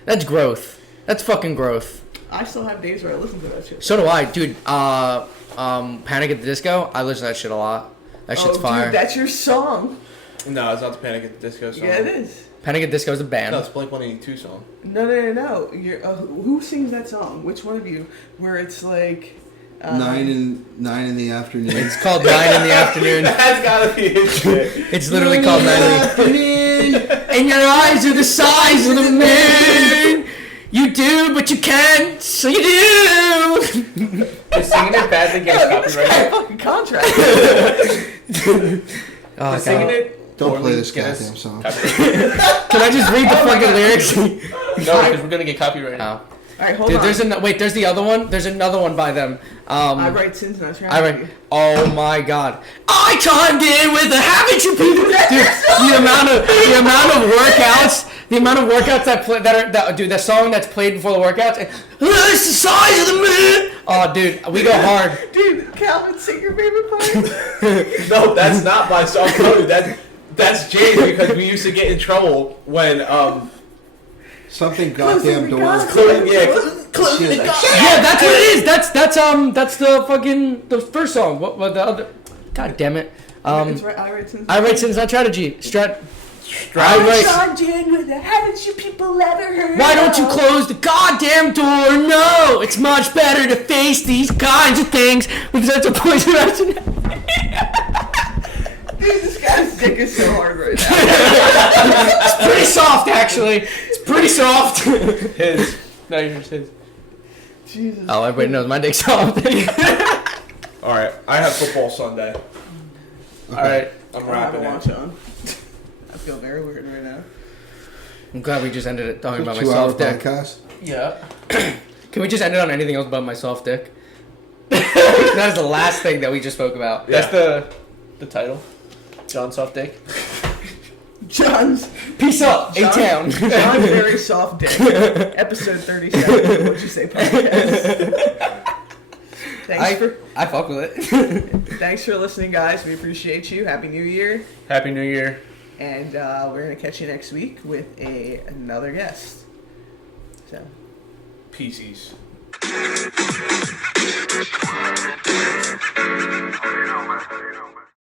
That's growth. That's fucking growth. I still have days where I listen to that shit. So do I, dude. Panic at the Disco. I listen to that shit a lot. That shit's fire. Dude, that's your song. No, it's not the Panic at the Disco song. Yeah, it is. Panic at the Disco is a band. No, it's Blink-182 song. No. You're, who sings that song? Which one of you? Where it's like... 9 in the afternoon. It's called 9 in the afternoon. That's gotta be his shit. It's literally called 9 in the afternoon. And your eyes are the size of the moon. You do, but you can't, so you do. Is singing it badly against This guy copyright? fucking contract. Oh, Is singing God. it Don't poorly play this get us goddamn song. copyright? Can I just read the fucking lyrics? No, because we're gonna get copyrighted. Oh. All right, hold Dude, on. there's the other one. There's another one by them. I write sins and I try. I read. Oh my god! I chimed in with the haven't you people? Dude, the amount of workouts dude, that song that's played before the workouts. It's the size of the moon. Oh, dude, we go hard. Dude, Calvin, sing your favorite part. No, that's not my song. That's Jay's because we used to get in trouble when Something goddamn door. closing the Yeah, that's what it is. That's the first song. What the other? God damn it. It's right, I write sins. I write sins, not strategy. I chimed in with the haven't you people ever heard? Why don't you close the goddamn door? No, it's much better to face these kinds of things with such a poison action. Dude, this guy's dick is so hard right now. It's pretty soft, actually. It's pretty soft. His. No, yours his. Jesus. Oh, everybody knows my dick's soft. All right, I have football Sunday. All right. I'm I have a wrapping watch it. on. I feel very weird right now. I'm glad we just ended it talking about my 2-hour soft dick. podcast. Yeah. Can we just end it on anything else but my soft dick? That is the last thing that we just spoke about. That's the title. John Soft Dick. John's Peace up, A-Town. John's very soft dick. Episode 37. What'd you say, podcast? I fuck with it. Thanks for listening, guys. We appreciate you. Happy New Year. Happy New Year. And we're going to catch you next week with another guest. So. Pieces. You know,